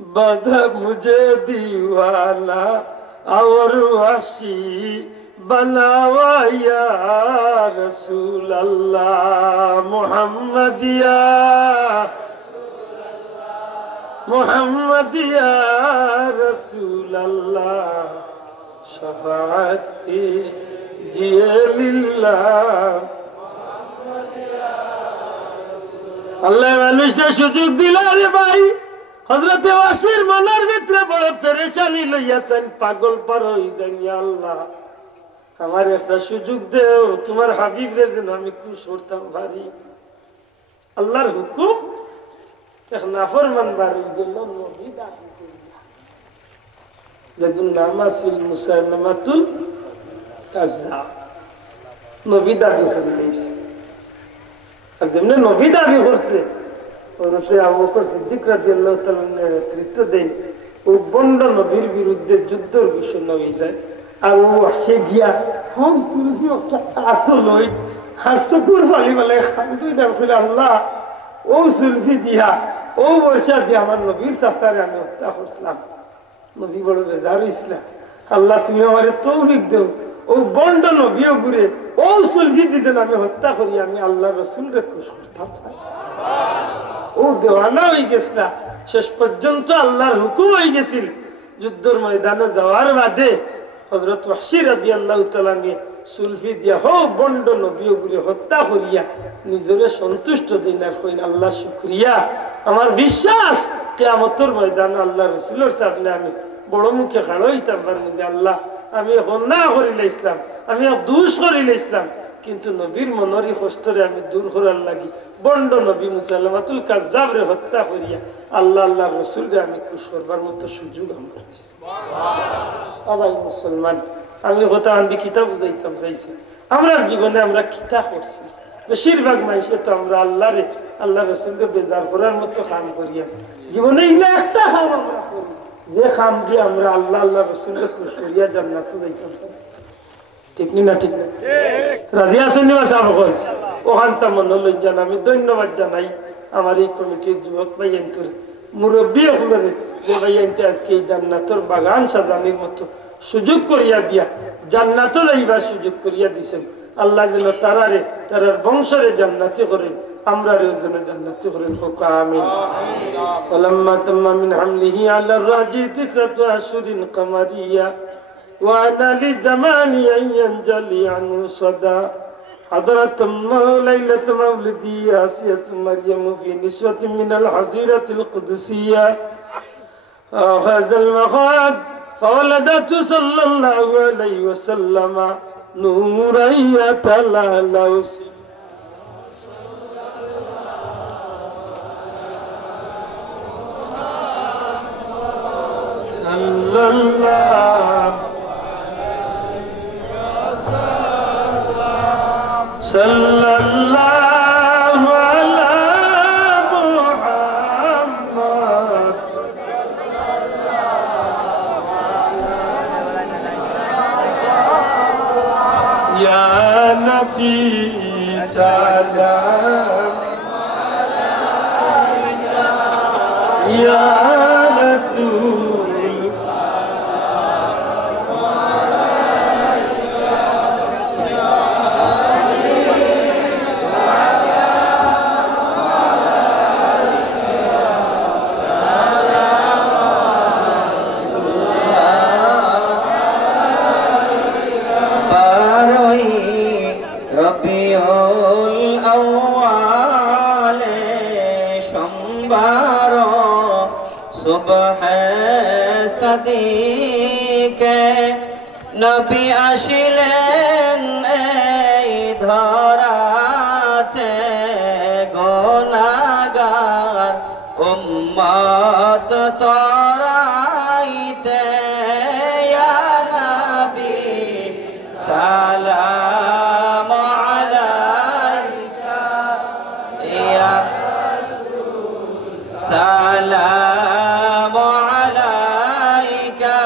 बधा मुझे दीवाना और वहशी बनावा या रसूल अल्लाह। मुहम्मद या मुहम्मद या रसूल अल्लाह शफाअत कीजिए लिल्लाह। আল্লাহ মানুষকে সুযোগ দিল রে ভাই। হযরতে ওয়াসির মনের ভিতরে বড় পেরেশানি লইয়া তেন পাগল পার হই যাই। আল্লাহ আমার একটা সুযোগ দেও, তোমার হাবিব রে যেন আমি খুশ করতাম পারি। আল্লাহর হুকুম এক নাফরমান বাড়ি গেল নবী দাবি করিয়া, যেগুন নাম আছিল মুসাইলামাতুল কাজ্জাব। নবী দাবি করে নিয়েছে, আর যেমনি নবী দাবি করছে ওরতে আবু বকর সিদ্দিক রাদিয়াল্লাহু তাআলা নেতৃত্ব দেন। ও বন্ড নবীর বিরুদ্ধে যুদ্ধের ঘোষণা হয়ে যায়। আর ও আসে গিয়া হম সুরজি আত লই আর চকুর ফালি বলে খান্দুই দাম করে আল্লাহ ও সুলফি দিয়া ও বর্ষা দিয়া আমার নবীর চাচারে আমি হত্যা করছিলাম। নবী বড় বেজার ইসলাম, আল্লাহ তুমি আমার তৌফিক দেও ও বন্ড নবীও ঘুরে ও সুলফি দিতেন আমি হত্যা করি, আমি আল্লাহ রসুলরে খুশ করতাম। ও দেওয়ানা হয়ে গেছিল। শেষ পর্যন্ত আল্লাহর হুকুম হয়ে গেছিল যুদ্ধের ময়দানে যাওয়ার বাদে হযরত ওয়াহশী রাদিয়াল্লাহু তাআলা সুলফি দিয়া হো বন্ড নবী গুলি হত্যা করিয়া নিজরে সন্তুষ্ট দিন আর কইন আল্লাহ শুকরিয়া। আমার বিশ্বাস কিয়ামতের ময়দানে আল্লাহ রাসূলের সামনে আমি বড় মুখে খাড়া হইতাম পারবো যে আল্লাহ আমি না করিলে ইসলাম, আমি দোষ করিলে ইসলাম, কিন্তু নবীর মনেরই কষ্টরে আমি দূর করার লাগি বন্ড নবী মুসাইলামাতুল কাজ্জাবরে হত্যা করিয়া আল্লাহ আল্লাহ রসুলরে আমি খুশ করবার মতো সুযোগ আমার হয়েছে। সবাই মুসলমান, আমি কথা আন্দি কিতাব বুঝাইতাম চাইছি। আমরা জীবনে আমরা কিতা করছি, বেশিরভাগ মানুষে তো আমরা আল্লাহরে আল্লাহ রসুলকে বেজার করার মতো কাম করিয়া জীবনে ইলা একটা কাম আমরা করি যে কাম দিয়ে আমরা আল্লাহ আল্লাহ রসুলকে খুশ করিয়া জান্নাতে যাইতাম। ঠিক না ঠিক না? রাজি আছেন সকল? ওখান মনে জান আমি ধন্যবাদ জানাই আমার এই কমিটির যুবক ভাইয়ান্তর মুরব্বী হলেন যে ভাইয়ান্তে আজকে এই জান্নাতের বাগান সাজানোর মতো সুযোগ করিয়া দিয়া জান্নাতে যাইবার সুযোগ করিয়া দিছেন। আল্লাহ যেন তারারে তারার বংশরে জান্নাতে করেন, আমরা যেন জান্নাতে করেন। আমিন। ওয়ালাম্মা তাম্মা মিন হামলিহি আলা রাজি 9 আশহুরিন কামারিয়া وأنا للزمان أن ينجلي عنه صدى حضرت ليلة مولدي آسية مريم في نسوة من الحظيرة القدسية هذا المخاض فولدت صلى الله عليه وسلم نورا يتلالى صلى الله صلى الله على محمد يا نبي سلام يا رسول सुबह सदीके नबी आशिलेन এই ধরাতে গুনাহগার উম্মত তরাইতে ইয়া নবী সালাম আলাইকা ইয়া রাসূল সালাম আলাইকা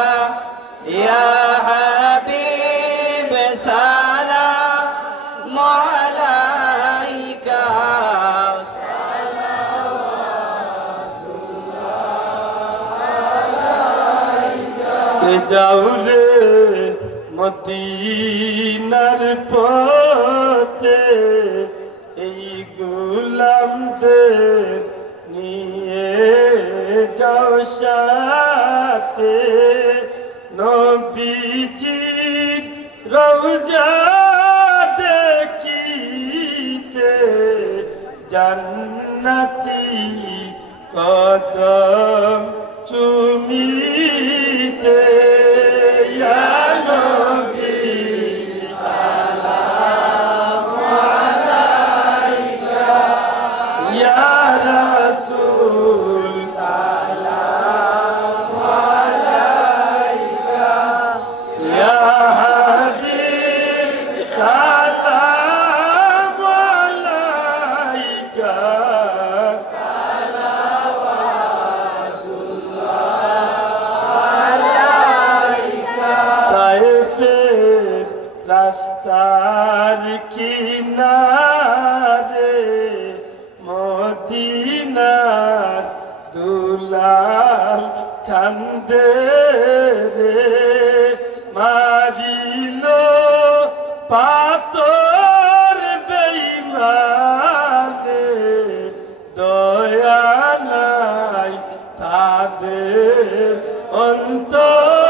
ইয়া হাবিব সালাম আলাইকা যাওরে মদিনার পথে এই গোলামদের নিয়ে যাও সাথে নবীজির রওজা দেখিতে জান্নাতি কদম চুমিতে ইয়া নবী সালাম আলাইকা ইয়া রাসূল সালাম আলাইকা ইয়া হাবিব সালাম আলাইকা রাস্তার কিনারে মদিনার দুলাল কান্দে রে মারিল পাতর বেঈমানে দয়া নাই তাদের অন্তরে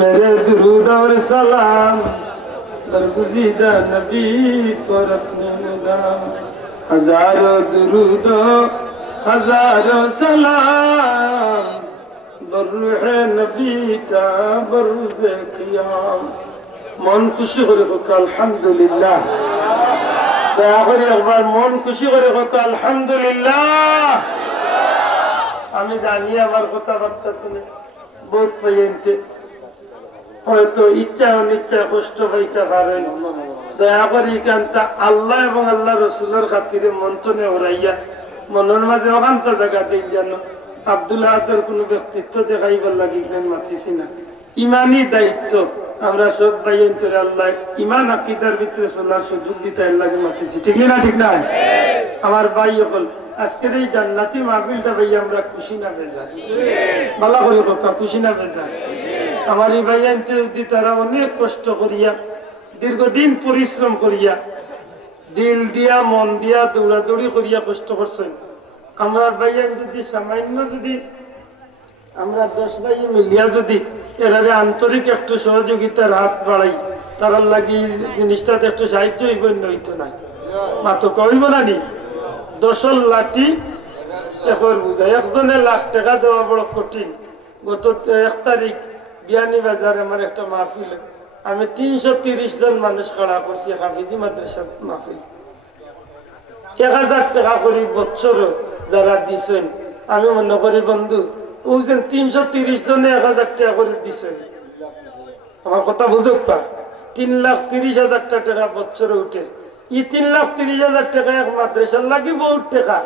मेरे दुरूद और सलाम बरगुज़ीदा नबी पर अपने मुदाम हजारों दुरूद हजारों सलाम बर्रूहे नबी का बर्रूज़े क़ियाम मन खुशी करे होगा अल्हम्दुलिल्लाह आखिरी একবার মন খুশি করে হোক আলহামদুলিল্লাহ আমি জানি আমার কথাবার্তা শুনে বহুত পর্যন্ত হয়তো ইচ্ছা অনিচ্ছা কষ্ট পাইতে পারেন দয়া করে এখানটা আল্লাহ এবং আল্লাহ রসুলের খাতিরে মন্ত্রণে ওরাইয়া মনের মাঝে অকান্ত জায়গা দেই যেন আব্দুল্লাহ হাতের কোন ব্যক্তিত্ব দেখাইবার লাগি মাতিছি না। ইমানই দায়িত্ব আমরা সব ভাই অন্তরে আল্লাহ ইমান আকিদার ভিতরে চলার সুযোগ দিতে লাগে মাতিছি, ঠিক না? ঠিক না? আমার ভাই হল আজকের এই জান্নাতি মাহফিলটা ভাই আমরা খুশি না বেজার? ভালো করে কথা, খুশি না বেজার? আমার এই ভাই আনতে যদি তারা অনেক কষ্ট করিয়া দীর্ঘদিন পরিশ্রম করিয়া দিল দিয়া মন দিয়া দৌড়াদৌড়ি করিয়া কষ্ট করছেন। আমরা ভাইয়ান যদি সামান্য যদি আমরা 10 ভাই মিলিয়া যদি এরারে আন্তরিক একটু সহযোগিতার হাত বাড়াই, তার লাগি জিনিসটাতে একটু সাহায্য হইতো না। মাত্র কইব না নি 10 লাঠি এখন বুঝায় একজনে লাখ টাকা দেওয়া বড় কঠিন। গত 1 তারিখ বিয়ানি বাজারে আমার একটা মাহফিল, আমি 330 জন মানুষ খাড়া করছি হাফিজি মাদ্রাসা মাহফিল। 1000 টাকা করে বছর যারা দিচ্ছেন, আমি মনে করি বন্ধু ওই যে 330 জনে 1000 টাকা করে দিচ্ছেন। আমার কথা বুঝুক পা 3,30,000 টাকা বছরে উঠে। এই 3,30,000 টাকা এক মাদ্রাসার লাগি বহুত টাকা,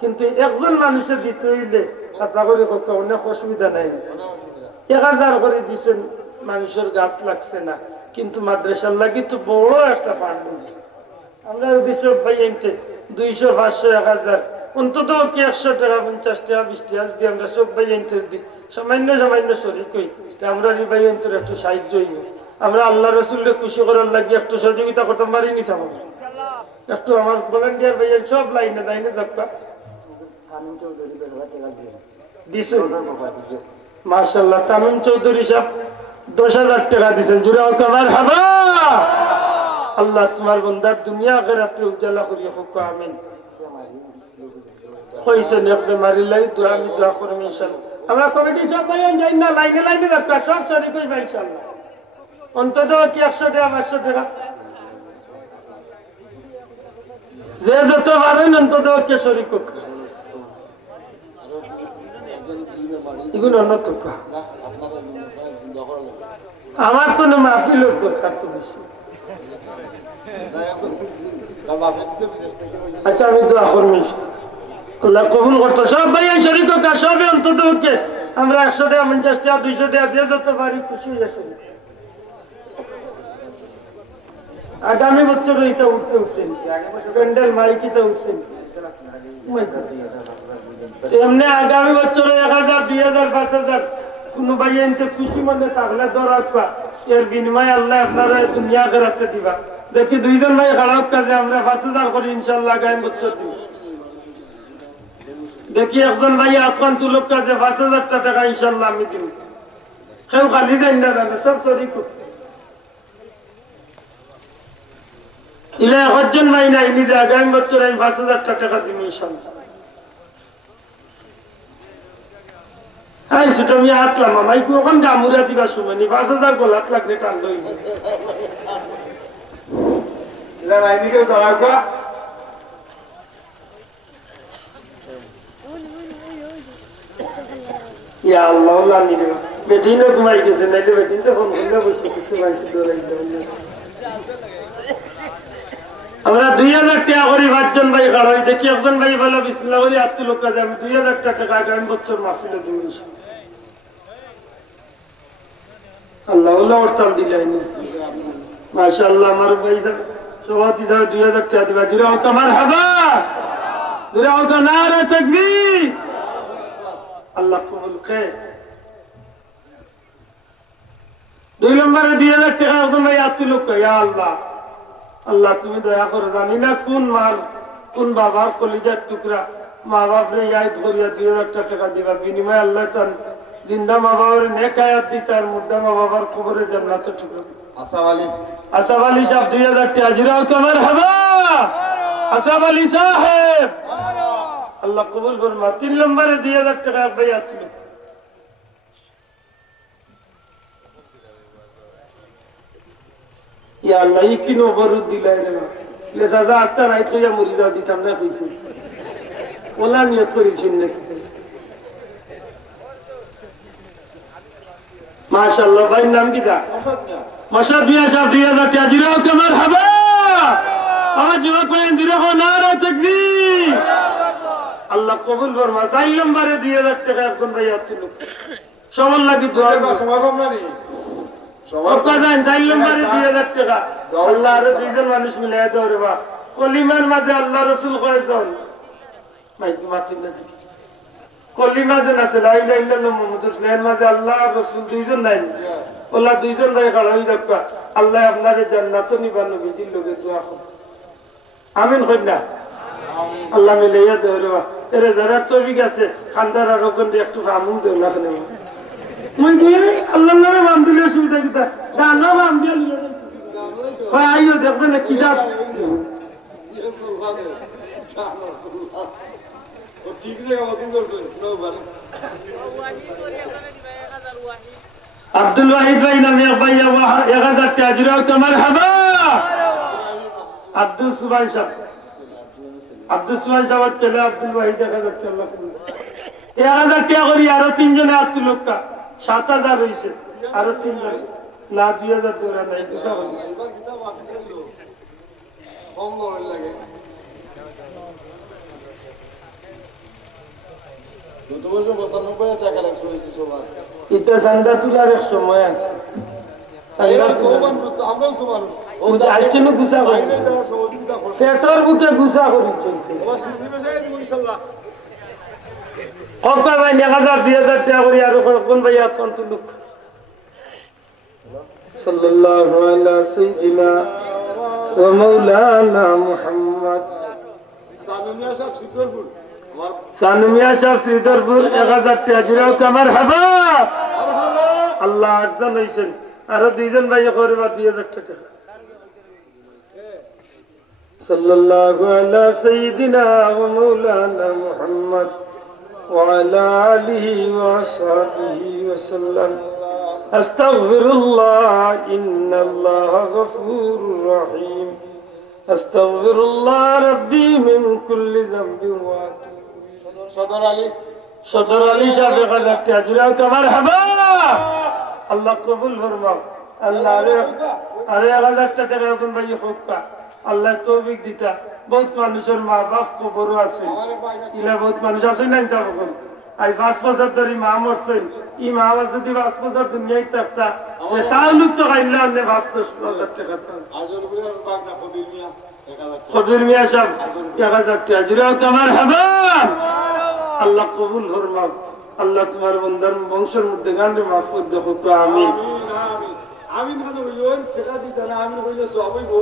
কিন্তু একজন মানুষের দিতে হইলে আশা করি কত অনেক অসুবিধা নাই। 1000 করে দিচ্ছেন, মানুষের গাছ লাগছে না, কিন্তু মাদ্রাসার লাগি তো বড় একটা ফান্ড। আমরা যদি সব ভাই আনতে 200, 500, 1000 অন্তত কি 100 টাকা, 50 টাকা, 20 টাকা দিয়ে আমরা সব ভাই আনতে দিই সামান্য সামান্য শরীর কই, আমরা এই ভাই আনতে একটু সাহায্য হইব। আমরা আল্লাহ রসুলকে খুশি করার লাগে একটু সহযোগিতা করতে পারিনি সামনে একটু আমার ভলান্টিয়ার ভাই সব লাইনে লাইনে যাবা মাশাআল্লাহ। তামিম চৌধুরী সাহেব 10,000 টাকা দিচ্ছেন। জুড়ে আমার হাবা আল্লাহ তোমার বন্দার দুনিয়া আখিরাতে উজালা করিয়া হোক, আমিন। কইছেন আপনি মারিলাই দোয়া, আমি দোয়া করব ইনশাআল্লাহ। আমরা কমিটি সব ভাই যাই না লাইনে লাইনে রাখবা, সব সরি কইবা ইনশাআল্লাহ। অন্তত কি 100 টাকা 500 টাকা যে যত পারেন অন্তত কে শরীক হোক। এগুলো অন্যত আমার তো না মাহফিলের দরকার তো বেশি। আচ্ছা আমি দোয়া করবো আল্লাহ কবুল করতো সব ভাই শরীক হোক, সবে অন্তত হোক আমরা 100 টাকা 50 টাকা 200 টাকা দিয়ে যত পারি খুশি হয়ে আসে। আগামী বছর এটা উঠছে প্যান্ডেল মাইকিটা উঠছেন এমনি আগামী বছর 1000, 2000, 5000 কোন ভাই এনতে খুশি মনে থাকলে দরকার এর বিনিময়ে আল্লাহ আপনারা দুনিয়া আখিরাতে দিবা। দেখি 2 জন ভাই খারাপ কাজে আমরা 5000 করি ইনশাআল্লাহ আগামী বছর দিব। দেখি একজন ভাই আজকাল তুলক কাজে 5000 টাকা ইনশাআল্লাহ আমি দিব। কেউ খালি দেন না, সব তৈরি করতে ইলা একজন ভাই নাই নিলে আগামী বছর আমি 5000 টাকা দিব ইনশাআল্লাহ। ছোট আমি আটলাম আমাই ওখান জামুরা দিবার সময় নি 5000 গোলাপ লাগলে টান লই বেটিনও ঘুমাই গেছে, নাইলে বেটিন তো ফোন করলে বসে কিছু আমরা 2000 টাকা করি 5 জন ভাই খাড়াই। দেখি একজন ভাই বলে বিসমিল্লাহ বলি আসছে লোক কাজে আমি 2000 টাকা আগামী বছর মাহফিলে দিব আল্লাহ আল্লাহ অর্থাৎ দিলাইনি মাশাআল্লাহ। আমার ভাই সভাপতি সাহেব 2000 টাকা দিবা। জুড়ে হোক আমার হাবা, জুড়ে হোক নারে তাকবীর। আল্লাহ কবুল করে। 2 নম্বরে 2000 টাকা একজন ভাই আসছে লোক ইয়া আল্লাহ আল্লাহ তুমি দয়া করে, জানি না কোন মার কোন বাবার কলিজার টুকরা মা বাপরে ইয়াই ধরিয়া 2000 টাকা দিবা। বিনিময়ে আল্লাহ তার জিন্দা মা বাবার নেক হায়াত দিতে আর মুর্দা মা বাবার কবরে জান্নাতের টুকরা। আসাফ আলী সাহেব 2000 টাকা। জুড়ে হোক আমার হাবা আসাফ আলী সাহেব আল্লাহ কবুল করমা। 3 নম্বরে 2000 টাকা ভাই আসছিল। ইয়া আল্লাহ এই কি নবরুদ দিলাই না লে সাজা আস্তা নাই তো মরি যাও দিতাম না কইছি ওলা নিয়ত করেছেন নাকি মাশাআল্লাহ। ভাই নাম কি দা মাশাআল্লাহ। 2000 টাকা দিলো কেমন হবে আমার যুবক ভাই দিলো নারে তাকবীর আল্লাহ কবুল ফরমা। 4 নম্বরে 2000 টাকা একজন ভাই আসছিল সবার লাগি দোয়া দেন। 4 নম্বরে 2000 টাকা আল্লাহ আরো 2জন মানুষ মিলাই দেওয়া রে বা কলিমার মাঝে আল্লাহ রসুল কয়েকজন মাইকি মাতির না দেখি কলিমা যেন আছে লা ইলাহা ইল্লাল্লাহ মুহাম্মাদুর রাসূলুল্লাহ মাঝে আল্লাহ রসুল 2জন নাই ওলা 2জন ভাই খাড়া হয়ে যাবা আল্লাহ আপনারে জান্নাত নিবার নবীর লোকে দোয়া করুন আমিন কই না আল্লাহ মিলাইয়া দেওয়া রে বা এর যারা তৌফিক আছে খান্দার আর ওজন একটু আমুন দেও না কেন মুই কি আল্লাহর নামে বাম দিলে সুবিধা কিটা গানা বাম দিয়ে হয় আইও দেখবে না কিতাব আব্দুল ওয়াহিদ ভাই নামে ভাই 1000 টাকা জুড়াও তোমার হাবা আব্দুল সুবহান সাহেব ছেলে আব্দুল ওয়াহিদ 1000 টাকা 1000 টাকা করি আরো 3 জনে আসতো লোকটা 7000 হয়েছে আরো 3 জন না 2000 দৌড়া নাই গুছা হয়েছে এটা চান্দা তোলার এক সময় আছে আজকে গুছা করি পেটর বুকে গুছা করি চলছে কবে ভাই 1000 2000 টাকা করি আর কোন ভাই অত্যন্ত লোক সাল্লাল্লাহু আলা সাইয়্যিদিনা ওয়া মাওলানা মুহাম্মদ সানুমিয়া সাহেব শ্রীধরপুর 1000 টাকা জুড়াও কামার হাবা আল্লাহ 8 জন হয়েছেন আরো 2 জন ভাই করবা 2000 টাকা সাল্লাল্লাহু আলা সাইয়্যিদিনা ওয়া মাওলানা মুহাম্মদ ওয়া আলা আলিহি ওয়া সাহবিহি ওয়া সাল্লাম আস্তাগফিরুল্লাহ ইন্নাল্লাহা গফুরুর রহিম আস্তাগফিরুল্লাহ রাব্বি মিন কুল্লি যামবিন ওয়া আতুবু সদর আলী সাহেব 1000 টাকা জুড়াও কামার হাবা আল্লাহ কবুল ফরমাও আল্লাহ আরে 1000 টাকা এখন ভাই হোকা আল্লাহ তৌফিক দিতা বহুত মানুষের মা বাপ কবর আছে ইলা বহুত মানুষ আছে না যাব কোন আই 5 বছর ধরে মা মরছেন ই মা যদি 5 বছর দুনিয়ায় থাকতা এ সাউলু তো গাইলা নে 5 টাকা আজর গুলো বাগ না কবির মিয়া সাহেব 1000 টাকা জুড়াও কামার হাবা আল্লাহ কবুল ফরমাও আল্লাহ তোমার বান্দার বংশের মধ্যে গানে মাহফুজ দেখো তো আমিন আমিন মানে ওই টাকা দিতা না আমিন কইলে সব হইবো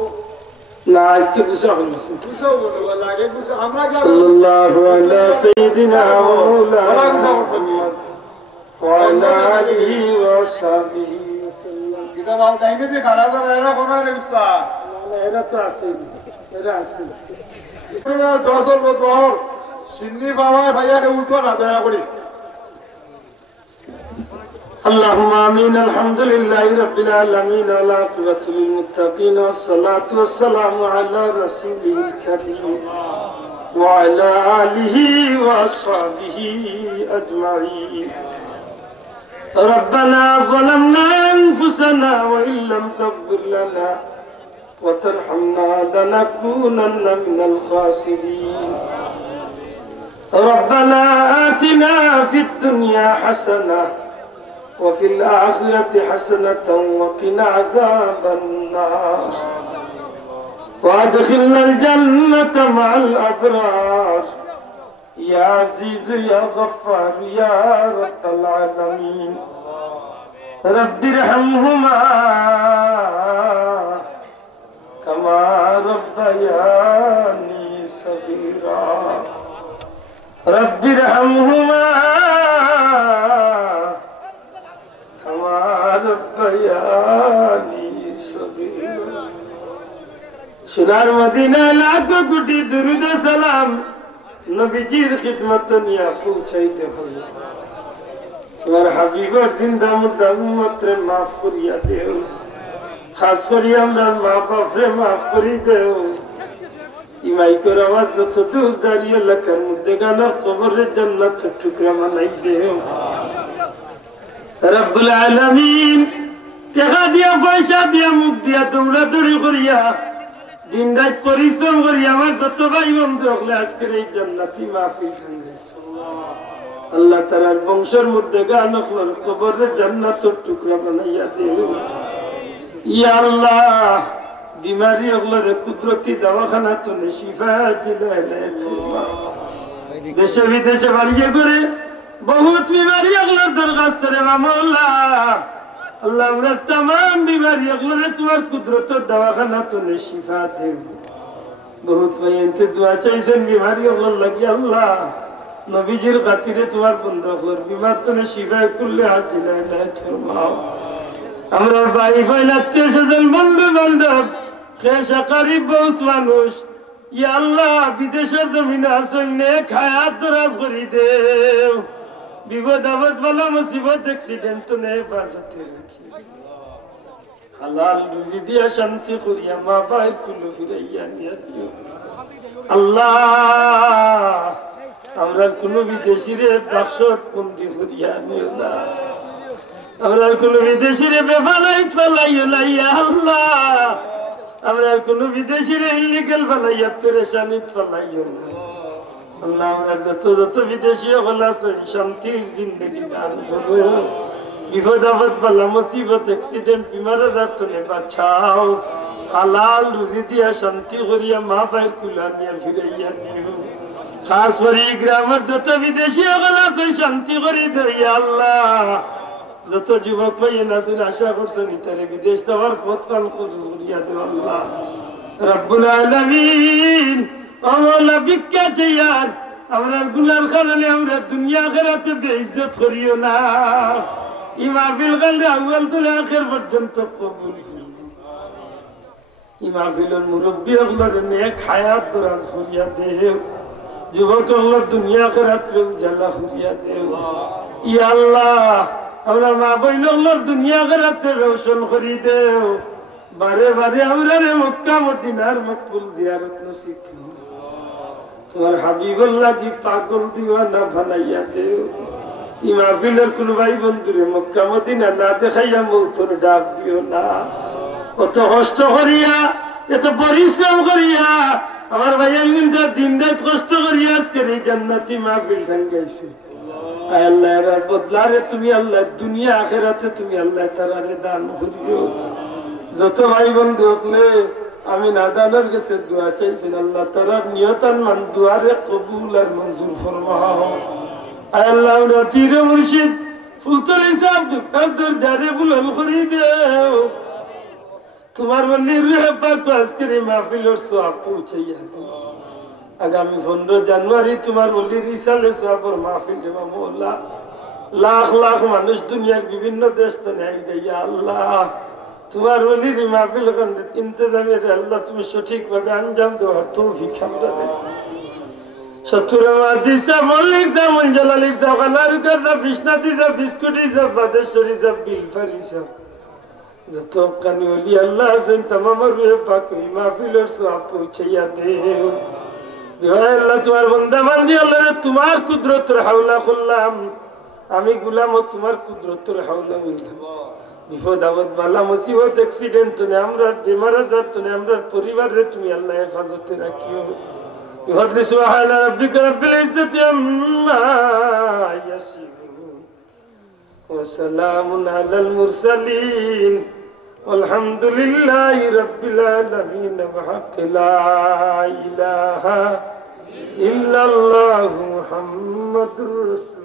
না আজকে গুছা হইছে গুছা বলবো লাগে গুছা আমরা সাল্লাল্লাহু আলা সাইয়্যিদিনা ওয়া মাওলানা মুহাম্মদ ওয়া আলা আলিহি ওয়া সাহবিহি ওয়াসাল্লাম কিতা নাম চাইবে যে খানা দানা এরা কোন রে উস্তা না এরা তো আছে এরা আছে এরা 10 বছর সিন্নি বাবা ভাইয়াকে উঠো না দয়া করি اللهم آمين الحمد لله رب العالمين والعاقبة للمتقين والصلاة والسلام على رسوله الكريم وعلى آله وأصحابه أجمعين ربنا ظلمنا أنفسنا وإن لم تغفر لنا وترحمنا لنكونن من الخاسرين ربنا آتنا في الدنيا حسنة وفي الآخرة حسنة وقنا عذاب النار وادخلنا الجنة مع الأبرار يا عزيز يا غفار يا رب العالمين رب ارحمهما كما ربياني صغيرا رب ارحمهما كما ربياني صغيرا সোনার মদিনা লাখো কোটি দুরুদ সালাম নবীজির খিদমত নিয়ে পৌঁছাইতে হলো তোমার হাবিবের জিন্দা মুর্দা উম্মতরে মাফ করিয়া দেও খাস করি আমরা মা বাপরে মাফ করি দেও ইমাইকর আওয়াজ যত দূর দাঁড়িয়ে লেখার মধ্যে গানার কবরের জান্নাত টুকরা বানাই দেও রব্বুল আলামিন টাকা দিয়া পয়সা দিয়া মুখ দিয়া দৌড়াদৌড়ি করিয়া দিন রাত পরিশ্রম করি আমার যত ভাই বন্ধু হলে আজকের এই জান্নাতি মাহফিল ঠান্ডাইছে আল্লাহ তাআলার বংশের মধ্যে গান হল কবরে জান্নাতের টুকরা বানাইয়া দিও ইয়া আল্লাহ বিমারি হলে কুদরতি দওয়াখানা তো শিফা জিলায় দেশে বিদেশে বাড়িয়ে করে বহুত বিমারি হলের দরখাস্ত রে মাওলা আল্লাহ আমরা तमाम বিমারি হলে তোমার কুদরতের দওয়াখানা তো শিফা দেও বহুত ভাইতে দোয়া চাইছেন বিমারি হলে লাগি আল্লাহ নবীজির খাতিরে তোমার বন্ধ কর বিমার তো শিফা করলে হাত জিলায় ফরমাও আমরা ভাই ভাই আত্মীয় স্বজন বন্ধু বান্ধব খেসা করিব বহুত মানুষ ইয়া আল্লাহ বিদেশের জমিনে আসেন নেক হায়াত দরাজ করি দেও বিপদ আপদ বালা মুসিবত অ্যাক্সিডেন্ট তো নে বাঁচাতে রাখি হালাল রুজি দিয়া শান্তি করিয়া মা বাইর কুলো ফিরাইয়া নিয়া দিও আল্লাহ আমরা কোন বিদেশিরে বাক্সত বন্দি করিয়া নিও না আমরা কোন বিদেশিরে বেফালাই ফেলাইও না ইয়া আল্লাহ আমরা কোন বিদেশিরে ইলিগাল ফেলাইয়া পেরেশানি ফেলাইও না আল্লাহ আমরা যত যত বিদেশি হল শান্তির জিন্দগি দান করো বিপদ আপদ বালা মুসিবত অ্যাক্সিডেন্ট বিমার আজার তুলে বাঁচাও হালাল রুজি দিয়া শান্তি করিয়া মা বাইর কুলা নিয়ে ফিরাইয়া দিও খাস করে গ্রামের যত বিদেশি হল শান্তি করি দেয় আল্লাহ যত যুবক ভাইয়ের আছেন আশা করছেন ইতারে বিদেশ দেওয়ার পথ কান করিয়া দেও আল্লাহ রব্বুল আলামিন আল্লাহ ভিক্ষা চাইয়ার আমরা গুনার কারণে আমরা দুনিয়া আখিরাতে বেইজ্জত করিও না ইমাফিল কালে আউয়াল থেকে আখির পর্যন্ত কবুল ইমাফিলের মুরব্বী হলের নেক হায়াত দরাজ করিয়া দেও যুবক হলের দুনিয়া আখিরাতে উজালা করিয়া দেও ইয়া আল্লাহ আমরা মা বইন হলের দুনিয়া আখিরাতে রোশন করি দেও বারে বারে আমরা মক্কা মদিনার মকবুল জিয়ারত নসিব করো তোমার হাবিবুল্লাহ জি পাগল দিওয়ানা বানাইয়া দেও ইমাফিলের কোন ভাই বন্ধুরে মক্কা মদিনা না দেখাইয়া মৌতর ডাক দিও না কত কষ্ট করিয়া এত পরিশ্রম করিয়া আমার ভাইয়া মিনটা দিন রাত কষ্ট করিয়া আজকের এই জান্নাতি মাহফিল ঠাঙ্গাইছে আল্লাহ এর বদলারে তুমি আল্লাহ দুনিয়া আখিরাতে তুমি আল্লাহ তাআলারে দান করিও যত ভাই বন্ধু হলে আমি নাদানের কাছে দোয়া চাইছেন আল্লাহ তাআলার নিয়তান মান দুয়ারে কবুল আর মঞ্জুর ফরমাও আল্লাহ আমরা পীর মুর্শিদ ফুলতলি সাহেব দুকানদার জারে বুলন করে দেও তোমার বলির পাক আজকের মাহফিলের সওয়াব পৌঁছাইয়া দাও আগামী 15 জানুয়ারি তোমার বলির ইসালে সওয়াবের মাহফিল দেবা মোল্লা লাখ লাখ মানুষ দুনিয়ার বিভিন্ন দেশ তো নেই দেয়া আল্লাহ তোমার বলির মাহফিল কন্ডে ইন্তজামের আল্লাহ তুমি সঠিকভাবে আঞ্জাম দেওয়ার তৌফিক আমরা দেও সতুরাবাদী সাহেব মল্লিক সাহেব মঞ্জলালিক সাহেব কালারুকার সাহেব বিষ্ণাতি সাহেব বিস্কুটি সাহেব বাদেশ্বরী সাহেব বিলফারি সাহেব যত কানি ওলি আল্লাহ আছেন তামাম রুহে পাক মাহফিলের সওয়াব পৌঁছাইয়া দেও আল্লাহ তোমার বান্দা বান্দি আল্লাহ তোমার কুদরতের হাওলা করলাম আমি গোলাম তোমার কুদরতের হাওলা মিললাম বিপদ আপদ বালা মুসিবত অ্যাক্সিডেন্ট তো আমরা বেমার আজার তো আমরা পরিবারে তুমি আল্লাহ হেফাজতে রাখিও بفضل سبحان ربك رب العزة عما يصفون وسلام على المرسلين والحمد لله رب العالمين بحق لا إله إلا الله محمد رسول